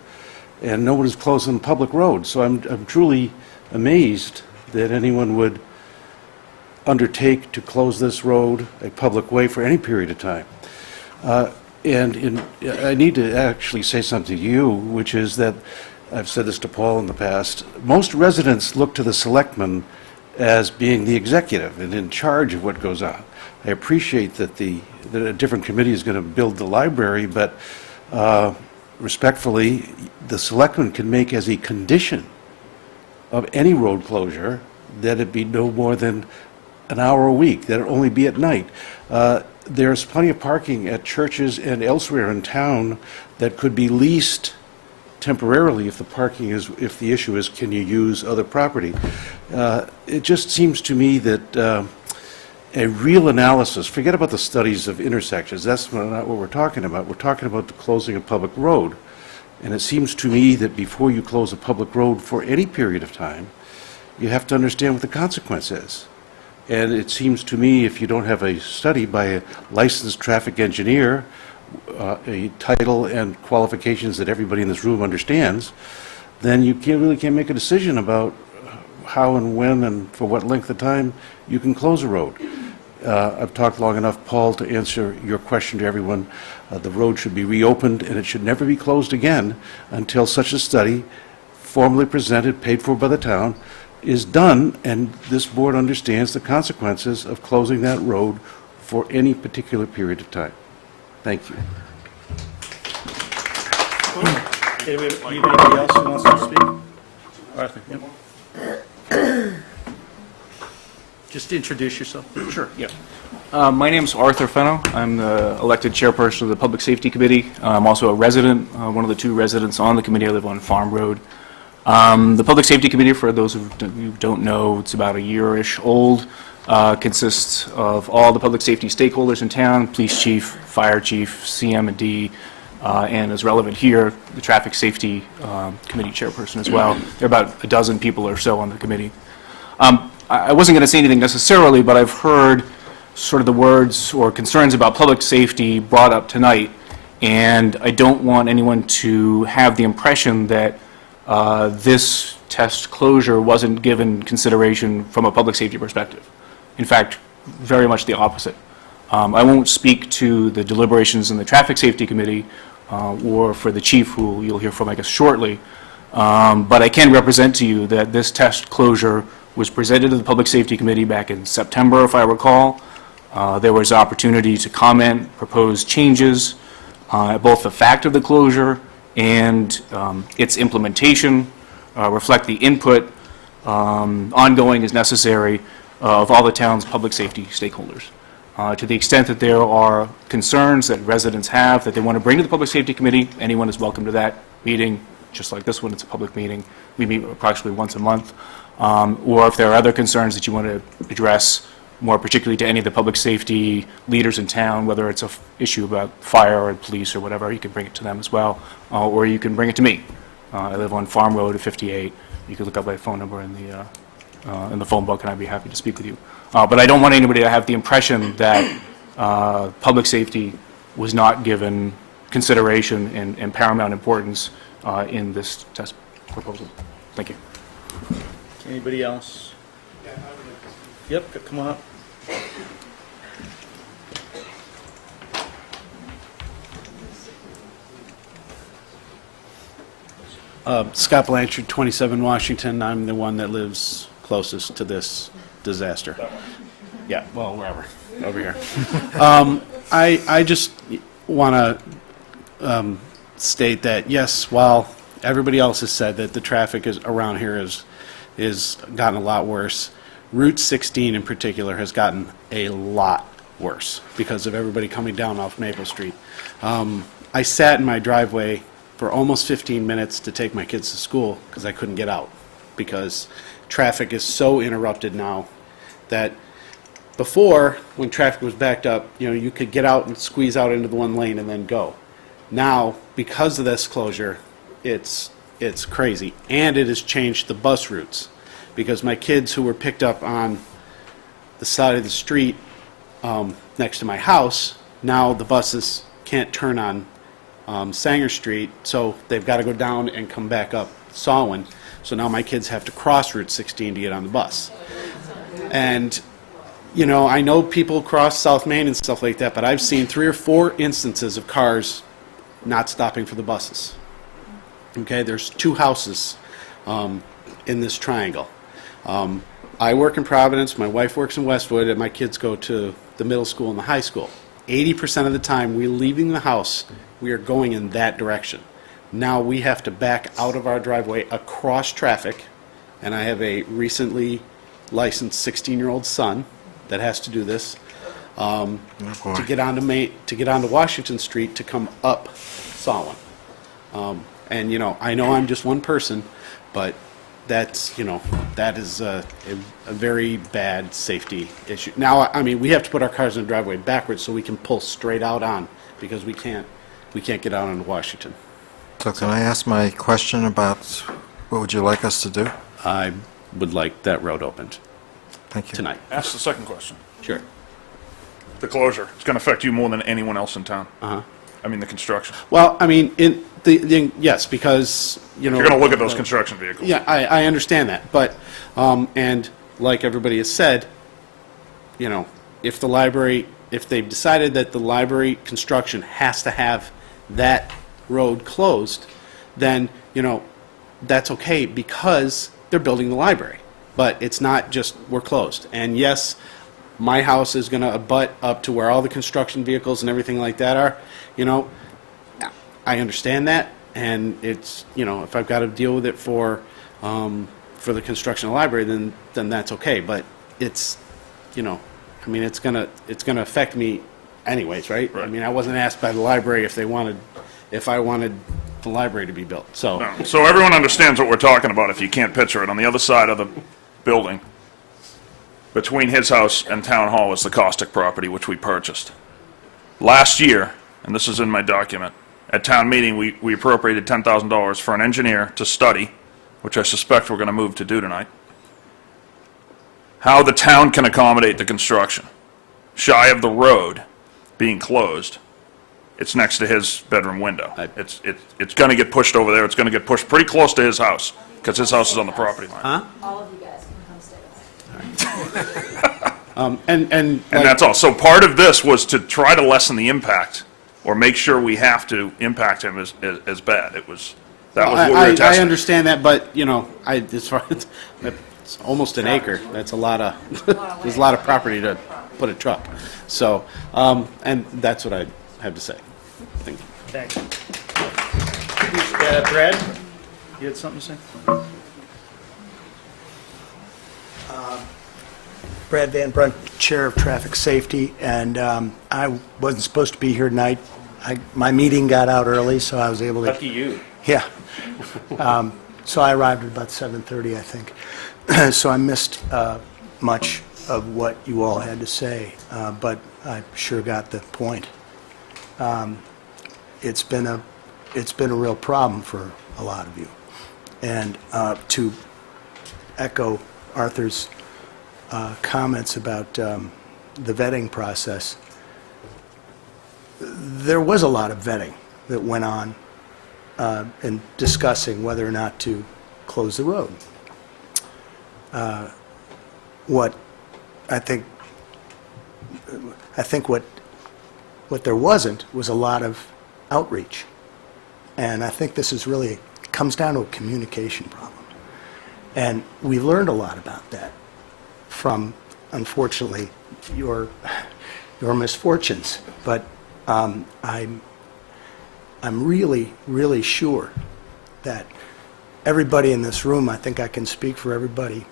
and no one is closing public roads. So I'm truly amazed that anyone would undertake to close this road, a public way, for any period of time. I need to actually say something to you, which is that, I've said this to Paul in the past, most residents look to the selectmen as being the executive and in charge of what goes on. I appreciate that that a different committee is going to build the library, but respectfully, the selectmen can make as a condition of any road closure that it be no more than an hour a week, that it only be at night. There's plenty of parking at churches and elsewhere in town that could be leased temporarily if the issue is, can you use other property? It just seems to me that a real analysis, forget about the studies of intersections, that's not what we're talking about. We're talking about the closing of public road. And it seems to me that before you close a public road for any period of time, you have to understand what the consequence is. And it seems to me, if you don't have a study by a licensed traffic engineer, a title and qualifications that everybody in this room understands, then you really can't make a decision about how and when and for what length of time you can close a road. I've talked long enough, Paul, to answer your question to everyone. The road should be reopened, and it should never be closed again until such a study, formally presented, paid for by the town, is done, and this board understands the consequences of closing that road for any particular period of time. Thank you. Anybody else who wants to speak? Arthur, yep. Just introduce yourself. Sure, yeah. My name is Arthur Fenno. I'm the elected chairperson of the Public Safety Committee. I'm also a resident, one of the two residents on the committee. I live on Farm Road. The Public Safety Committee, for those who don't know, it's about a year-ish old, consists of all the public safety stakeholders in town, police chief, fire chief, CM&D, and as relevant here, the Traffic Safety Committee chairperson as well. There are about a dozen people or so on the committee. I wasn't going to say anything necessarily, but I've heard sort of the words or concerns about public safety brought up tonight, and I don't want anyone to have the impression that this test closure wasn't given consideration from a public safety perspective. In fact, very much the opposite. I won't speak to the deliberations in the Traffic Safety Committee or for the chief, who you'll hear from, I guess, shortly, but I can represent to you that this test closure was presented to the Public Safety Committee back in September, if I recall. There was opportunity to comment, propose changes, both the fact of the closure and its implementation, reflect the input ongoing as necessary of all the town's public safety stakeholders. To the extent that there are concerns that residents have that they want to bring to the Public Safety Committee, anyone is welcome to that meeting, just like this one, it's a public meeting. We meet approximately once a month. Or if there are other concerns that you want to address, more particularly to any of the public safety leaders in town, whether it's an issue about fire or police or whatever, you can bring it to them as well, or you can bring it to me. I live on Farm Road at 58. You can look up my phone number in the phone book, and I'd be happy to speak with you. But I don't want anybody to have the impression that public safety was not given consideration and paramount importance in this test proposal. Thank you. Anybody else? Yep, come on up. Scott Blanchard, 27 Washington. I'm the one that lives closest to this disaster. Yeah, well, wherever, over here. I just want to state that, yes, while everybody else has said that the traffic around here is gotten a lot worse, Route 16 in particular has gotten a lot worse because of everybody coming down off Maple Street. I sat in my driveway for almost 15 minutes to take my kids to school because I couldn't get out, because traffic is so interrupted now that before, when traffic was backed up, you could get out and squeeze out into the one lane and then go. Now, because of this closure, it's crazy, and it has changed the bus routes, because my kids who were picked up on the side of the street next to my house, now the buses can't turn on Sanger Street, so they've got to go down and come back up Sawin. So now my kids have to cross Route 16 to get on the bus. And, I know people cross South Main and stuff like that, but I've seen 3 or 4 instances of cars not stopping for the buses. Okay, there's 2 houses in this triangle. I work in Providence, my wife works in Westwood, and my kids go to the middle school and the high school. 80% of the time we're leaving the house, we are going in that direction. Now we have to back out of our driveway across traffic, and I have a recently licensed 16-year-old son that has to do this to get onto Washington Street to come up Sawin. And I know I'm just one person, but that's that is a very bad safety issue. Now, we have to put our cars in the driveway backwards so we can pull straight out on, because we can't get out onto Washington. So can I ask my question about what would you like us to do? I would like that road opened Thank you. tonight. Ask the second question. Sure. The closure. It's going to affect you more than anyone else in town. Uh-huh. I mean, the construction. Well, I mean, yes, because, you know. You're going to look at those construction vehicles. Yeah, I understand that, but, and like everybody has said, you know, if they've decided that the library construction has to have that road closed, then, you know, that's okay because they're building the library. But it's not just, we're closed. And yes, my house is going to abut up to where all the construction vehicles and everything like that are, you know, I understand that, and it's, you know, if I've got to deal with it for the construction of the library, then that's okay. But it's, you know, I mean, it's gonna affect me anyways, right? I mean, I wasn't asked by the library if I wanted the library to be built, so. No. So everyone understands what we're talking about if you can't picture it. On the other side of the building, between his house and Town Hall, is the caustic property, which we purchased. Last year, and this is in my document, at town meeting, we appropriated $10,000 for an engineer to study, which I suspect we're going to move to do tonight, how the town can accommodate the construction. Shy of the road being closed, it's next to his bedroom window. It's going to get pushed over there. It's going to get pushed pretty close to his house, because his house is on the property line. Huh? All of you guys can come stay with us. And that's all. So part of this was to try to lessen the impact, or make sure we have to impact him as bad. That was what we were I testing. understand that, but, you know, as far as, it's almost an acre. That's a lot of, there's a lot of property to put a truck. So, and that's what I have to say. Thank you. Thanks. Brad, you had something to say? Brad Van Brunt, Chair of Traffic Safety, and I wasn't supposed to be here tonight. My meeting got out early, so I was able to... Lucky you. Yeah. So I arrived at about 7:30, I think. So I missed much of what you all had to say, but I sure got the point. It's been a real problem for a lot of you. And to echo Arthur's comments about the vetting process, there was a lot of vetting that went on in discussing whether or not to close the road. What I think what there wasn't was a lot of outreach. And I think this is really, it comes down to a communication problem. And we learned a lot about that from, unfortunately, your misfortunes. But I'm really, really sure that everybody in this room, I think I can speak for everybody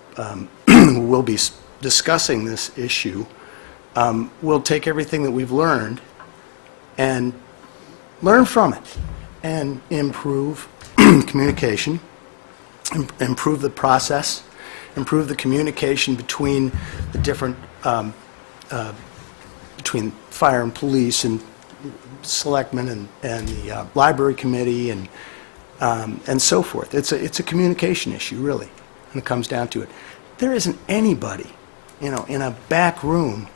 who will be discussing this issue, will take everything that we've learned and learn from it and improve communication, improve the process, improve the communication between the different, between fire and police and selectmen and the library committee and so forth. It's a communication issue, really, when it comes down to it. There isn't anybody, you know, in a back room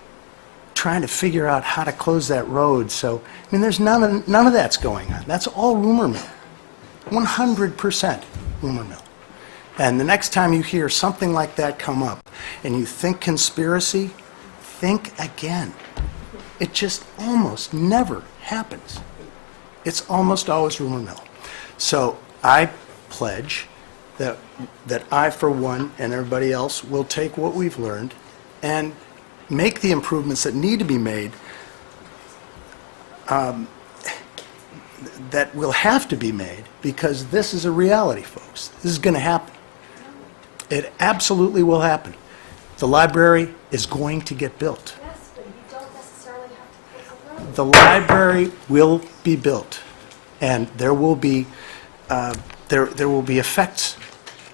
trying to figure out how to close that road. So, I mean, there's none of that's going on. That's all rumor mill. 100% rumor mill. And the next time you hear something like that come up and you think conspiracy, think again. It just almost never happens. It's almost always rumor mill. So I pledge that I, for one, and everybody else, will take what we've learned and make the improvements that need to be made, that will have to be made, because this is a reality, folks. This is going to happen. It absolutely will happen. The library is going to get built. Yes, but you don't necessarily have to close the road. The library will be built, and there will be effects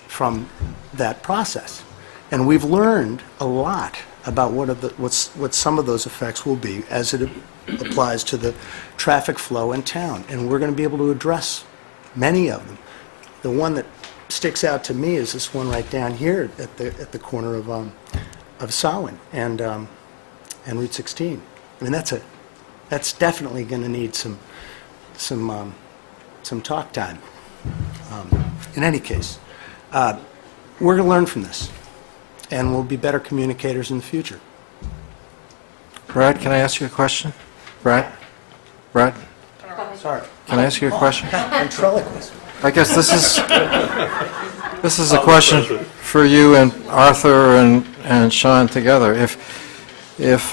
from that process. And we've learned a lot about what some of those effects will be as it applies to the traffic flow in town. And we're going to be able to address many of them. The one that sticks out to me is this one right down here at the corner of Samhain and Route 16. I mean, that's definitely going to need some talk time. In any case, we're going to learn from this, and we'll be better communicators in the future. Brad, can I ask you a question? Brad? Sorry. Can I ask you a question? Ventriloquist. I guess this is a question for you and Arthur and Sean together. If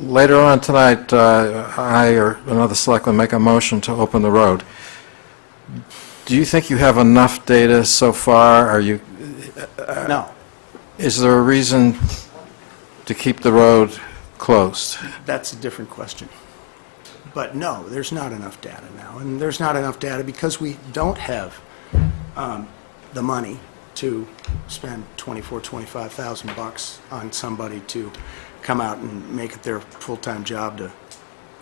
later on tonight, I or another selectman make a motion to open the road, do you think you have enough data so far? Are you? No. Is there a reason to keep the road closed? That's a different question. But no, there's not enough data now, and there's not enough data because we don't have the money to spend $25,000 on somebody to come out and make it their full-time job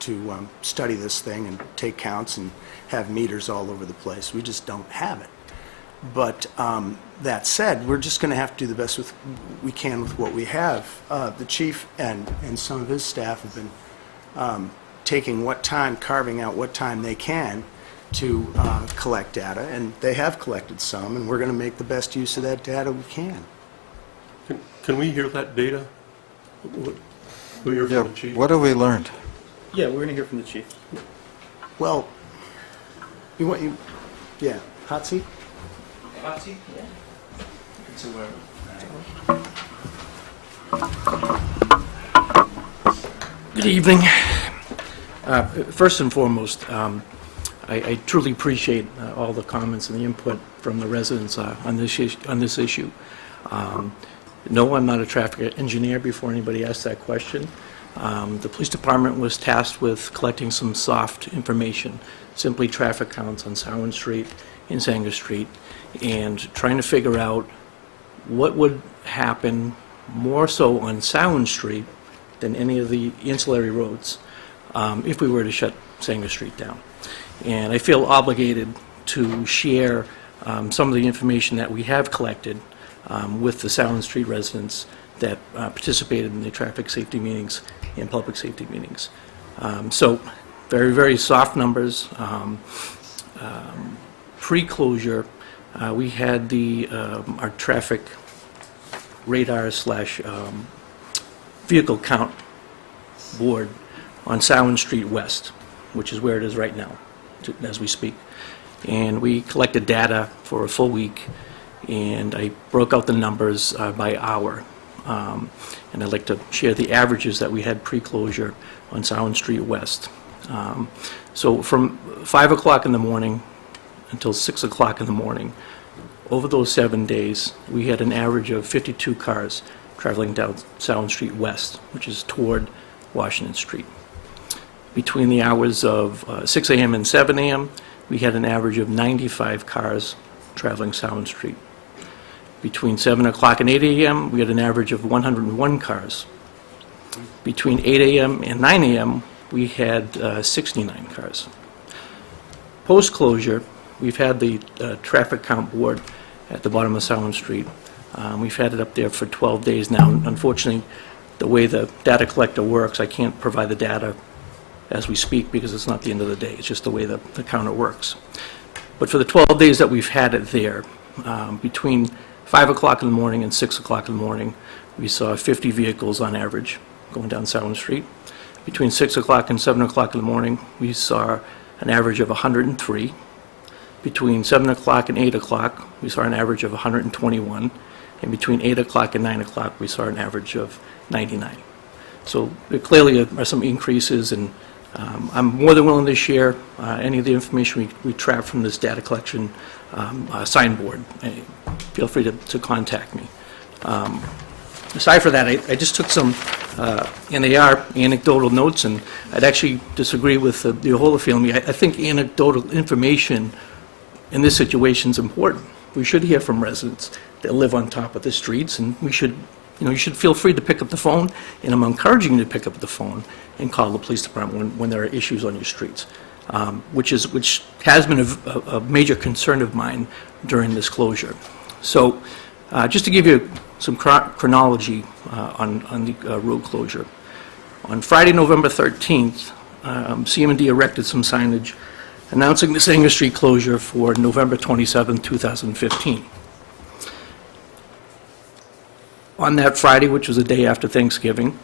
to study this thing and take counts and have meters all over the place. We just don't have it. But that said, we're just going to have to do the best we can with what we have. The chief and some of his staff have been carving out what time they can to collect data, and they have collected some, and we're going to make the best use of that data we can. Can we hear that data? We'll hear from the chief. What have we learned? Yeah, we're going to hear from the chief. Well, yeah, hot seat? Hot seat? Yeah. Good evening. First and foremost, I truly appreciate all the comments and the input from the residents on this issue. No, I'm not a traffic engineer before anybody asked that question. The police department was tasked with collecting some soft information, simply traffic counts on Sherborn Street and Sanger Street, and trying to figure out what would happen more so on Sherborn Street than any of the ancillary roads if we were to shut Sanger Street down. And I feel obligated to share some of the information that we have collected with the Sherborn Street residents that participated in the traffic safety meetings and public safety meetings. So very, very soft numbers. Pre-closure, we had our traffic radar / vehicle count board on Sherborn Street West, which is where it is right now, as we speak. And we collected data for a full week, and I broke out the numbers by hour. And I'd like to share the averages that we had pre-closure on Sherborn Street West. So from 5 o'clock in the morning until 6 o'clock in the morning, over those 7 days, we had an average of 52 cars traveling down Sherborn Street West, which is toward Washington Street. Between the hours of 6 a.m. and 7 a.m., we had an average of 95 cars traveling Sherborn Street. Between 7 o'clock and 8 a.m., we had an average of 101 cars. Between 8 a.m. and 9 a.m., we had 69 cars. Post-closure, we've had the traffic count board at the bottom of Sherborn Street. We've had it up there for 12 days now. Unfortunately, the way the data collector works, I can't provide the data as we speak because it's not the end of the day. It's just the way the counter works. But for the 12 days that we've had it there, between 5 o'clock in the morning and 6 o'clock in the morning, we saw 50 vehicles on average going down Sherborn Street. Between 6 o'clock and 7 o'clock in the morning, we saw an average of 103. Between 7 o'clock and 8 o'clock, we saw an average of 121. And between 8 o'clock and 9 o'clock, we saw an average of 99. So there clearly are some increases, and I'm more than willing to share any of the information we trap from this data collection signboard. Feel free to contact me. Aside from that, I just took some, and they are anecdotal notes, and I'd actually disagree with the Holofield. I think anecdotal information in this situation is important. We should hear from residents that live on top of the streets, and we should, you should feel free to pick up the phone, and I'm encouraging you to pick up the phone and call the police department when there are issues on your streets. which has been a major concern of mine during this closure. So just to give you some chronology on the road closure. On Friday, November 13th, CM&D erected some signage announcing the Sanger Street closure for November 27, 2015. On that Friday, which was the day after Thanksgiving,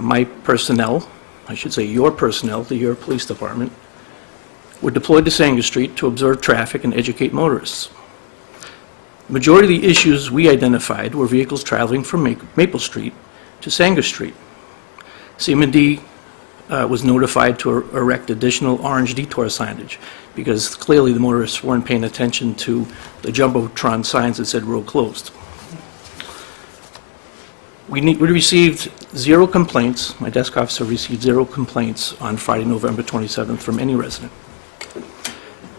my personnel, I should say your personnel, the Your Police Department, were deployed to Sanger Street to observe traffic and educate motorists. The majority of the issues we identified were vehicles traveling from Maple Street to Sanger Street. CM&D was notified to erect additional orange detour signage because clearly the motorists weren't paying attention to the Jumbotron signs that said road closed. We received 0 complaints. My desk officer received 0 complaints on Friday, November 27th from any resident.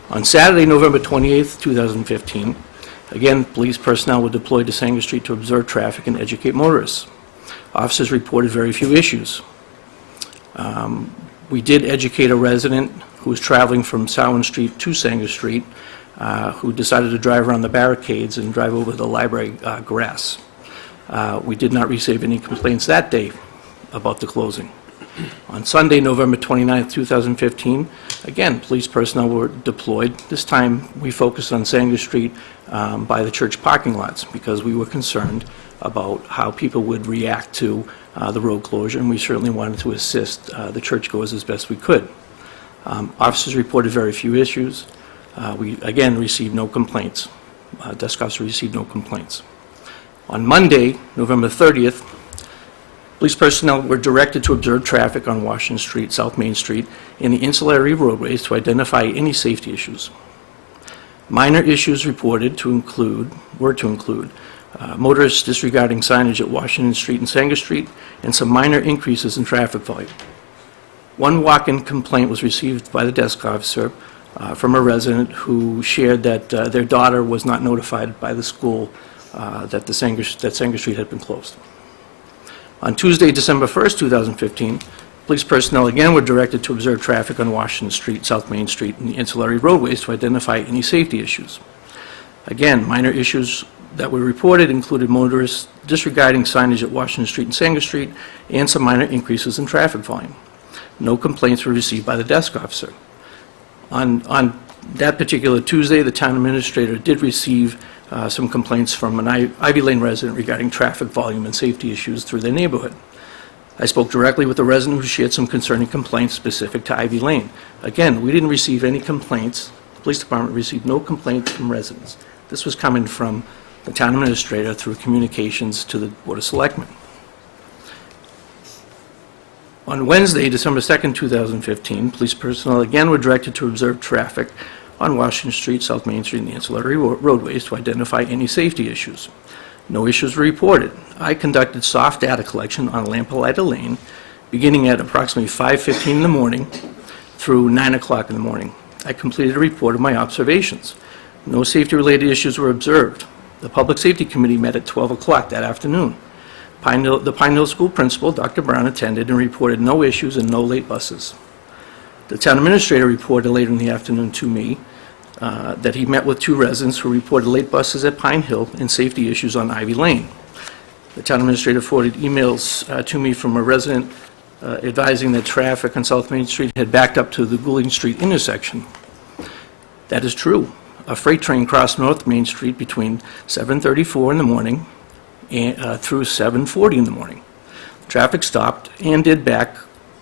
On Saturday, November 28th, 2015, again, police personnel were deployed to Sanger Street to observe traffic and educate motorists. Officers reported very few issues. We did educate a resident who was traveling from Sowin Street to Sanger Street, who decided to drive around the barricades and drive over the library grass. We did not receive any complaints that day about the closing. On Sunday, November 29, 2015, again, police personnel were deployed. This time, we focused on Sanger Street by the church parking lots because we were concerned about how people would react to the road closure, and we certainly wanted to assist the churchgoers as best we could. Officers reported very few issues. We, again, received no complaints. Desk officer received no complaints. On Monday, November 30th, police personnel were directed to observe traffic on Washington Street, South Main Street, and the ancillary roadways to identify any safety issues. Minor issues reported were to include motorists disregarding signage at Washington Street and Sanger Street, and some minor increases in traffic volume. One walk-in complaint was received by the desk officer from a resident who shared that their daughter was not notified by the school that Sanger Street had been closed. On Tuesday, December 1st, 2015, police personnel again were directed to observe traffic on Washington Street, South Main Street, and the ancillary roadways to identify any safety issues. Again, minor issues that were reported included motorists disregarding signage at Washington Street and Sanger Street, and some minor increases in traffic volume. No complaints were received by the desk officer. On that particular Tuesday, the town administrator did receive some complaints from an Ivy Lane resident regarding traffic volume and safety issues through their neighborhood. I spoke directly with the resident who shared some concerning complaints specific to Ivy Lane. Again, we didn't receive any complaints. The police department received no complaints from residents. This was coming from the town administrator through communications to the Board of Selectmen. On Wednesday, December 2nd, 2015, police personnel again were directed to observe traffic on Washington Street, South Main Street, and the ancillary roadways to identify any safety issues. No issues were reported. I conducted soft data collection on Lampolita Lane beginning at approximately 5:15 in the morning through 9 o'clock in the morning. I completed a report of my observations. No safety-related issues were observed. The Public Safety Committee met at 12 o'clock that afternoon. The Pine Hill School principal, Dr. Brown, attended and reported no issues and no late buses. The town administrator reported later in the afternoon to me that he met with 2 residents who reported late buses at Pine Hill and safety issues on Ivy Lane. The town administrator forwarded emails to me from a resident advising that traffic on South Main Street had backed up to the Goulding Street intersection. That is true. A freight train crossed North Main Street between 7:34 in the morning and through 7:40 in the morning. Traffic stopped and did back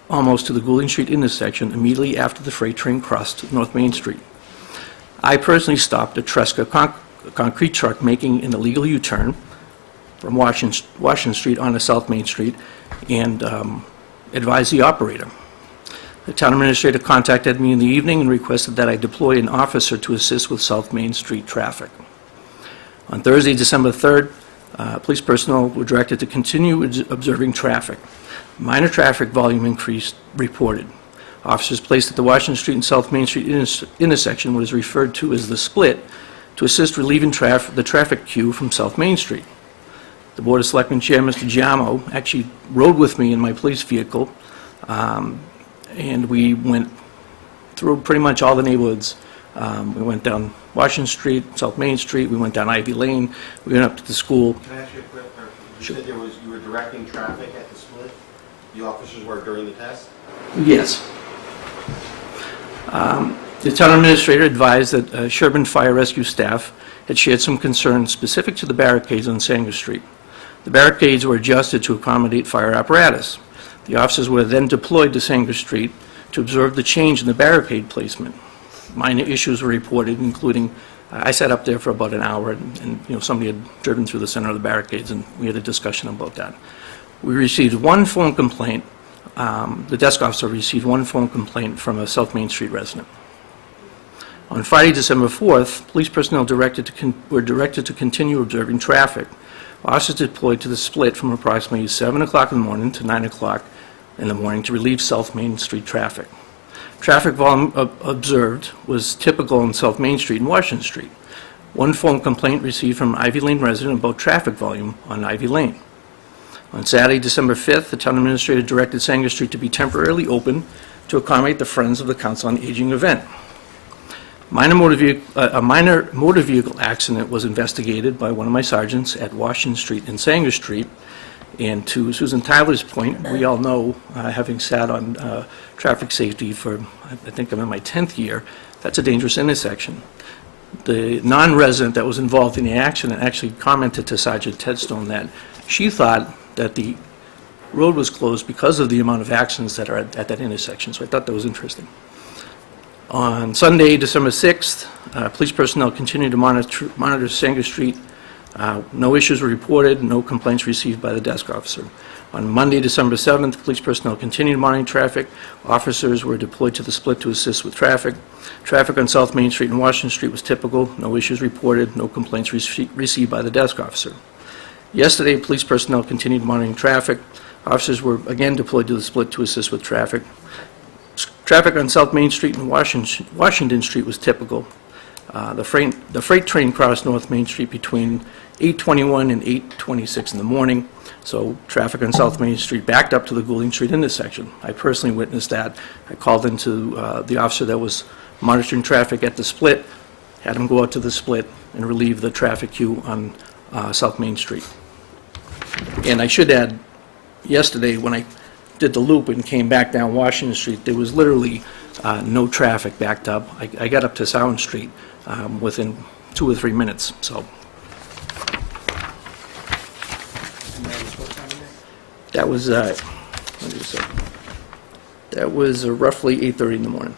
almost to the Goulding Street intersection immediately after the freight train crossed North Main Street. I personally stopped a Tresca concrete truck making an illegal U-turn from Washington Street onto South Main Street and advised the operator. The town administrator contacted me in the evening and requested that I deploy an officer to assist with South Main Street traffic. On Thursday, December 3rd, police personnel were directed to continue observing traffic. Minor traffic volume increase reported. Officers placed at the Washington Street and South Main Street intersection, what is referred to as the split, to assist relieving the traffic queue from South Main Street. The Board of Selectmen Chair, Mr. Giamo, actually rode with me in my police vehicle, and we went through pretty much all the neighborhoods. We went down Washington Street, South Main Street, we went down Ivy Lane, we went up to the school. Can I ask you a quick, you said you were directing traffic at the split? The officers were during the test? Yes. The town administrator advised that Sherborn Fire Rescue staff had shared some concerns specific to the barricades on Sanger Street. The barricades were adjusted to accommodate fire apparatus. The officers were then deployed to Sanger Street to observe the change in the barricade placement. Minor issues were reported, including, I sat up there for about an hour, and somebody had driven through the center of the barricades, and we had a discussion about that. We received one phone complaint. The desk officer received one phone complaint from a South Main Street resident. On Friday, December 4th, police personnel were directed to continue observing traffic. Officers deployed to the split from approximately 7 o'clock in the morning to 9 o'clock in the morning to relieve South Main Street traffic. Traffic volume observed was typical on South Main Street and Washington Street. One phone complaint received from an Ivy Lane resident about traffic volume on Ivy Lane. On Saturday, December 5th, the town administrator directed Sanger Street to be temporarily open to accommodate the Friends of the Council on Aging event. A minor motor vehicle accident was investigated by one of my sergeants at Washington Street and Sanger Street. And to Susan Tyler's point, we all know, having sat on traffic safety for, I think I'm in my 10th year, that's a dangerous intersection. The non-resident that was involved in the accident actually commented to Sergeant Tedstone that she thought that the road was closed because of the amount of accidents that are at that intersection. So I thought that was interesting. On Sunday, December 6th, police personnel continued to monitor Sanger Street. No issues were reported, no complaints received by the desk officer. On Monday, December 7th, police personnel continued monitoring traffic. Officers were deployed to the split to assist with traffic. Traffic on South Main Street and Washington Street was typical, no issues reported, no complaints received by the desk officer. Yesterday, police personnel continued monitoring traffic. Officers were again deployed to the split to assist with traffic. Traffic on South Main Street and Washington Street was typical. The freight train crossed North Main Street between 8:21 and 8:26 in the morning, so traffic on South Main Street backed up to the Goulding Street intersection. I personally witnessed that. I called into the officer that was monitoring traffic at the split, had him go out to the split and relieve the traffic queue on South Main Street. And I should add, yesterday when I did the loop and came back down Washington Street, there was literally no traffic backed up. I got up to Sound Street within 2 or 3 minutes, so. That was, roughly 8:30 in the morning.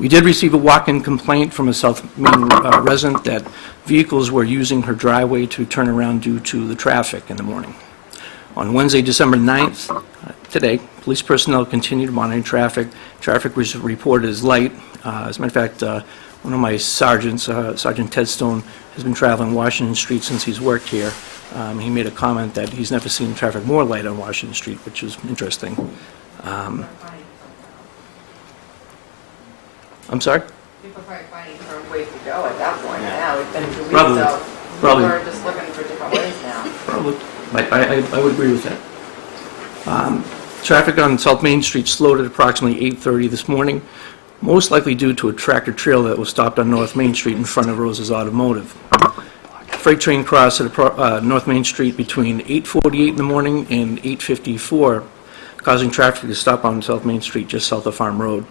We did receive a walk-in complaint from a South Main resident that vehicles were using her driveway to turn around due to the traffic in the morning. On Wednesday, December 9th, today, police personnel continued monitoring traffic. Traffic was reported as light. As a matter of fact, one of my sergeants, Sergeant Tedstone, has been traveling Washington Street since he's worked here. He made a comment that he's never seen traffic more light on Washington Street, which is interesting. I'm sorry? People probably finding different ways to go at that point now. It's been 2 weeks, Probably. so Probably. people are just looking for different ways now. Probably. I would agree with that. Traffic on South Main Street slowed at approximately 8:30 this morning, most likely due to a tractor trailer that was stopped on North Main Street in front of Rose's Automotive. Freight train crossed at North Main Street between 8:48 in the morning and 8:54, causing traffic to stop on South Main Street just south of Farm Road.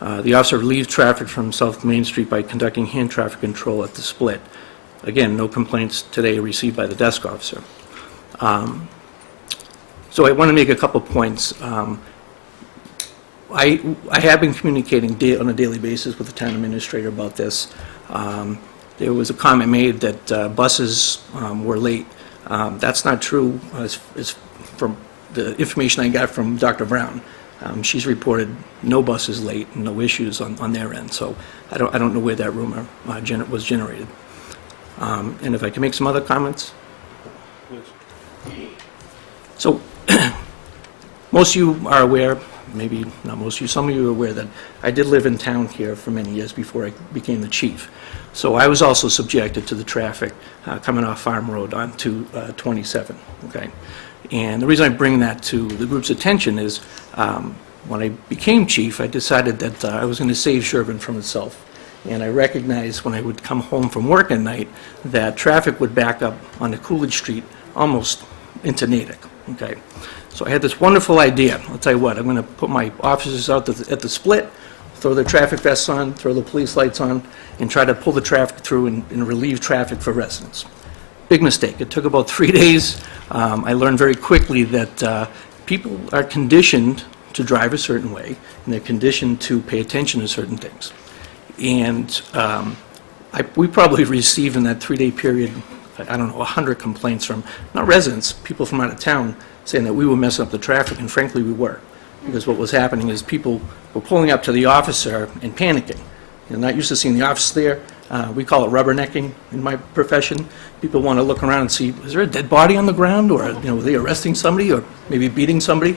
The officer relieved traffic from South Main Street by conducting hand traffic control at the split. Again, no complaints today received by the desk officer. So I want to make a couple points. I have been communicating on a daily basis with the town administrator about this. There was a comment made that buses were late. That's not true as from the information I got from Dr. Brown. She's reported no buses late and no issues on their end. So I don't know where that rumor was generated. And if I can make some other comments? So, most of you are aware, maybe not most of you, some of you are aware that I did live in town here for many years before I became the chief. So I was also subjected to the traffic coming off Farm Road onto 27, okay? And the reason I bring that to the group's attention is When I became chief, I decided that I was going to save Sherborn from itself. And I recognized when I would come home from work at night that traffic would back up onto Coolidge Street almost into Natick, okay? So I had this wonderful idea. I'll tell you what, I'm going to put my officers out at the split, throw their traffic vests on, throw the police lights on, and try to pull the traffic through and relieve traffic for residents. Big mistake. It took about 3 days. I learned very quickly that people are conditioned to drive a certain way, and they're conditioned to pay attention to certain things. And we probably received in that 3-day period, I don't know, 100 complaints from, not residents, people from out of town, saying that we were messing up the traffic, and frankly, we were. Because what was happening is people were pulling up to the officer and panicking. They're not used to seeing the officer there. We call it rubbernecking in my profession. People want to look around and see, is there a dead body on the ground, or, you know, are they arresting somebody, or maybe beating somebody?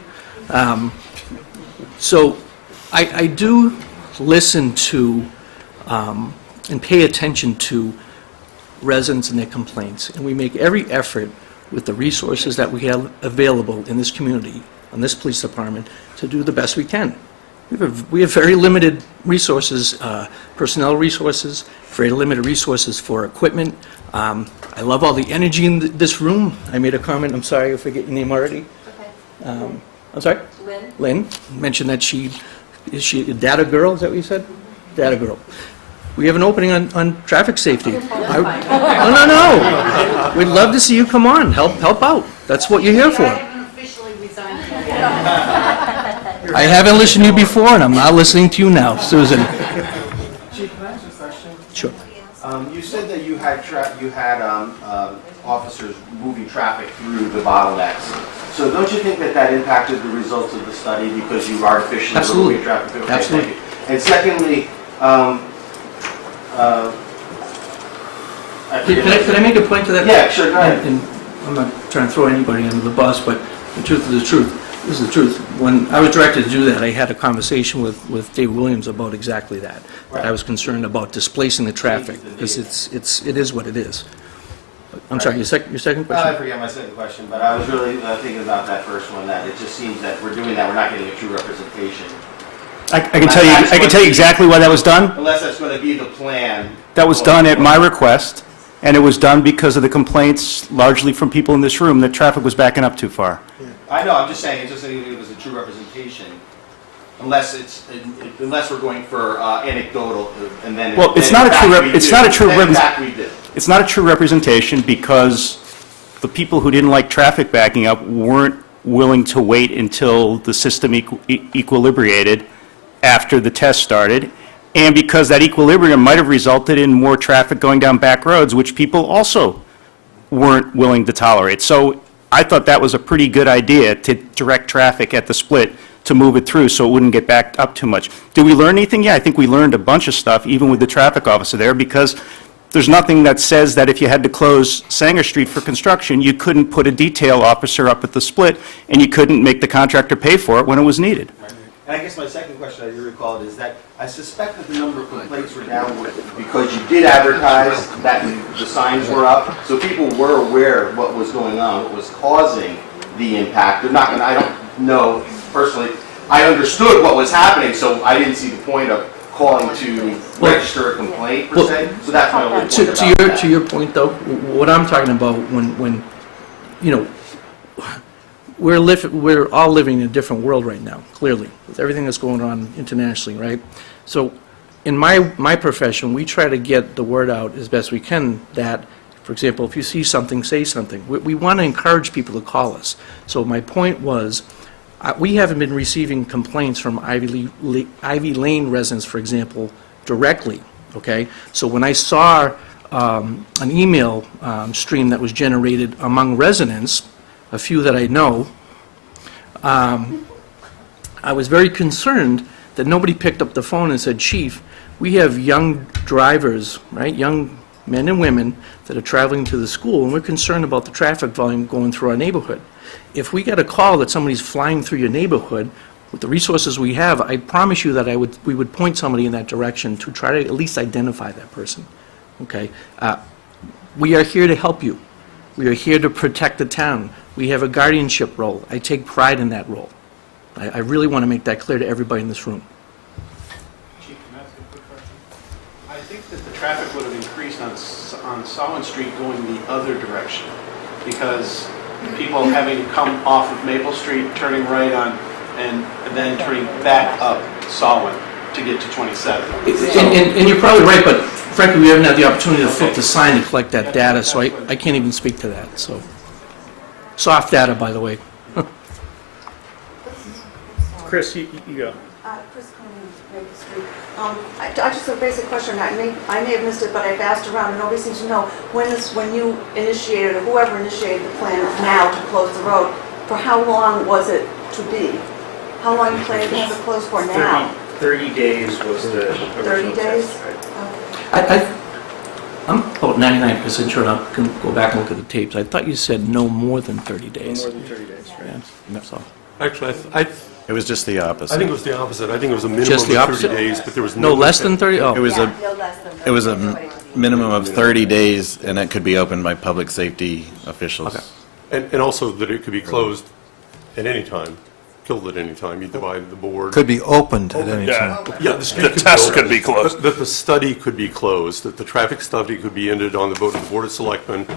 So I do listen to and pay attention to residents and their complaints, and we make every effort with the resources that we have available in this community, on this police department, to do the best we can. We have very limited resources, personnel resources, very limited resources for equipment. I love all the energy in this room. I made a comment, I'm sorry, I forget your name already. Okay. I'm sorry? Lynn. Lynn mentioned that is she a data girl, is that what you said? Data girl. We have an opening on traffic safety. No. We'd love to see you come on, help out. That's what you're here for. I haven't listened to you before, and I'm not listening to you now. Susan. Chief, can I ask a question? Sure. You said that you had officers moving traffic through the bottlenecks. So don't you think that impacted the results of the study because you artificially Absolutely. moving traffic? Okay, Absolutely. thank you. And secondly, Can I make a point to that? Yeah, sure, go ahead. And I'm not trying to throw anybody under the bus, but the truth is the truth. This is the truth. When I was directed to do that, I had a conversation with Dave Williams about exactly that. That I was concerned about displacing the traffic, because it is what it is. I'm sorry, your second question? I forget my second question, but I was really thinking about that first one, that it just seems that we're doing that, we're not getting a true representation. I can tell you exactly why that was done. Unless that's going to be the plan. That was done at my request, and it was done because of the complaints, largely from people in this room, that traffic was backing up too far. I know, I'm just saying, it was a true representation, unless we're going for anecdotal, and then. Well, it's not a true representation because the people who didn't like traffic backing up weren't willing to wait until the system equilibrated after the test started, and because that equilibrium might have resulted in more traffic going down back roads, which people also weren't willing to tolerate. So I thought that was a pretty good idea, to direct traffic at the split to move it through so it wouldn't get backed up too much. Did we learn anything? Yeah, I think we learned a bunch of stuff, even with the traffic officer there, because there's nothing that says that if you had to close Sanger Street for construction, you couldn't put a detail officer up at the split, and you couldn't make the contractor pay for it when it was needed. And I guess my second question, I do recall, is that I suspect that the number of complaints were down because you did advertise that the signs were up, so people were aware of what was going on, what was causing the impact. I don't know personally, I understood what was happening, so I didn't see the point of calling to register a complaint per se. So that's my only point about that. To your point, though, what I'm talking about when you know, we're all living in a different world right now, clearly, with everything that's going on internationally, right? So in my profession, we try to get the word out as best we can that, for example, if you see something, say something. We want to encourage people to call us. So my point was, we haven't been receiving complaints from Ivy Lane residents, for example, directly, okay? So when I saw an email stream that was generated among residents, a few that I know, I was very concerned that nobody picked up the phone and said, Chief, we have young drivers, right, young men and women that are traveling to the school, and we're concerned about the traffic volume going through our neighborhood. If we get a call that somebody's flying through your neighborhood, with the resources we have, I promise you that we would point somebody in that direction to try to at least identify that person, okay? We are here to help you. We are here to protect the town. We have a guardianship role. I take pride in that role, I really want to make that clear to everybody in this room. Chief, can I ask a quick question? I think that the traffic would have increased on Solon Street going the other direction, because people having to come off of Maple Street, turning right on, and then turning back up Solon to get to 27. And you're probably right, but frankly, we haven't had the opportunity to flip the sign to collect that data, so I can't even speak to that, so. Soft data, by the way. Chris, you go. Chris Coney, Maple Street. I just have a basic question. I may have missed it, but I've asked around, and nobody seems to know. When you initiated, or whoever initiated the plan now to close the road, for how long was it to be? How long you planning to have it closed for now? 30 days was the original 30 days? test, right? I'm about 99% sure, and I can go back and look at the tapes. I thought you said no more than 30 days. No more than 30 days, right? Yeah, so. Actually, It was just the opposite. I think it was the opposite. I think it was a minimum Just of the 30 opposite? days, but there was No less than 30? Oh. It was a minimum of 30 days, and it could be opened by public safety officials. Okay. And also that it could be closed at any time, killed at any time, either by the board. Could be opened at any Yeah. time. Yeah, the street The test could be open. closed. That the study could be closed, that the traffic study could be ended on the vote of the Board of Selectmen,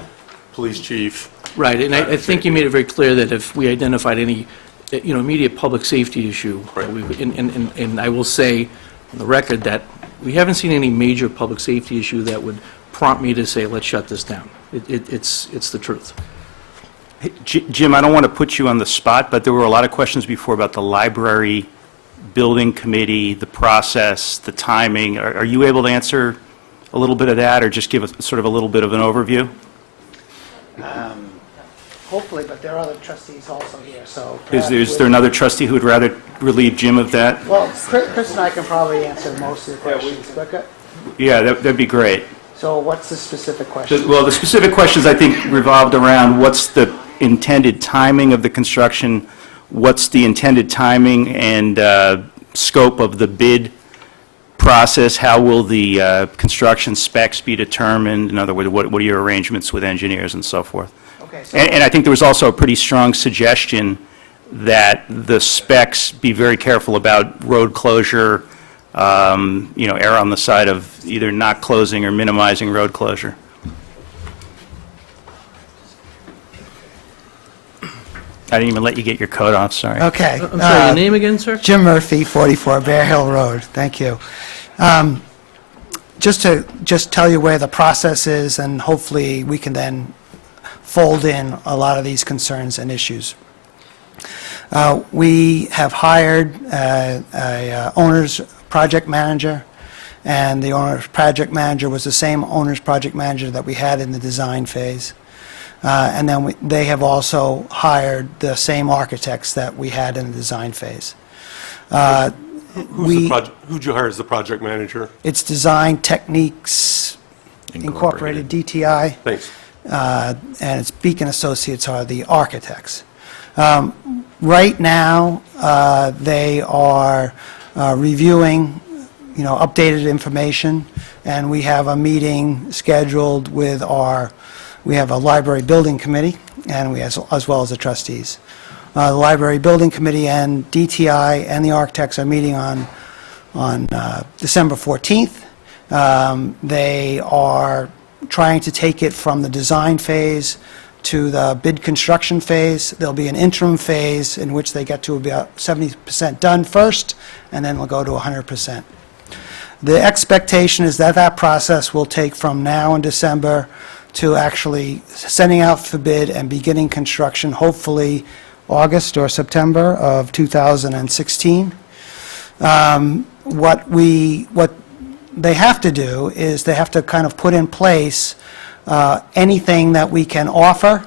police chief. Right, and I think you made it very clear that if we identified any, immediate public safety issue, Right. and I will say on the record that we haven't seen any major public safety issue that would prompt me to say, let's shut this down. It's the truth. Hey, Jim, I don't want to put you on the spot, but there were a lot of questions before about the library building committee, the process, the timing. Are you able to answer a little bit of that, or just give us sort of a little bit of an overview? Hopefully, but there are other trustees also here, so. Is there another trustee who would rather relieve Jim of that? Well, Chris and I can probably answer most of the questions. Yeah, that'd be great. So what's the specific question? Well, the specific questions, I think, revolved around what's the intended timing of the construction, what's the intended timing and scope of the bid process, how will the construction specs be determined, in other words, what are your arrangements with engineers and so forth. Okay, so And I think there was also a pretty strong suggestion that the specs be very careful about road closure, err on the side of either not closing or minimizing road closure. I didn't even let you get your coat off, sorry. Okay. I'm sorry, your name again, sir? Jim Murphy, 44 Bear Hill Road. Thank you. Just to tell you where the process is, and hopefully we can then fold in a lot of these concerns and issues. We have hired a owner's project manager, and the owner's project manager was the same owner's project manager that we had in the design phase. And then they have also hired the same architects that we had in the design phase. Who'd you hire as the project manager? It's Design Techniques Incorporated, DTI. Thanks. And it's Beacon Associates are the architects. Right now, they are reviewing, updated information, and we have a meeting scheduled with we have a library building committee, and we as well as the trustees. The library building committee and DTI and the architects are meeting on December 14th. They are trying to take it from the design phase to the bid construction phase. There'll be an interim phase in which they get to about 70% done first, and then they'll go to 100%. The expectation is that that process will take from now in December to actually sending out for bid and beginning construction, hopefully August or September of 2016. What they have to do is they have to kind of put in place anything that we can offer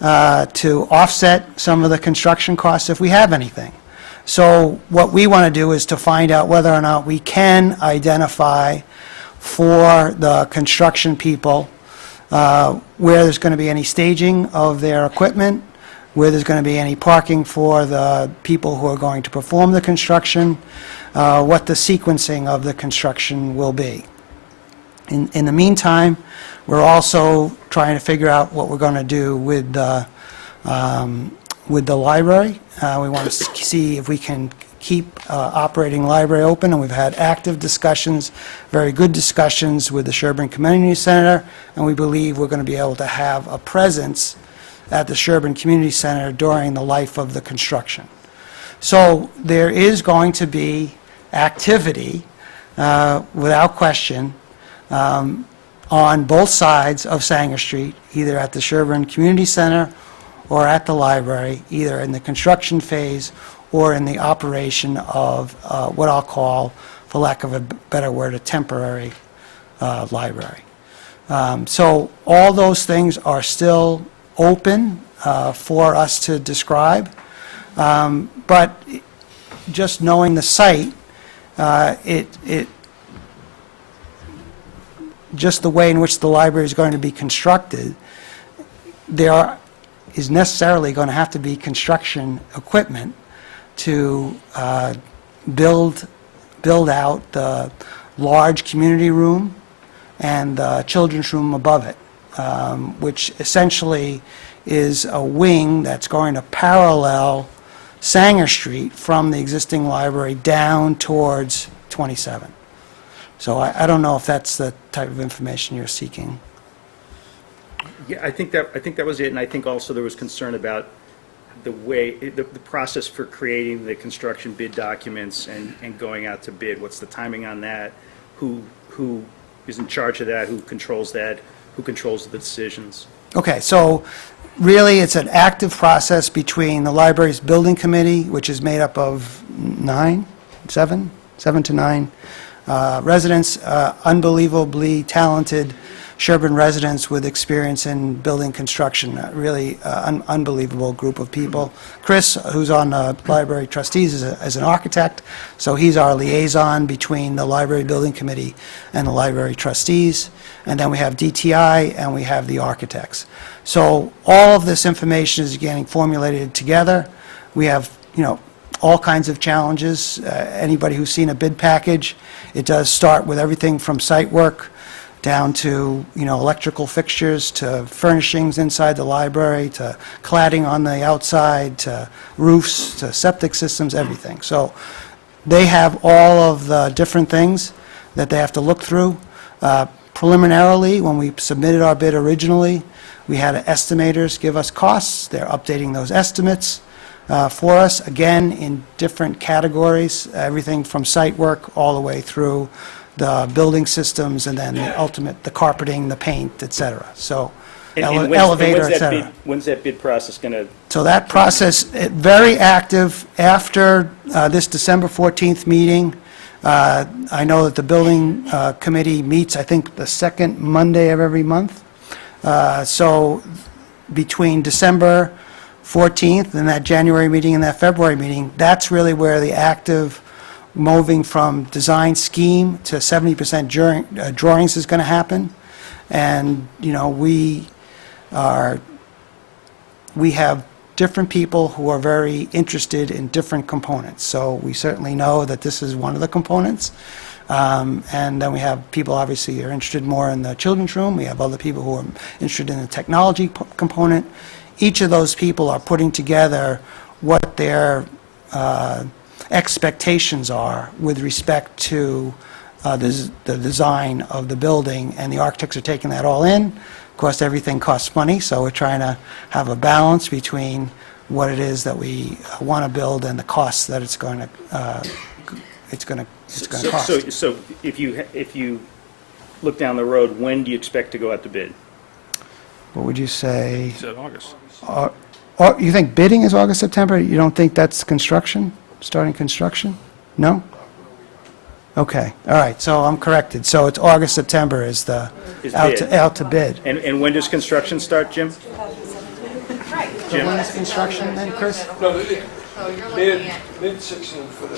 to offset some of the construction costs if we have anything. So what we want to do is to find out whether or not we can identify for the construction people where there's going to be any staging of their equipment, where there's going to be any parking for the people who are going to perform the construction, what the sequencing of the construction will be. In the meantime, we're also trying to figure out what we're going to do with with the library. We want to see if we can keep operating library open, and we've had active discussions, very good discussions with the Sherborn Community Center, and we believe we're going to be able to have a presence at the Sherborn Community Center during the life of the construction. So there is going to be activity, without question, on both sides of Sanger Street, either at the Sherborn Community Center or at the library, either in the construction phase or in the operation of what I'll call, for lack of a better word, a temporary library. So all those things are still open for us to describe, but just knowing the site, just the way in which the library is going to be constructed, is necessarily going to have to be construction equipment to build out the large community room and the children's room above it, which essentially is a wing that's going to parallel Sanger Street from the existing library down towards 27. So I don't know if that's the type of information you're seeking. Yeah, I think that was it, and I think also there was concern about the way, the process for creating the construction bid documents and going out to bid. What's the timing on that? Who is in charge of that? Who controls that? Who controls the decisions? Okay, so really, it's an active process between the library's building committee, which is made up of seven to nine residents, unbelievably talented Sherborn residents with experience in building construction, really unbelievable group of people. Chris, who's on the library trustees, is an architect, so he's our liaison between the library building committee and the library trustees. And then we have DTI and we have the architects. So all of this information is getting formulated together. We have, all kinds of challenges. Anybody who's seen a bid package, it does start with everything from site work down to, electrical fixtures, to furnishings inside the library, to cladding on the outside, to roofs, to septic systems, everything. So they have all of the different things that they have to look through. Preliminarily, when we submitted our bid originally, we had estimators give us costs. They're updating those estimates for us, again, in different categories, everything from site work all the way through the building systems, and then the carpeting, the paint, et cetera. So elevator, et cetera. When's that bid process going to? So that process, very active after this December 14th meeting. I know that the building committee meets, I think, the second Monday of every month. So between December 14th and that January meeting and that February meeting, that's really where the active moving from design scheme to 70% drawings is going to happen. And, we have different people who are very interested in different components. So we certainly know that this is one of the components. And then we have people, obviously, who are interested more in the children's room. We have other people who are interested in the technology component. Each of those people are putting together what their expectations are with respect to the design of the building, and the architects are taking that all in. Of course, everything costs money, so we're trying to have a balance between what it is that we want to build and the costs that it's going to cost. So if you look down the road, when do you expect to go out to bid? What would you say? He said August. You think bidding is August, September? You don't think that's construction, starting construction? No? Okay, all right, so I'm corrected. So it's August, September is the, out to bid. And when does construction start, Jim? Jim? When is construction then, Chris? No, mid-16 for the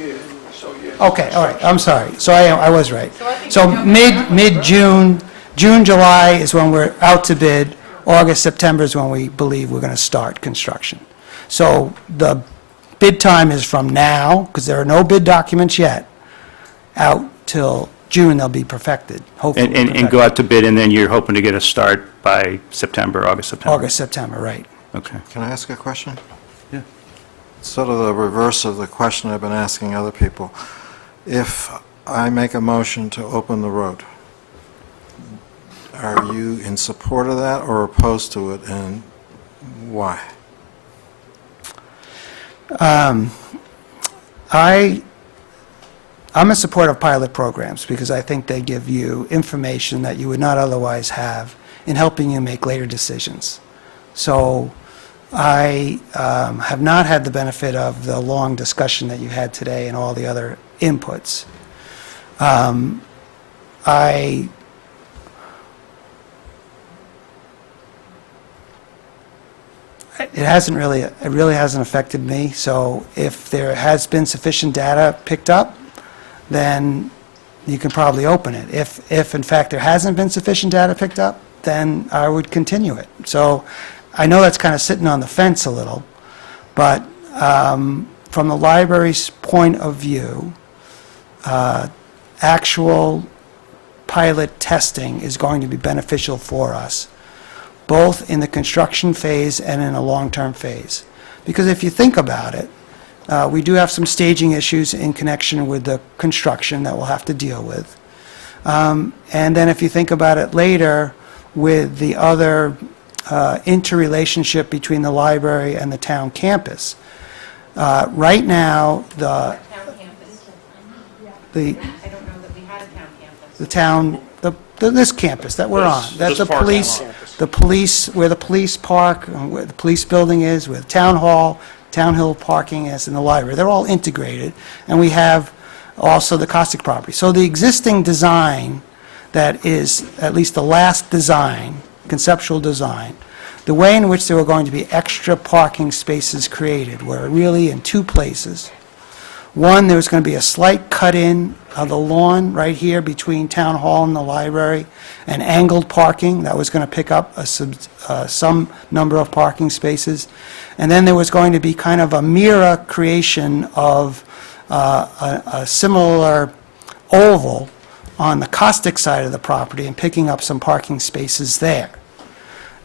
year, so yeah. Okay, all right, I'm sorry. So I was right. So mid-June, June, July is when we're out to bid. August, September is when we believe we're going to start construction. So the bid time is from now, because there are no bid documents yet, out till June they'll be perfected, hopefully. And go out to bid, and then you're hoping to get a start by September, August, September? August, September, right. Okay. Can I ask a question? Yeah. Sort of the reverse of the question I've been asking other people. If I make a motion to open the road, are you in support of that or opposed to it, and why? I'm in support of pilot programs because I think they give you information that you would not otherwise have in helping you make later decisions. So I have not had the benefit of the long discussion that you had today and all the other inputs. It really hasn't affected me, so if there has been sufficient data picked up, then you can probably open it. If in fact there hasn't been sufficient data picked up, then I would continue it. So I know that's kind of sitting on the fence a little, but from the library's point of view, actual pilot testing is going to be beneficial for us, both in the construction phase and in a long-term phase. Because if you think about it, we do have some staging issues in connection with the construction that we'll have to deal with. And then if you think about it later with the other interrelationship between the library and the town campus. Right now, Town campus. the I don't know that we had a town campus. the town, this campus that we're on, that's the parking police, lot. where the police park, where the police building is, where the town hall, Town Hill parking is, and the library. They're all integrated, and we have also the Costic property. So the existing design that is, at least the last design, conceptual design, the way in which there were going to be extra parking spaces created were really in two places. One, there was going to be a slight cut-in of the lawn right here between Town Hall and the library, and angled parking that was going to pick up some number of parking spaces. And then there was going to be kind of a mirror creation of a similar oval on the Costic side of the property and picking up some parking spaces there.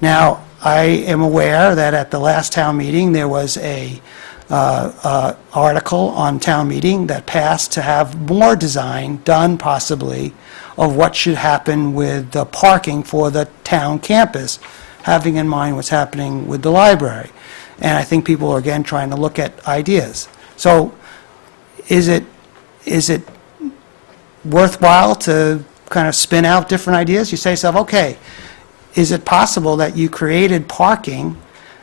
Now, I am aware that at the last town meeting, there was a article on town meeting that passed to have more design done possibly of what should happen with the parking for the town campus, having in mind what's happening with the library. And I think people are again trying to look at ideas. So is it worthwhile to kind of spin out different ideas? You say to yourself, okay, is it possible that you created parking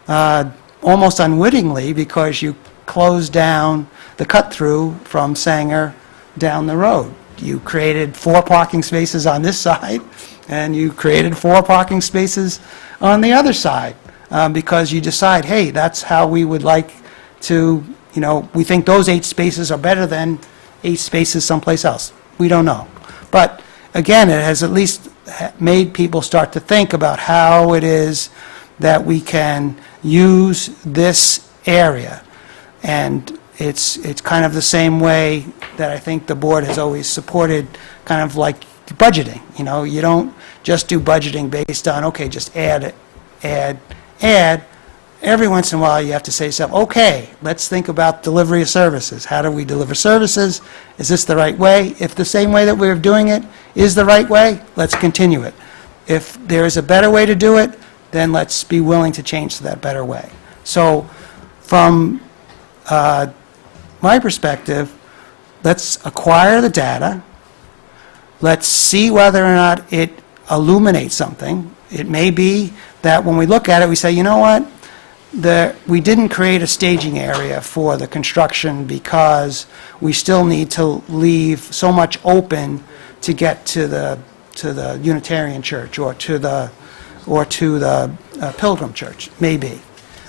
almost unwittingly because you closed down the cut-through from Sanger down the road? You created 4 parking spaces on this side, and you created 4 parking spaces on the other side, because you decide, hey, that's how we would like to, we think those 8 spaces are better than 8 spaces someplace else. We don't know. But again, it has at least made people start to think about how it is that we can use this area. And it's kind of the same way that I think the board has always supported kind of like budgeting. You don't just do budgeting based on, okay, just add. Every once in a while, you have to say to yourself, okay, let's think about delivery of services. How do we deliver services? Is this the right way? If the same way that we're doing it is the right way, let's continue it. If there is a better way to do it, then let's be willing to change to that better way. So from my perspective, let's acquire the data. Let's see whether or not it illuminates something. It may be that when we look at it, we say, you know what? We didn't create a staging area for the construction because we still need to leave so much open to get to the Unitarian Church or to the Pilgrim Church, maybe.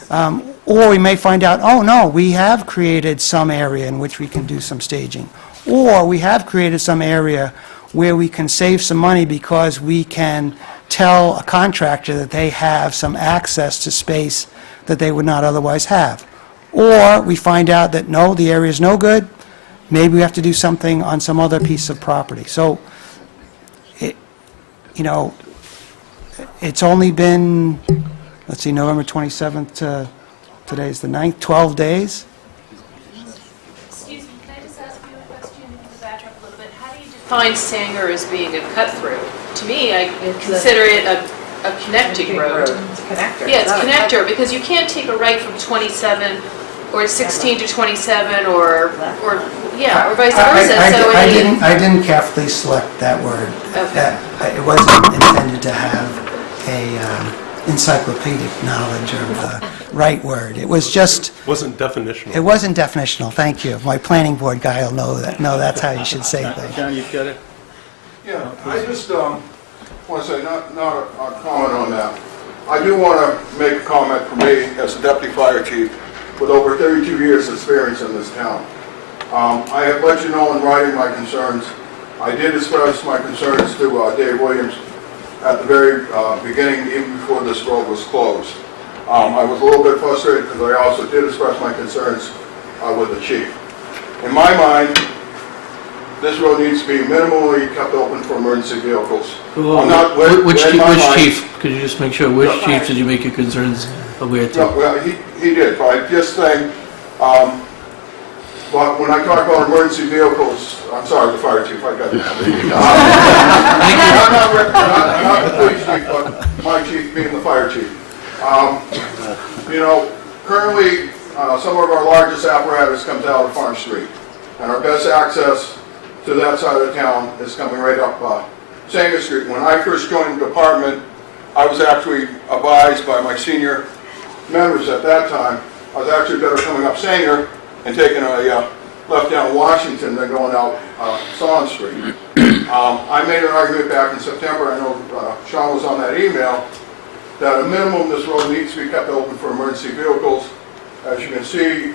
Or we may find out, oh no, we have created some area in which we can do some staging. Or we have created some area where we can save some money because we can tell a contractor that they have some access to space that they would not otherwise have. Or we find out that no, the area is no good, maybe we have to do something on some other piece of property. So, it's only been let's see, November 27th, today's the 9th, 12 days. Excuse me, can I just ask you a question? If you could back up a little bit. How do you define Sanger as being a cut-through? To me, I consider it a connecting road. It's a connector. Yeah, it's not a connector, because you can't take a right from 27 or 16 to 27 or yeah, or vice versa. So I I mean, didn't carefully select that word. Okay. It wasn't intended to have a encyclopedic knowledge of the right word. It was just, Wasn't definitional. it wasn't definitional, thank you. My planning board guy will know that. No, that's how you should say things. John, you've got it? Yeah, I just want to say, not a comment on that. I do want to make a comment for me as a deputy fire chief with over 32 years' experience in this town. I have let you know in writing my concerns. I did express my concerns to Dave Williams at the very beginning, even before this road was closed. I was a little bit frustrated because I also did express my concerns with the chief. In my mind, this road needs to be minimally kept open for emergency vehicles. I'm not- Which in my mind- chief? Could you just make sure, which chief did you make your concerns aware to? No, well, he did, but I just think, but when I talk about emergency vehicles, I'm sorry, the fire chief, I got that. Not the police chief, but my chief being the fire chief. You know, currently, some of our largest apparatus comes out of Farm Street, and our best access to that side of the town is coming right up Sanger Street. When I first joined the department, I was actually advised by my senior members at that time, I was actually better coming up Sanger and taking a left down Washington than going out Swan Street. I made an argument back in September, I know Sean was on that email, that a minimum this road needs to be kept open for emergency vehicles. As you can see,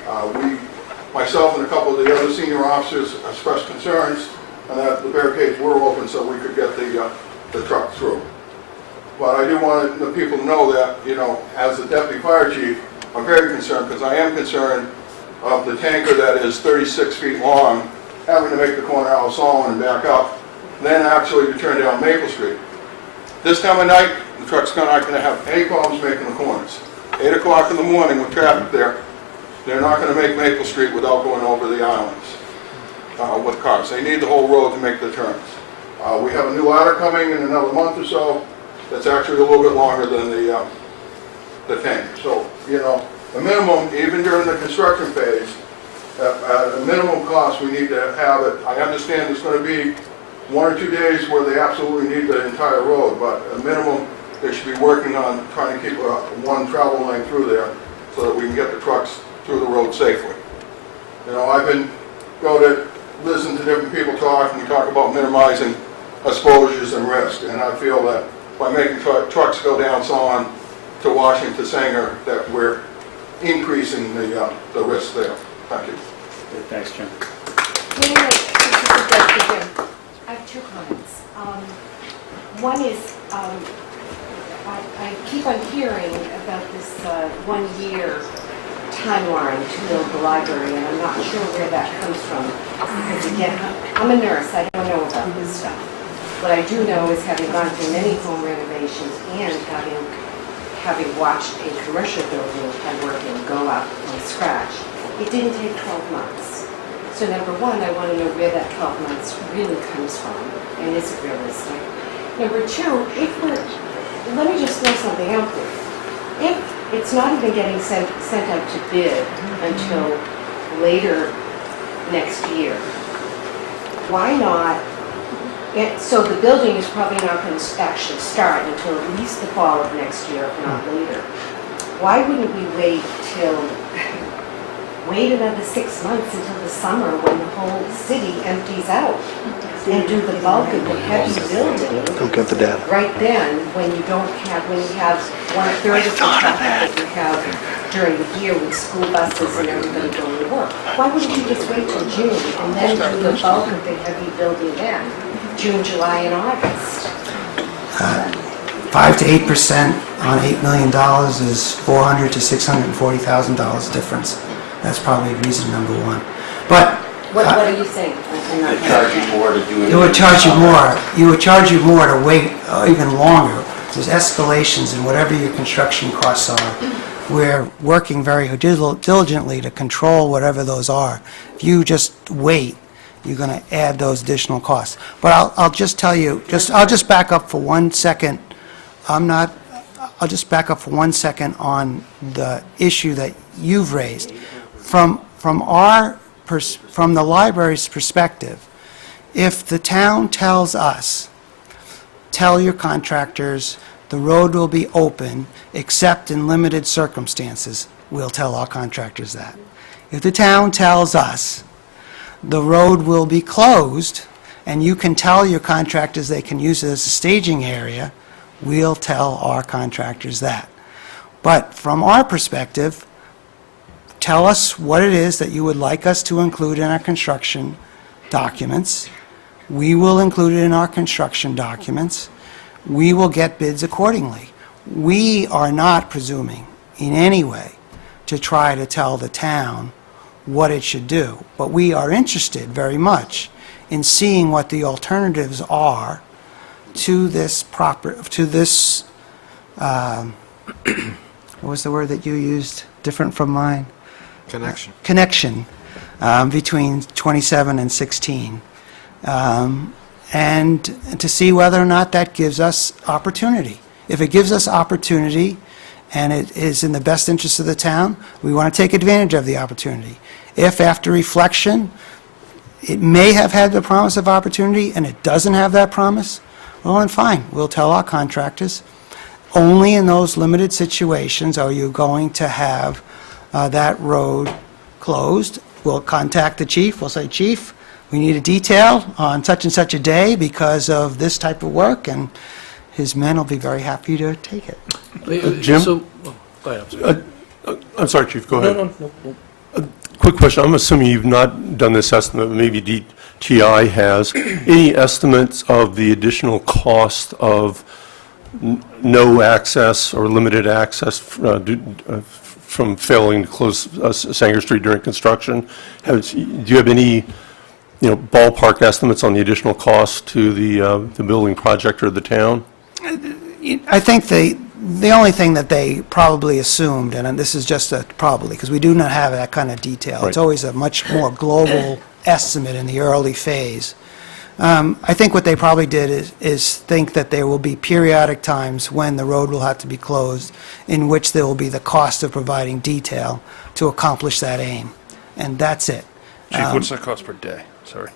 myself and a couple of the other senior officers expressed concerns, and that the barricades were open so we could get the truck through. But I do want the people to know that, you know, as the deputy fire chief, I'm very concerned, because I am concerned of the tanker that is 36 feet long, having to make the corner out of Solomon and back up, then actually to turn down Maple Street. This time of night, the truck's not going to have any problems making the corners. 8 o'clock in the morning with traffic there, they're not going to make Maple Street without going over the islands with cars. They need the whole road to make the turns. We have a new ladder coming in another month or so that's actually a little bit longer than the tank. So, you know, a minimum, even during the construction phase, at a minimum cost, we need to have it. I understand there's going to be 1 or 2 days where they absolutely need the entire road, but a minimum, they should be working on trying to keep one travel lane through there so that we can get the trucks through the road safely. You know, I've been go to listen to different people talk, and we talk about minimizing exposures and risk, and I feel that by making trucks go down Swan to Washington to Sanger, that we're increasing the risk there. Thank you. Thanks, Jim. Wait, I have 2 comments. One is, I keep on hearing about this 1-year timeline to build the library, and I'm not sure where that comes from. Because again, I'm a nurse, I don't know about this stuff. What I do know is, having gone through many home renovations and having watched a commercial building I work in go up from scratch, it didn't take 12 months. So number one, I want to know where that 12 months really comes from, and is it realistic? Number two, let me just throw something out there. If it's not even getting sent out to bid until later next year, why not? So the building is probably not going to actually start until at least the fall of next year, if not later. Why wouldn't we wait another 6 months until the summer when the whole city empties out and do the bulk of the heavy building? Don't get the data. Right then, when you have 1/3 of the traffic that you have during the year with school buses and everybody going to work. Why wouldn't you just wait till June and then do the bulk of the heavy building then? June, July, and August. 5 to 8% on $8 million is $400,000 to $640,000 difference. That's probably reason number one. But what are you saying? They charge you more to do it. It would charge you more. You would charge you more to wait even longer there's escalations in whatever your construction costs are. We're working very diligently to control whatever those are. If you just wait, you're going to add those additional costs. But I'll just tell you, I'll just back up for 1 second. I'll just back up for 1 second on the issue that you've raised. From the library's perspective, if the town tells us, tell your contractors, the road will be open except in limited circumstances, we'll tell our contractors that. If the town tells us the road will be closed and you can tell your contractors they can use it as a staging area, we'll tell our contractors that. But from our perspective, tell us what it is that you would like us to include in our construction documents. We will include it in our construction documents. We will get bids accordingly. We are not presuming in any way to try to tell the town what it should do, but we are interested very much in seeing what the alternatives are to this what was the word that you used, different from mine? Connection between 27 and 16. And to see whether or not that gives us opportunity. If it gives us opportunity and it is in the best interest of the town, we want to take advantage of the opportunity. If after reflection, it may have had the promise of opportunity and it doesn't have that promise, well, then fine, we'll tell our contractors, only in those limited situations are you going to have that road closed. We'll contact the chief, we'll say, Chief, we need a detail on such and such a day because of this type of work, and his men will be very happy to take it. Jim? Go ahead, I'm sorry. I'm sorry, Chief, go ahead. No. Quick question. I'm assuming you've not done this estimate, but maybe DTI has. Any estimates of the additional cost of no access or limited access from failing to close Sanger Street during construction? Do you have any, ballpark estimates on the additional cost to the building project or the town? I think the only thing that they probably assumed, and this is just a probably, because we do not have that kind of detail. It's always a much more global estimate in the early phase. I think what they probably did is think that there will be periodic times when the road will have to be closed, in which there will be the cost of providing detail to accomplish that aim. And that's it. Chief, what's that cost per day? Sorry.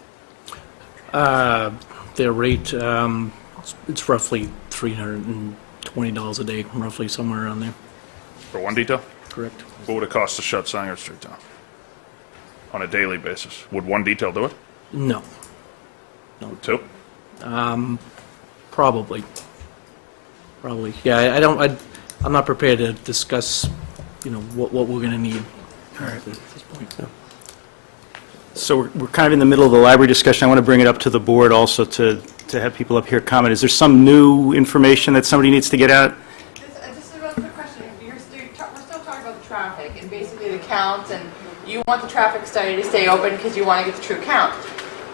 Their rate, it's roughly $320 a day, roughly somewhere around there. For one detail? Correct. What would it cost to shut Sanger Street down on a daily basis? Would one detail do it? No. Two? Probably. Yeah, I'm not prepared to discuss, what we're going to need at this point. So we're kind of in the middle of the library discussion. I want to bring it up to the board also to have people up here comment. Is there some new information that somebody needs to get out? Just a real quick question. We're still talking about the traffic and basically the counts, and you want the traffic study to stay open because you want to get the true count.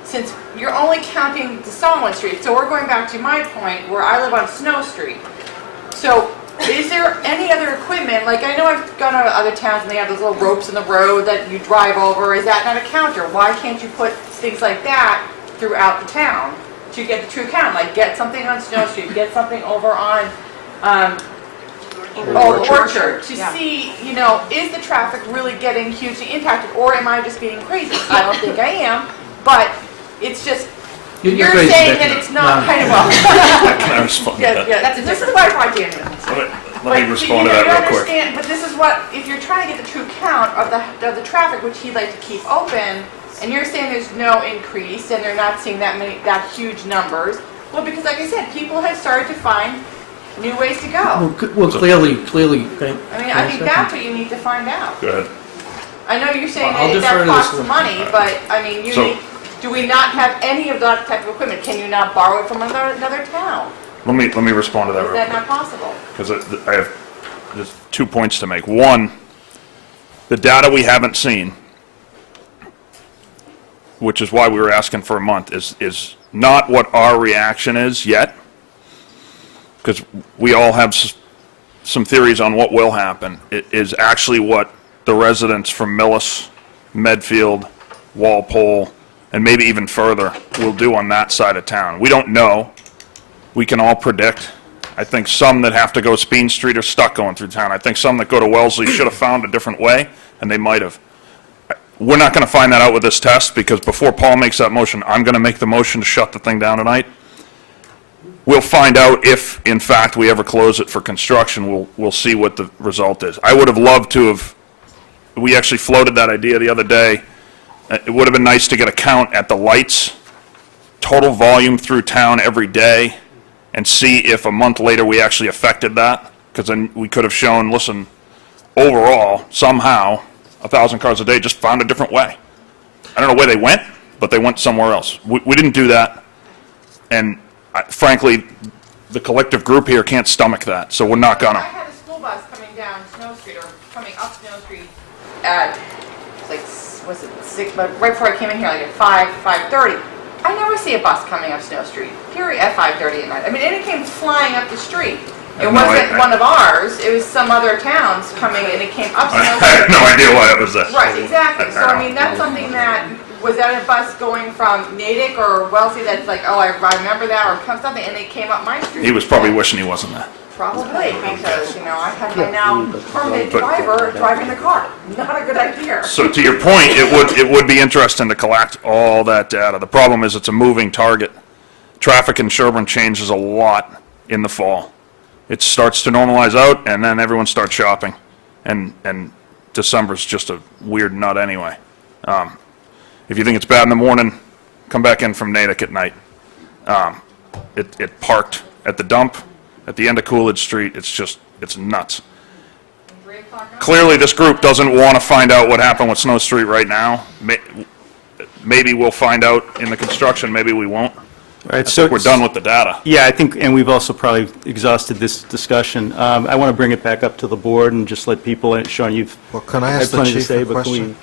Since you're only counting the Songwood Street, so we're going back to my point where I live on Snow Street. So is there any other equipment, like I know I've gone to other towns and they have those little ropes in the road that you drive over, is that not a counter? Why can't you put things like that throughout the town to get the true count? Like get something on Snow Street, get something over on Orchard to see, is the traffic really getting hugely impacted, or am I just being crazy? I don't think I am, but it's just, you're crazy, saying Becky. that it's not kind of well. Can I respond to that? Yeah, this is why I brought you in. Let me respond to that real quick. Understand, but this is what, if you're trying to get the true count of the traffic, which he'd like to keep open, and you're saying there's no increase, and they're not seeing that huge numbers, well, because like I said, people have started to find new ways to go. Well, clearly. I think that's what you need to find out. Go ahead. I know you're saying I'll that defer to costs this one. money, but, do we not have any of that type of equipment? Can you not borrow it from another town? Let me respond to that Is real that quick. not possible? Because I have just 2 points to make. One, the data we haven't seen, which is why we were asking for a month, is not what our reaction is yet. because we all have some theories on what will happen, it is actually what the residents from Millis, Medfield, Walpole, and maybe even further will do on that side of town. We don't know. We can all predict. I think some that have to go Speen Street are stuck going through town. I think some that go to Wellesley should have found a different way, and they might have. We're not going to find that out with this test, because before Paul makes that motion, I'm going to make the motion to shut the thing down tonight. We'll find out if, in fact, we ever close it for construction. We'll see what the result is. I would have loved to have, we actually floated that idea the other day. It would have been nice to get a count at the lights, total volume through town every day, and see if a month later we actually affected that, because then we could have shown, listen, overall, somehow, 1,000 cars a day just found a different way. I don't know where they went, but they went somewhere else. We didn't do that, and frankly, the collective group here can't stomach that, so we're not I gonna. had a school bus coming down Snow Street, or coming up Snow Street at, like, was it 6, but right before I came in here, like at 5:30. I never see a bus coming up Snow Street, period, at 5:30 at night. I mean, and it came flying up the street. It wasn't one of ours, it was some other towns coming, and it came up Snow Street. I have no idea why it was that. Right, exactly. So, I mean, that's something that, was that a bus going from Natick or Wellesley that's like, oh, I remember that, or something, and it came up my street? He was probably wishing he wasn't there. Probably, because, you know, I had my now permanent driver driving the car. Not a good idea. So to your point, it would be interesting to collect all that data. The problem is it's a moving target. Traffic in Sherborn changes a lot in the fall. It starts to normalize out, and then everyone starts shopping. And December's just a weird nut anyway. If you think it's bad in the morning, come back in from Natick at night. It parked at the dump at the end of Coolidge Street. It's nuts. Clearly, this group doesn't want to find out what happened with Snow Street right now. Maybe we'll find out in the construction, maybe we won't. All right, We're done with the data. Yeah, I think, and we've also probably exhausted this discussion. I want to bring it back up to the board and just let people, and Sean, you've Well, can I had ask the plenty to chief say, a but question?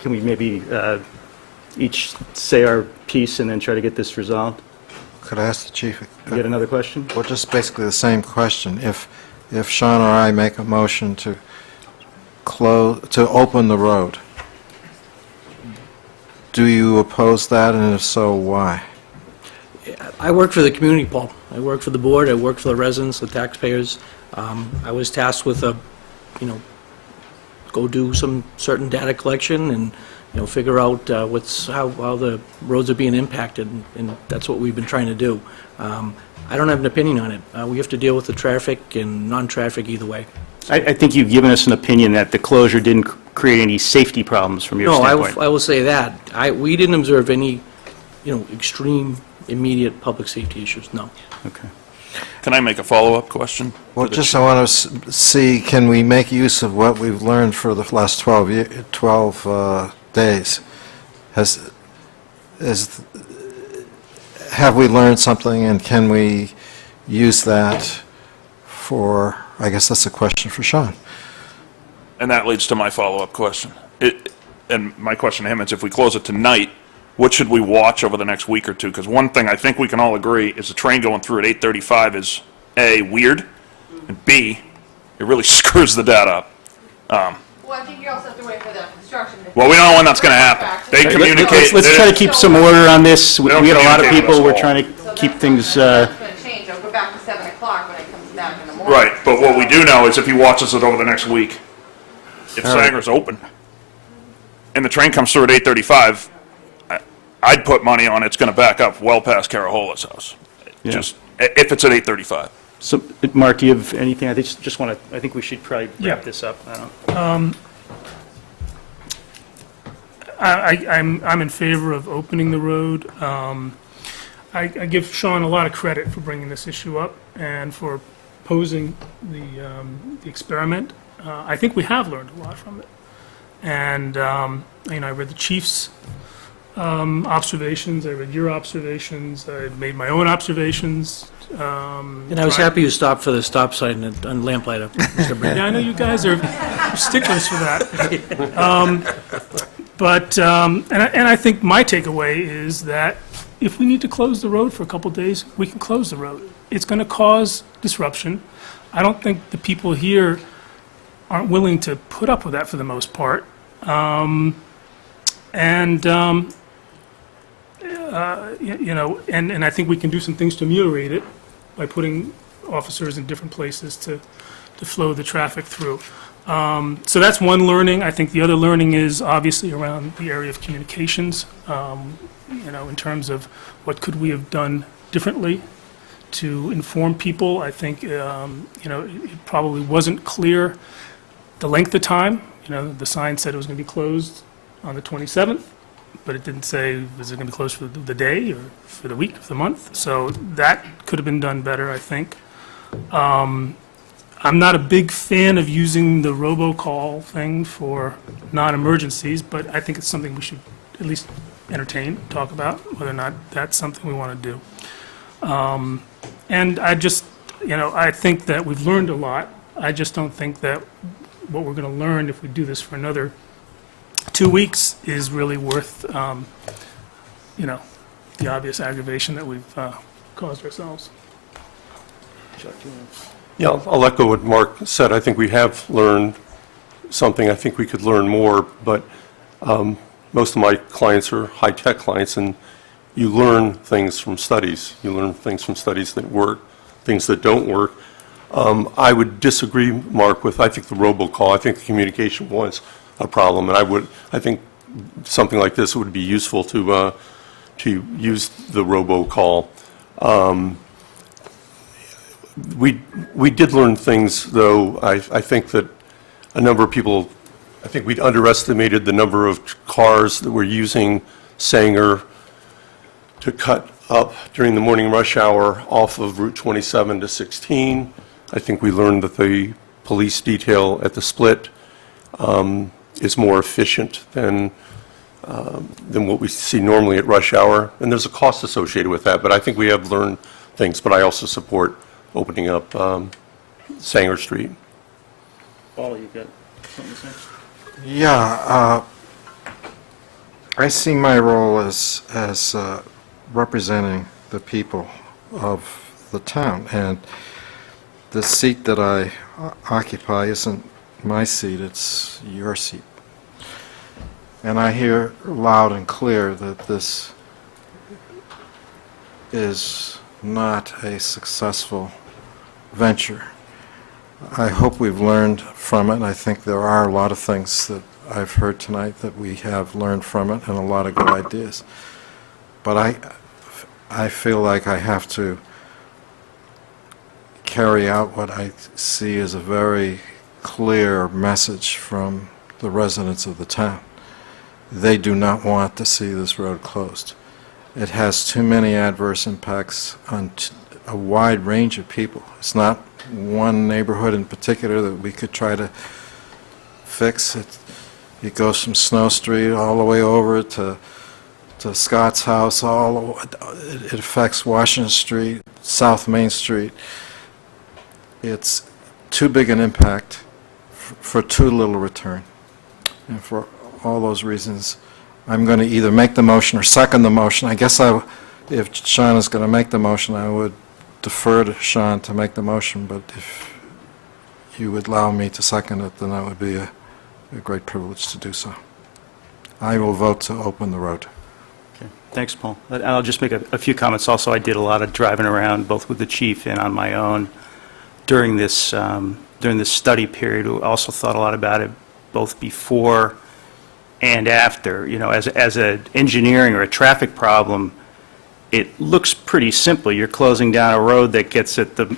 can we maybe each say our piece and then try to get this resolved? Could I ask the chief? You get another question? Well, just basically the same question. If Sean or I make a motion to open the road, do you oppose that, and if so, why? I work for the community, Paul. I work for the board, I work for the residents, the taxpayers. I was tasked with go do some certain data collection and, figure out how the roads are being impacted, and that's what we've been trying to do. I don't have an opinion on it. We have to deal with the traffic and non-traffic either way. I think you've given us an opinion that the closure didn't create any safety problems from your standpoint. No, I will say that. We didn't observe any, extreme, immediate public safety issues, no. Okay. Can I make a follow-up question? Well, just I want to see, can we make use of what we've learned for the last 12 days? Have we learned something, and can we use that for, I guess that's a question for Sean. And that leads to my follow-up question. And my question to him is, if we close it tonight, what should we watch over the next week or two? Because one thing I think we can all agree is the train going through at 8:35 is, A, weird, and B, it really screws the data up. Well, I think you also have to wait for the construction. Well, we don't know when that's going to happen. They communicate. Let's try to keep some order on this. We don't got a lot of communicate with people, us we're all. trying to keep things, That's going to change. I'll go back to 7 o'clock when it comes back in the morning. Right, but what we do know is if he watches it over the next week, if Sanger's open, and the train comes through at 8:35, I'd put money on it's going to back up well past Carahola's house. Yeah. Just, if it's at 8:35. so, Mark, do you have anything? I think we should probably wrap this up. I'm in favor of opening the road. I give Sean a lot of credit for bringing this issue up and for posing the experiment. I think we have learned a lot from it. And, I read the chief's observations, I read your observations, I made my own observations. And I was happy you stopped for the stop sign on Lamplighter, Mr. Brand. Yeah, I know you guys are sticklers for that. But I think my takeaway is that if we need to close the road for a couple days, we can close the road. it's going to cause disruption. I don't think the people here aren't willing to put up with that for the most part. And I think we can do some things to ameliorate it by putting officers in different places to flow the traffic through. So that's one learning. I think the other learning is obviously around the area of communications, in terms of what could we have done differently to inform people. I think, it probably wasn't clear the length of time. The sign said it was going to be closed on the 27th, but it didn't say, was it going to be closed for the day or for the week, for the month? So that could have been done better, I think. I'm not a big fan of using the robocall thing for non-emergencies, but I think it's something we should at least entertain, talk about, whether or not that's something we want to do. And I just, I think that we've learned a lot. I just don't think that what we're going to learn if we do this for another 2 weeks is really worth, the obvious aggravation that we've caused ourselves. Yeah, I'll echo what Mark said. I think we have learned something. I think we could learn more, but most of my clients are high-tech clients, and you learn things from studies. You learn things from studies that work, things that don't work. I would disagree, Mark, I think the robocall, I think the communication was a problem, and I think something like this would be useful to use the robocall. We did learn things, though. I think that a number of people, I think we'd underestimated the number of cars that were using Sanger to cut up during the morning rush hour off of Route 27 to 16. I think we learned that the police detail at the split is more efficient than what we see normally at rush hour, and there's a cost associated with that, but I think we have learned things, but I also support opening up Sanger Street. Paul, you got something to say? Yeah, I see my role as representing the people of the town, and the seat that I occupy isn't my seat, it's your seat. And I hear loud and clear that this is not a successful venture. I hope we've learned from it. I think there are a lot of things that I've heard tonight that we have learned from it, and a lot of good ideas. But I feel like I have to carry out what I see as a very clear message from the residents of the town. They do not want to see this road closed. It has too many adverse impacts on a wide range of people. It's not one neighborhood in particular that we could try to fix. It goes from Snow Street all the way over to Scott's house. It affects Washington Street, South Main Street. It's too big an impact for too little return. And for all those reasons, I'm going to either make the motion or second the motion. I guess if Sean is going to make the motion, I would defer to Sean to make the motion, but if you would allow me to second it, then that would be a great privilege to do so. I will vote to open the road. Okay. Thanks, Paul. I'll just make a few comments. Also, I did a lot of driving around, both with the chief and on my own, during this study period. We also thought a lot about it, both before and after. As an engineering or a traffic problem, it looks pretty simple. You're closing down a road that gets at the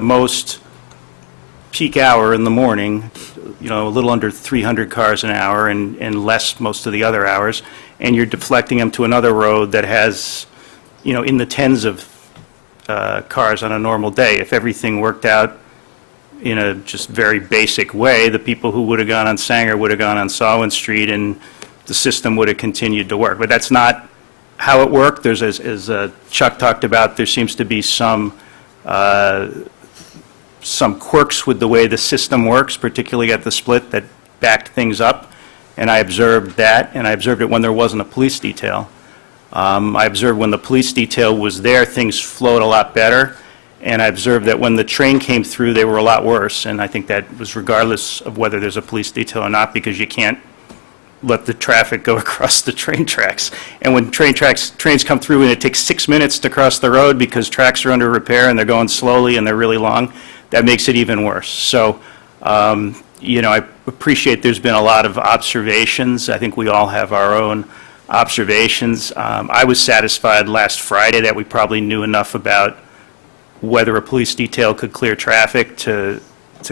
most peak hour in the morning, a little under 300 cars an hour and less most of the other hours, and you're deflecting them to another road that has, in the tens of cars on a normal day. If everything worked out in a just very basic way, the people who would have gone on Sanger would have gone on Sawin Street, and the system would have continued to work. But that's not how it worked. There's, as Chuck talked about, there seems to be some quirks with the way the system works, particularly at the split, that backed things up. And I observed that, and I observed it when there wasn't a police detail. I observed when the police detail was there, things flowed a lot better. And I observed that when the train came through, they were a lot worse, and I think that was regardless of whether there's a police detail or not, because you can't let the traffic go across the train tracks. And when trains come through and it takes 6 minutes to cross the road because tracks are under repair and they're going slowly and they're really long, that makes it even worse. So, I appreciate there's been a lot of observations. I think we all have our own observations. I was satisfied last Friday that we probably knew enough about whether a police detail could clear traffic to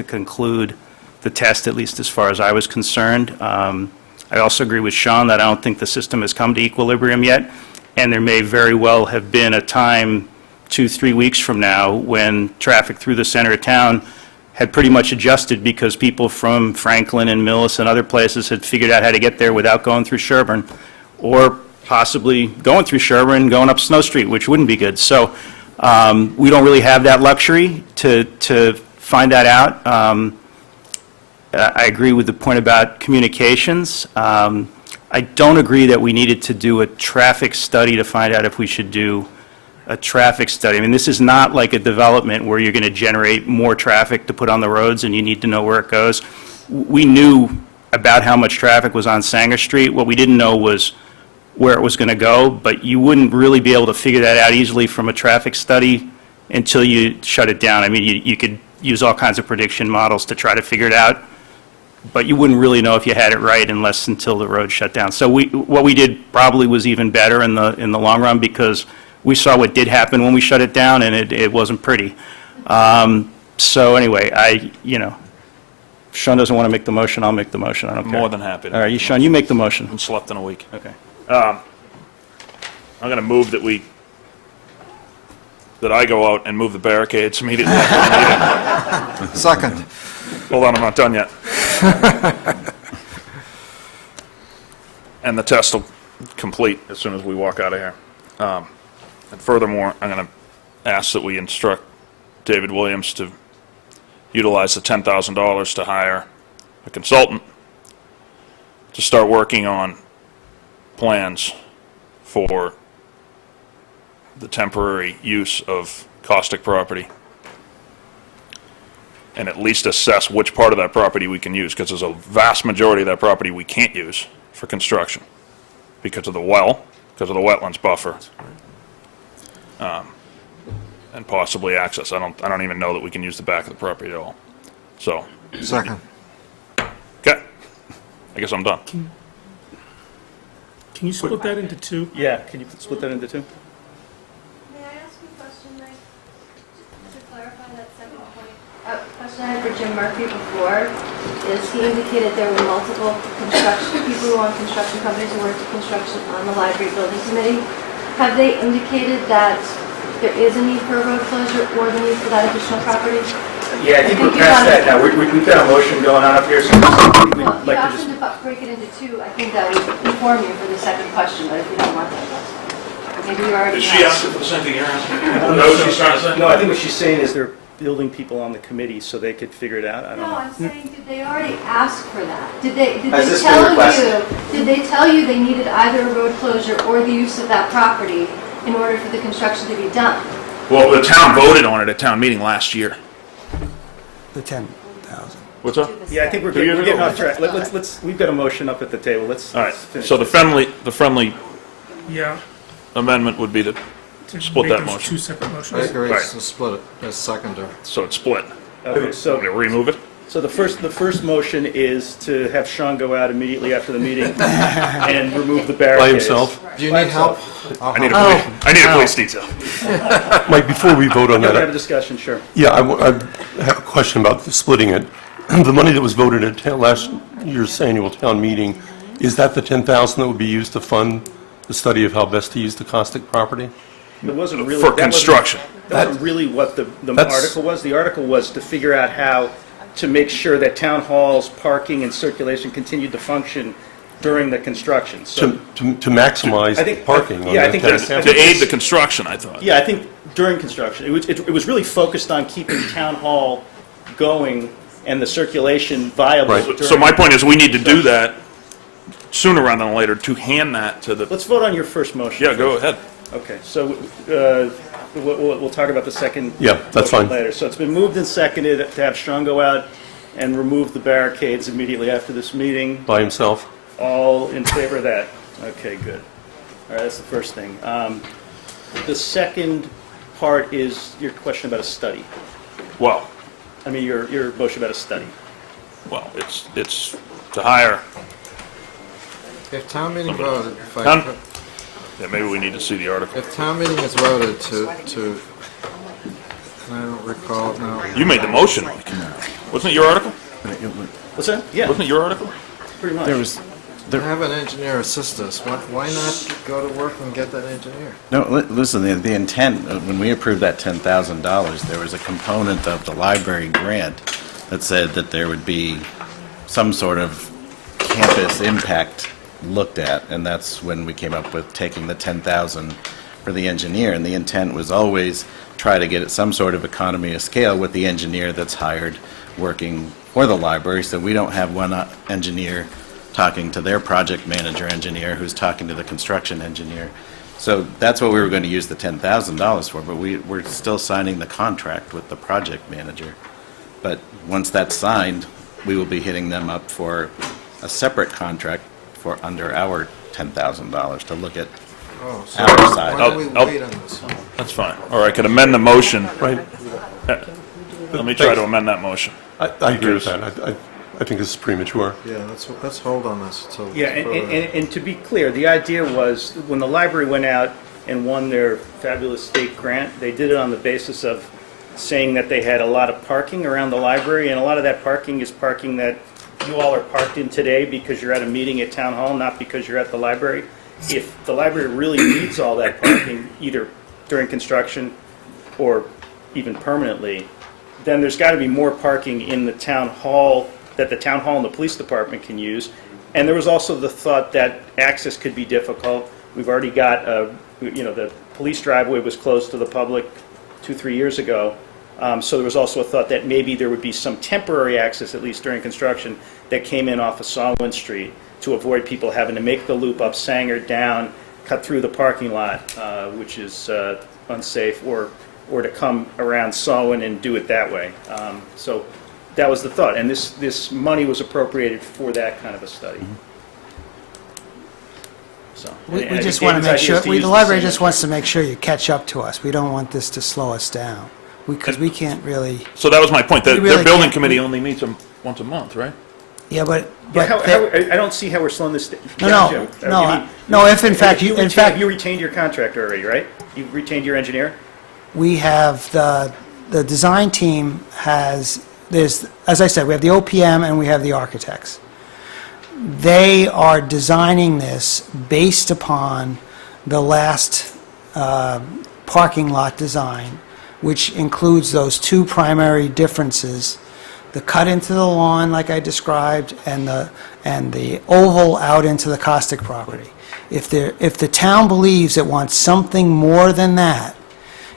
conclude the test, at least as far as I was concerned. I also agree with Sean that I don't think the system has come to equilibrium yet, and there may very well have been a time 2-3 weeks from now when traffic through the center of town had pretty much adjusted because people from Franklin and Millis and other places had figured out how to get there without going through Sherborn, or possibly going through Sherborn and going up Snow Street, which wouldn't be good. So we don't really have that luxury to find that out. I agree with the point about communications. I don't agree that we needed to do a traffic study to find out if we should do a traffic study. I mean, this is not like a development where you're going to generate more traffic to put on the roads and you need to know where it goes. We knew about how much traffic was on Sanger Street. What we didn't know was where it was going to go, but you wouldn't really be able to figure that out easily from a traffic study until you shut it down. I mean, you could use all kinds of prediction models to try to figure it out, but you wouldn't really know if you had it right until the road shut down. So what we did probably was even better in the long run, because we saw what did happen when we shut it down, and it wasn't pretty. So anyway, Sean doesn't want to make the motion, I'll make the motion, I don't care. More than happy to. All right, Sean, you make the motion. And slept in a week. Okay. I'm going to move that I go out and move the barricades immediately after the meeting. Second. Hold on, I'm not done yet. And the test will complete as soon as we walk out of here. And furthermore, I'm going to ask that we instruct David Williams to utilize the $10,000 to hire a consultant to start working on plans for the temporary use of caustic property, and at least assess which part of that property we can use, because there's a vast majority of that property we can't use for construction because of the wetlands buffer, and possibly access. I don't even know that we can use the back of the property at all. So. Second. Okay. I guess I'm done. Can you split that into two? Yeah, can you split that into two? May I ask you a question, Mike? To clarify that second point. Question I had for Jim Murphy before is he indicated there were multiple people who own construction companies who worked at construction on the library building committee. Have they indicated that there is a need for a road closure or the need for that additional property? Yeah, I think we're past that now. We've got a motion going on up here, so we'd Well, you like to asked just... him to break it into two. I think that would inform you for the second question, but if you don't want that, that's fine. Maybe you already Is she have. asking for the same thing you're asking? No, she's trying to say? No, I think what she's saying is they're building people on the committee so they could figure it out. I don't No, know. I'm saying, did they already ask for that? Did they Has this been tell requested? you, did they tell you they needed either a road closure or the use of that property in order for the construction to be done? Well, the town voted on it at town meeting last year. The 10,000. What's up? Yeah, I think we're 2 years getting ago? off track. Let's, we've got a motion up at the table. Let's All right, finish so the this. friendly Yeah. amendment would be to To split make that those motion. two separate I motions. agree, Right. to split it as seconder. So it's split. Okay, so... Want me to remove it? So the first motion is to have Sean go out immediately after the meeting and remove the barricades. By himself? Do you need help? I need a police detail. Mike, before we vote on Have a that, discussion, sure. yeah, I have a question about splitting it. The money that was voted at last year's annual town meeting, is that the $10,000 that would be used to fund the study of how best to use the caustic property? It wasn't really... For that wasn't- construction. That wasn't really what the That's- article was. The article was to figure out how to make sure that town halls, parking, and circulation continued to function during the construction. So, To maximize I think- parking on yeah, I the think town that's- campus? To aid the construction, I thought. yeah, I think during construction. It was really focused on keeping town hall going and the circulation viable. Right. during- So my point is, we need to do that sooner rather than later to hand that to the, Let's vote on your first motion. yeah, go ahead. Okay, so we'll talk about the second. Yeah, that's motion fine. later. So it's been moved and seconded to have Sean go out and remove the barricades immediately after this meeting. By himself? All in favor of that? Okay, good. All right, that's the first thing. The second part is your question about a study. Well, I mean, your motion about a study. well, it's to hire, If town meeting voted, if I Town- could- yeah, maybe we need to see the article. if town meeting has voted to, I don't recall it now. You made the motion, Mike. Wasn't it your article? What's that? Yeah, Wasn't it your article? pretty much. There was, Have an engineer assist us. Why not go to work and get that engineer? no, listen, the intent, when we approved that $10,000, there was a component of the library grant that said that there would be some sort of campus impact looked at, and that's when we came up with taking the 10,000 for the engineer, and the intent was always try to get some sort of economy of scale with the engineer that's hired working for the library, so we don't have one engineer talking to their project manager engineer who's talking to the construction engineer. So that's what we were going to use the $10,000 for, but we're still signing the contract with the project manager. But once that's signed, we will be hitting them up for a separate contract for under our $10,000 to look at Oh, so our side. why don't we I'll- wait on this? That's fine. Or I could amend the motion. Right. Let me try to amend that motion. I agree with that. I think this is premature. Yeah, let's hold on this until. Yeah, and to be clear, the idea was, when the library went out and won their fabulous state grant, they did it on the basis of saying that they had a lot of parking around the library, and a lot of that parking is parking that you all are parked in today because you're at a meeting at Town Hall, not because you're at the library. If the library really needs all that parking, either during construction or even permanently, then there's got to be more parking in the Town Hall that the Town Hall and the police department can use. And there was also the thought that access could be difficult. We've already got, the police driveway was closed to the public 2-3 years ago. So there was also a thought that maybe there would be some temporary access, at least during construction, that came in off of Sawin Street to avoid people having to make the loop up Sanger, down, cut through the parking lot, which is unsafe, or to come around Sawin and do it that way. So that was the thought, and this money was appropriated for that kind of a study. So, We and I just think want to David's make idea is sure, use the the library same just wants to make sure you catch up to us. We don't want this to slow us down, because we can't really, So that was my point. We really Their building can't- committee only meets once a month, right? yeah, but, Yeah, they- I don't see how we're slowing this No, down, no, Jim. no, You mean- no, if in fact, you in fact, You retained your contractor already, right? You retained your engineer? we have, the design team has, there's, as I said, we have the OPM and we have the architects. They are designing this based upon the last parking lot design, which includes those two primary differences: the cut into the lawn, like I described, and the oval out into the caustic property. If the town believes it wants something more than that,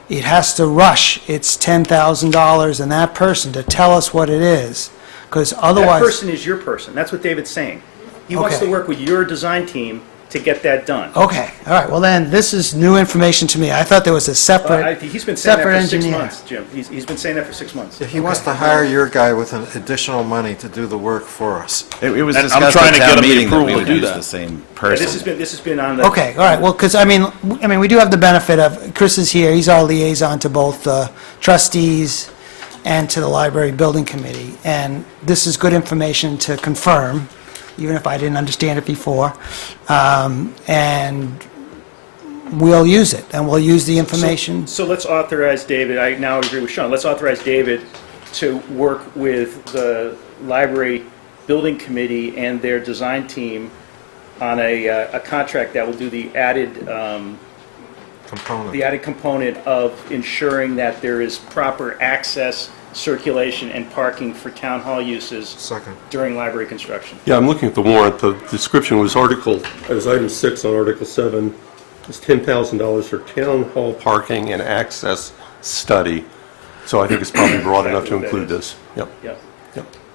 it has to rush its $10,000 and that person to tell us what it is, because That otherwise... person is your person. That's what David's saying. He wants to Okay. work with your design team to get that done. Okay, all right, well then, this is new information to me. I thought there was a separate, He's been saying that separate for 6 engineer. months, Jim. He's been saying that for 6 months. If he wants to hire your guy with an additional money to do the work for us. It was And I'm discussed trying at to get town them the meeting that we approval would to do use that. the same Yeah, this person. has been on the... Okay, all right, well, because, I mean, we do have the benefit of, Chris is here, he's our liaison to both the trustees and to the library building committee, and this is good information to confirm, even if I didn't understand it before, and we'll use it, and we'll use the information. So let's authorize David, I now agree with Sean, let's authorize David to work with the library building committee and their design team on a contract that will do the added component of ensuring that there is proper access, circulation, and parking for town hall uses during library construction. Yeah, I'm looking at the warrant. The description was item 6 on Article 7. It's $10,000 for town hall parking and access study. So I think it's probably broad enough to include this. Yep. Yep.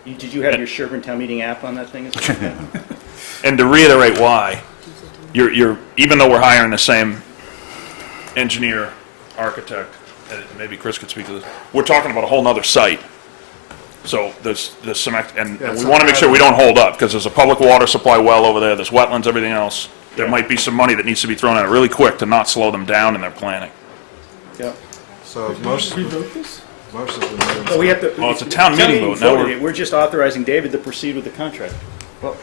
Did you have your Sherborn Town Meeting app on that thing as well? And to reiterate why, you're even though we're hiring the same engineer, architect, and maybe Chris could speak to this, we're talking about a whole nother site. So there's some, and we want to make sure we don't hold up, because there's a public water supply well over there, there's wetlands, everything else. There might be some money that needs to be thrown at it really quick to not slow them down in their planning. Yep. So most of the meetings. No, we have to. Well, it's a town meeting vote. Now voted it. We're just authorizing David to proceed with the contract. Well,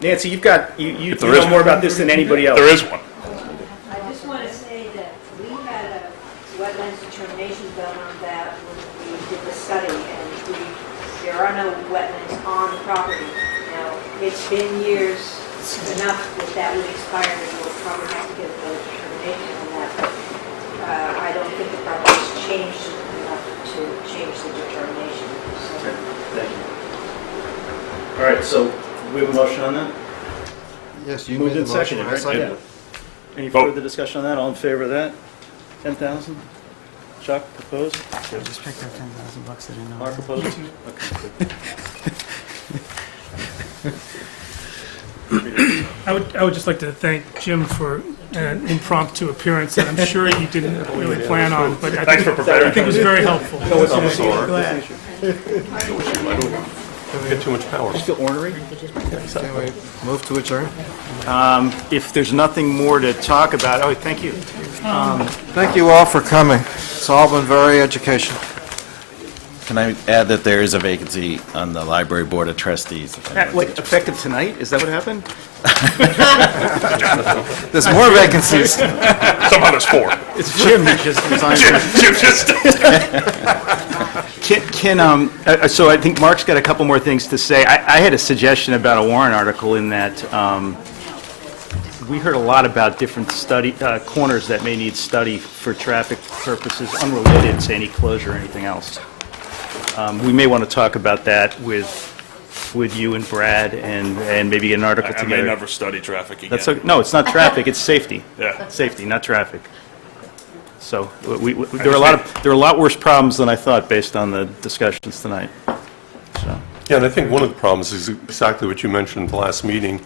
Nancy, you've got, you If there know is more about this than anybody else. There is one. I just want to say that we had a wetlands determination done on that when we did the study, and there are no wetlands on the property. Now, it's been years enough that would expire, and we'll probably have to get another determination on that. But I don't think the property's changed enough to change the determination. So. Thank you. All right, so we have a motion on that? Yes, you Moved made and the motion. seconded, I right? seconded Yeah. it. Any Vote. further discussion on that? All in favor of that? 10,000? Chuck, opposed? Just pick that $10,000 that I know. Mark opposed? Okay. I would just like to thank Jim for an impromptu appearance that I'm sure you didn't really plan on, but I Thanks think for preparing. I think it was very helpful. I'm sorry. I get too much power. Feel ornery? Can we move to adjourn? If there's nothing more to talk about, oh, thank you. Thank you all for coming. It's all been very educational. Can I add that there is a vacancy on the Library Board of Trustees? Wait, effective tonight? Is that what happened? There's more vacancies. Somehow there's 4. It's Jim that just resigned. Jim just. So I think Mark's got a couple more things to say. I had a suggestion about a Warren article in that we heard a lot about different corners that may need study for traffic purposes unrelated to any closure or anything else. We may want to talk about that with you and Brad and maybe get an article I together. may never study traffic again. That's okay. No, it's not traffic, it's safety. Yeah. Safety, not traffic. So there are a lot worse problems than I thought based on the discussions tonight. So. Yeah, and I think one of the problems is exactly what you mentioned at the last meeting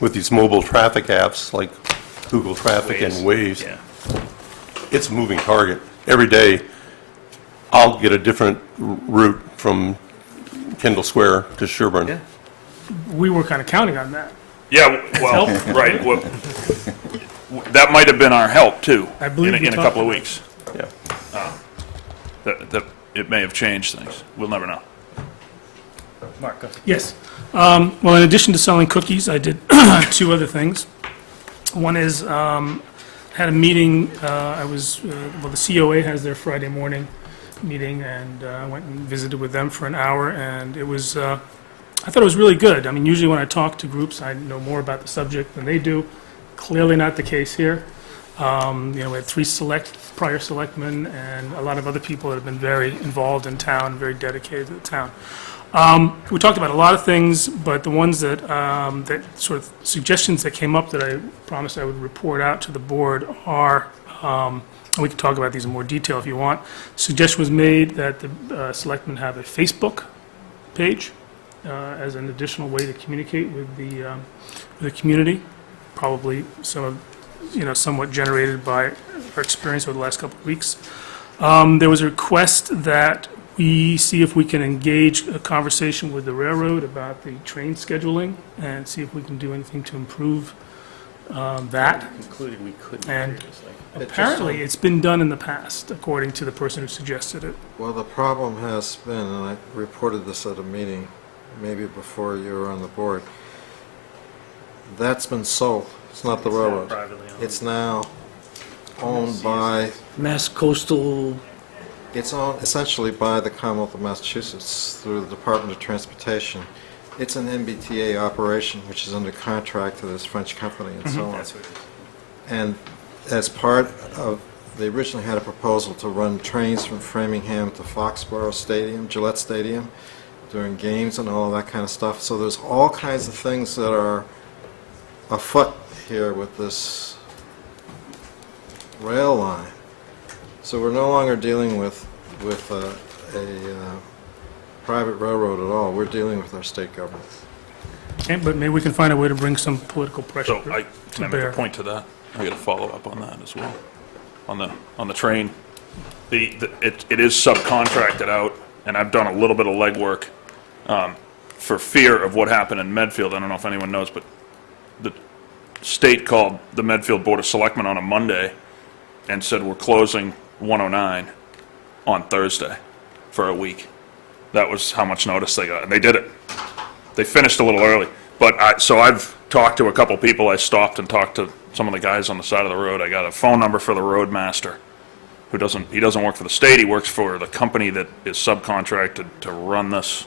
with these mobile traffic apps like Google Traffic and Waze. Yeah. It's a moving target. Every day, I'll get a different route from Kendall Square to Sherborn. Yeah. We were kind of counting on that. Yeah, well, right. Well, that might have been our help, too, I believe we in a talked couple of about weeks. Yeah. That it may have changed things. We'll never know. Mark, go. Yes. Well, in addition to selling cookies, I did 2 other things. One is, had a meeting, well, the COA has their Friday morning meeting, and I went and visited with them for an hour, and it was, I thought it was really good. I mean, usually when I talk to groups, I know more about the subject than they do. Clearly not the case here. We had 3 prior selectmen and a lot of other people that have been very involved in town, very dedicated to the town. We talked about a lot of things, but the ones that sort of suggestions that came up that I promised I would report out to the board are, and we can talk about these in more detail if you want. Suggestion was made that the selectmen have a Facebook page as an additional way to communicate with the community, probably somewhat generated by our experience over the last couple of weeks. There was a request that we see if we can engage a conversation with the railroad about the train scheduling and see if we can do anything to improve that. Concluded we couldn't. And apparently, it's been done in the past, according to the person who suggested it. Well, the problem has been, and I reported this at a meeting, maybe before you were on the board, that's been sold. It's not the railroad. It's now owned by... Mass Coastal. It's owned essentially by the Commonwealth of Massachusetts through the Department of Transportation. It's an MBTA operation, which is under contract to this French company and so on. And as part of, they originally had a proposal to run trains from Framingham to Foxborough Stadium, Gillette Stadium, during games and all that kind of stuff. So there's all kinds of things that are afoot here with this rail line. So we're no longer dealing with a private railroad at all. We're dealing with our state government. Okay, but maybe we can find a way to bring some political pressure So can I make a point to that? I got to follow up on that as well, on the train It is subcontracted out, and I've done a little bit of legwork for fear of what happened in Medfield. I don't know if anyone knows, but the state called the Medfield Board of Selectmen on a Monday and said we're closing 109 on Thursday for a week. That was how much notice they got, and they did it. They finished a little early, but so I've talked to a couple people. I stopped and talked to some of the guys on the side of the road. I got a phone number for the roadmaster, who doesn't work for the state. He works for the company that is subcontracted to run this,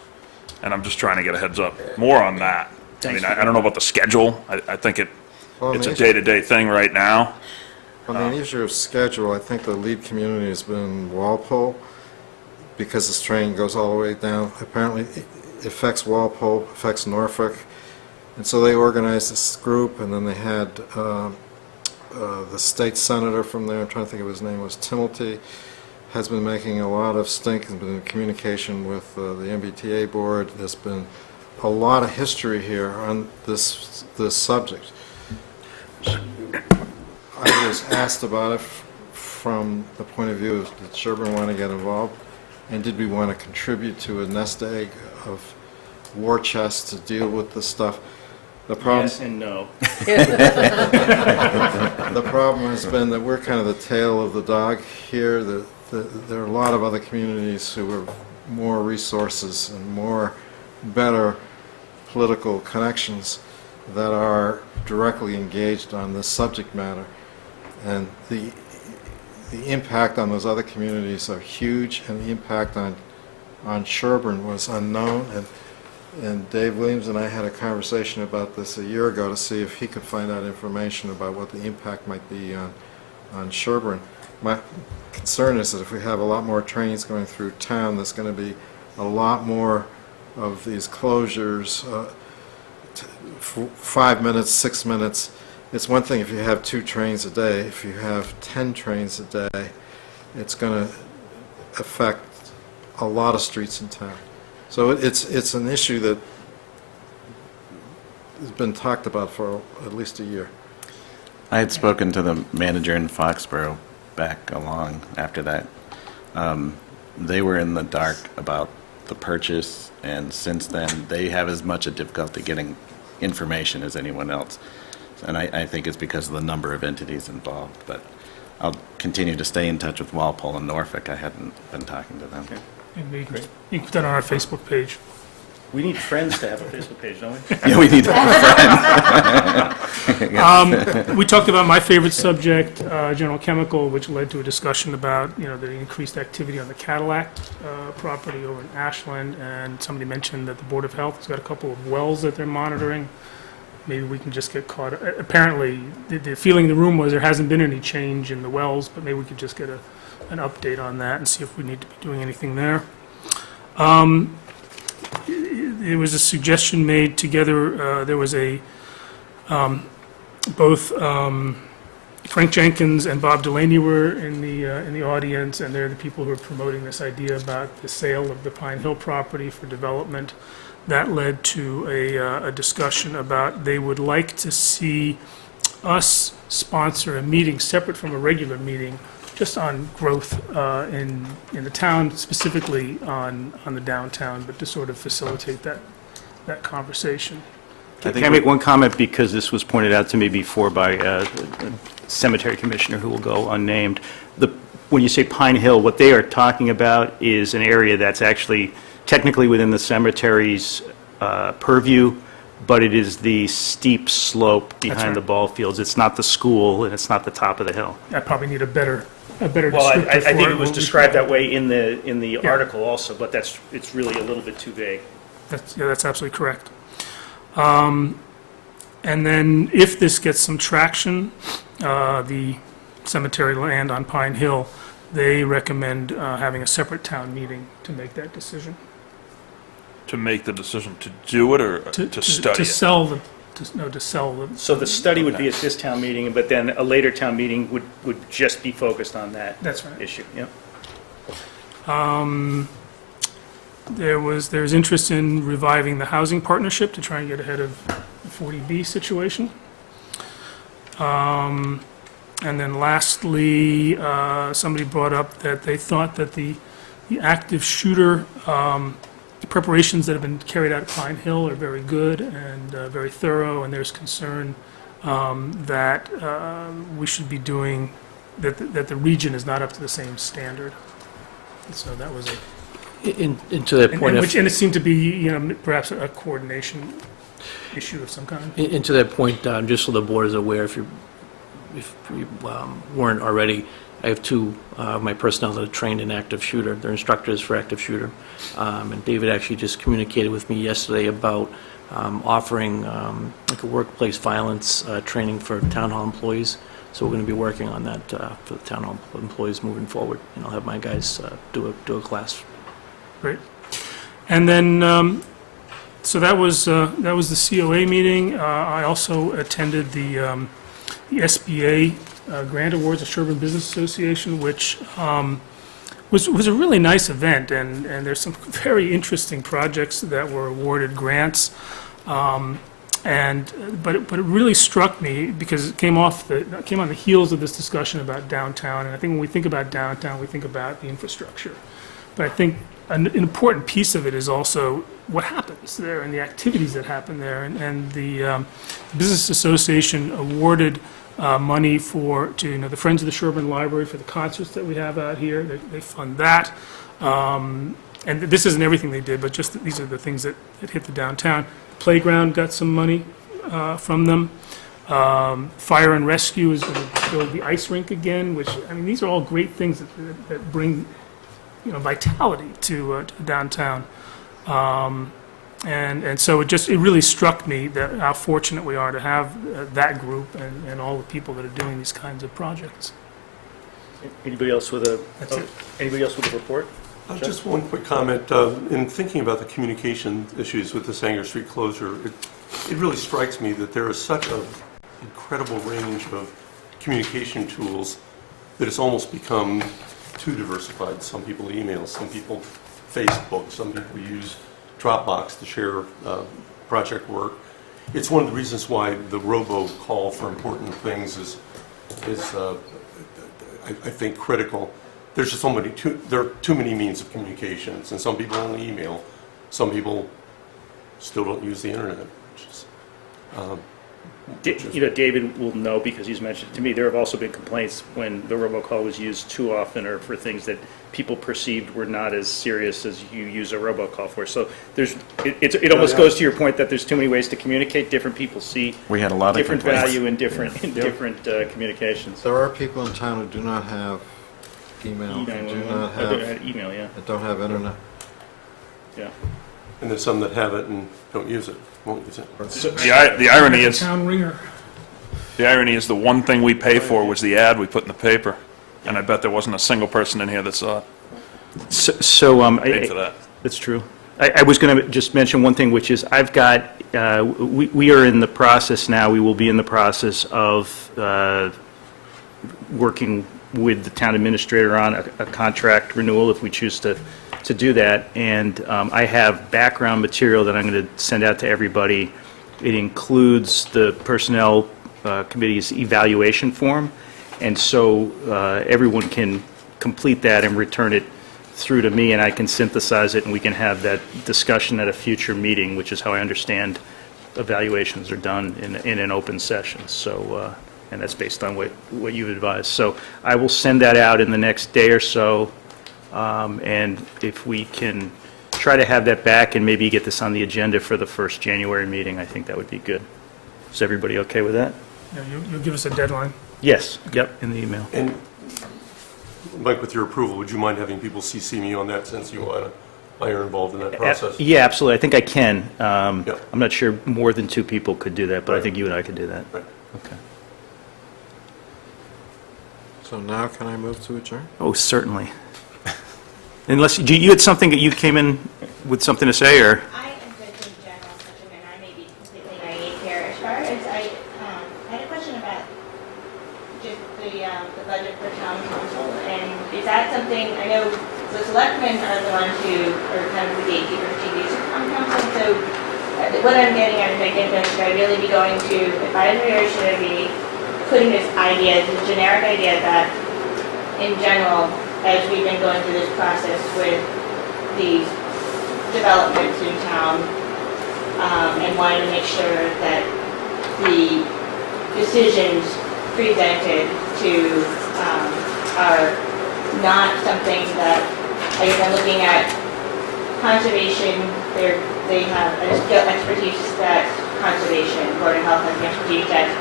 and I'm just trying to get a heads up more on that. I mean, I don't know about the schedule. I think it's a day-to-day thing right now. On the issue of schedule, I think the lead community has been Walpole, because this train goes all the way down. Apparently, it affects Walpole, affects Norfolk, and so they organized this group, and then they had the state senator from there, I'm trying to think of his name, was Timilty, has been making a lot of stink, has been in communication with the MBTA board. There's been a lot of history here on this subject. I was asked about it from the point of view of did Sherborn want to get involved, and did we want to contribute to a nest egg of war chests to deal with this stuff. The problem, Yes and no. the problem has been that we're kind of the tail of the dog here. There are a lot of other communities who have more resources and better political connections that are directly engaged on this subject matter. And the impact on those other communities are huge, and the impact on Sherborn was unknown. And Dave Williams and I had a conversation about this a year ago to see if he could find out information about what the impact might be on Sherborn. My concern is that if we have a lot more trains going through town, there's going to be a lot more of these closures, 5 minutes, 6 minutes. It's one thing if you have 2 trains a day. If you have 10 trains a day, it's going to affect a lot of streets in town. So it's an issue that has been talked about for at least a year. I had spoken to the manager in Foxborough back along after that. They were in the dark about the purchase, and since then they have as much a difficulty getting information as anyone else. And I think it's because of the number of entities involved. But I'll continue to stay in touch with Walpole and Norfolk. I hadn't been talking to them. And you can put that on our Facebook page. We need friends to have a Facebook page, don't we? Yeah, we need to have friends. We talked about my favorite subject, General Chemical, which led to a discussion about, the increased activity on the Cadillac property over in Ashland, and somebody mentioned that the Board of Health has got a couple of wells that they're monitoring. Maybe we can just get caught. Apparently, the feeling in the room was there hasn't been any change in the wells, but maybe we could just get an update on that and see if we need to be doing anything there. There was a suggestion made together, there was both Frank Jenkins and Bob Delaney were in the audience, and they're the people who are promoting this idea about the sale of the Pine Hill property for development. That led to a discussion about they would like to see us sponsor a meeting separate from a regular meeting, just on growth in the town, specifically on the downtown, but to sort of facilitate that conversation. Can I make one comment, because this was pointed out to me before by a cemetery commissioner who will go unnamed. When you say Pine Hill, what they are talking about is an area that's actually technically within the cemetery's purview, but it is the steep slope behind the ball fields. It's not the school, and it's not the top of the hill. I probably need a better Well, descriptor I think for it was described that way in the article also, but it's really a little bit too vague. That's absolutely correct. And then if this gets some traction, the cemetery land on Pine Hill, they recommend having a separate town meeting to make that decision. To make the decision to do it or to study to it? sell the So the study would be at this town meeting, but then a later town meeting would just be focused on that That's right. issue. Yep. There's interest in reviving the housing partnership to try and get ahead of the 40B situation. And then lastly, somebody brought up that they thought that the active shooter preparations that have been carried out at Pine Hill are very good and very thorough, and there's concern that we should be doing, that the region is not up to the same standard. So that was To that point, and it seemed to be, perhaps a coordination issue of some kind. and to that point, just so the board is aware, if you weren't already, I have two of my personnel that are trained in active shooter. They're instructors for active shooter. And David actually just communicated with me yesterday about offering like a workplace violence training for town hall employees. So we're going to be working on that for the town hall employees moving forward. And I'll have my guys do a class. Great. And then, so that was the COA meeting. I also attended the SBA Grant Awards of Sherborn Business Association, which was a really nice event, and there's some very interesting projects that were awarded grants. But it really struck me because it came on the heels of this discussion about downtown, and I think when we think about downtown, we think about the infrastructure. But I think an important piece of it is also what happens there and the activities that happen there. And the Business Association awarded money to the Friends of the Sherborn Library for the concerts that we have out here. They fund that. And this isn't everything they did, but just these are the things that hit the downtown. Playground got some money from them. Fire and Rescue is going to build the ice rink again, which, I mean, these are all great things that bring vitality to downtown. And so it really struck me that how fortunate we are to have that group and all the people that are doing these kinds of projects. Anybody else with a report? Just one quick comment. In thinking about the communication issues with the Sanger Street closure, it really strikes me that there is such an incredible range of communication tools that it's almost become too diversified. Some people email, some people Facebook, some people use Dropbox to share project work. It's one of the reasons why the robo-call for important things is I think, critical. There's just there are too many means of communications, and some people only email. Some people still don't use the internet. David will know because he's mentioned it to me. There have also been complaints when the robocall was used too often or for things that people perceived were not as serious as you use a robocall for. So it almost goes to your point that there's too many ways to communicate. Different people see We had a lot of different complaints. value in different communications. There are people in town who do not have email, do not have email, yeah. that don't have internet. Yeah. And there's some that have it and don't use it, won't use it. So the irony is, Town ringer. the one thing we pay for was the ad we put in the paper, and I bet there wasn't a single person in here that saw it. Paid for that. That's true. I was going to just mention one thing, which is I've got, we are in the process now, we will be in the process of working with the town administrator on a contract renewal if we choose to do that. And I have background material that I'm going to send out to everybody. It includes the Personnel Committee's evaluation form. And so everyone can complete that and return it through to me, and I can synthesize it, and we can have that discussion at a future meeting, which is how I understand evaluations are done in an open session. So, and that's based on what you've advised. So I will send that out in the next day or so, and if we can try to have that back and maybe get this on the agenda for the first January meeting, I think that would be good. Is everybody okay with that? Yeah, you'll give us a deadline. Yes, yep, in the email. And Mike, with your approval, would you mind having people CC me on that since you are involved in that process? Yeah, absolutely. I think I can. Yeah. I'm not sure more than 2 people could do that, but I think you and I could do that. Right. Okay. So now can I move to adjourn? Oh, certainly. Unless, you had something that you came in with something to say, or? I am good in general, and I may be completely naive here. As far as I had a question about just the budget for town council, and is that something, I know the selectmen are the ones who are kind of the gatekeepers to use of town council, so what I'm getting at is I think that should I really be going to advisory, or should I be putting this idea, this generic idea that in general, as we've been going through this process with these developments in town, and wanting to make sure that the decisions presented to are not something that, I guess I'm looking at conservation, they have a skill expertise that's conservation, Board of Health has an expertise that's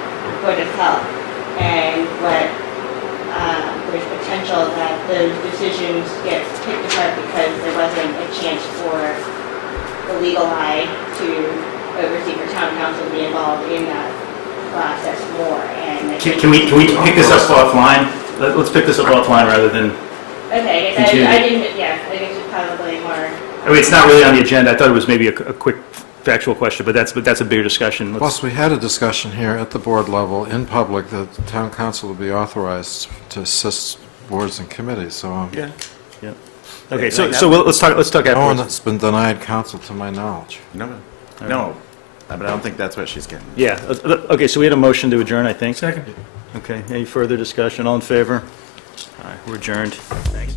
Board of Health, and what there's potential that those decisions get picked apart because there wasn't a chance for the legal eye to oversee, for town council to be involved in that process more. And I think- Can we pick this up offline? Let's pick this up offline rather than, Okay, I guess I didn't, yeah, I guess it's probably more. I mean, it's not really on the agenda. I thought it was maybe a quick factual question, but that's a bigger discussion. Plus, we had a discussion here at the board level, in public, that the town council would be authorized to assist boards and committees, so... Yeah. Okay, so let's talk No one afterwards. has been denied counsel to my knowledge. No, but I don't think that's what she's getting. Yeah, okay, so we had a motion to adjourn, I think. Second. Okay, any further discussion? All in favor? All right, we're adjourned. Thanks.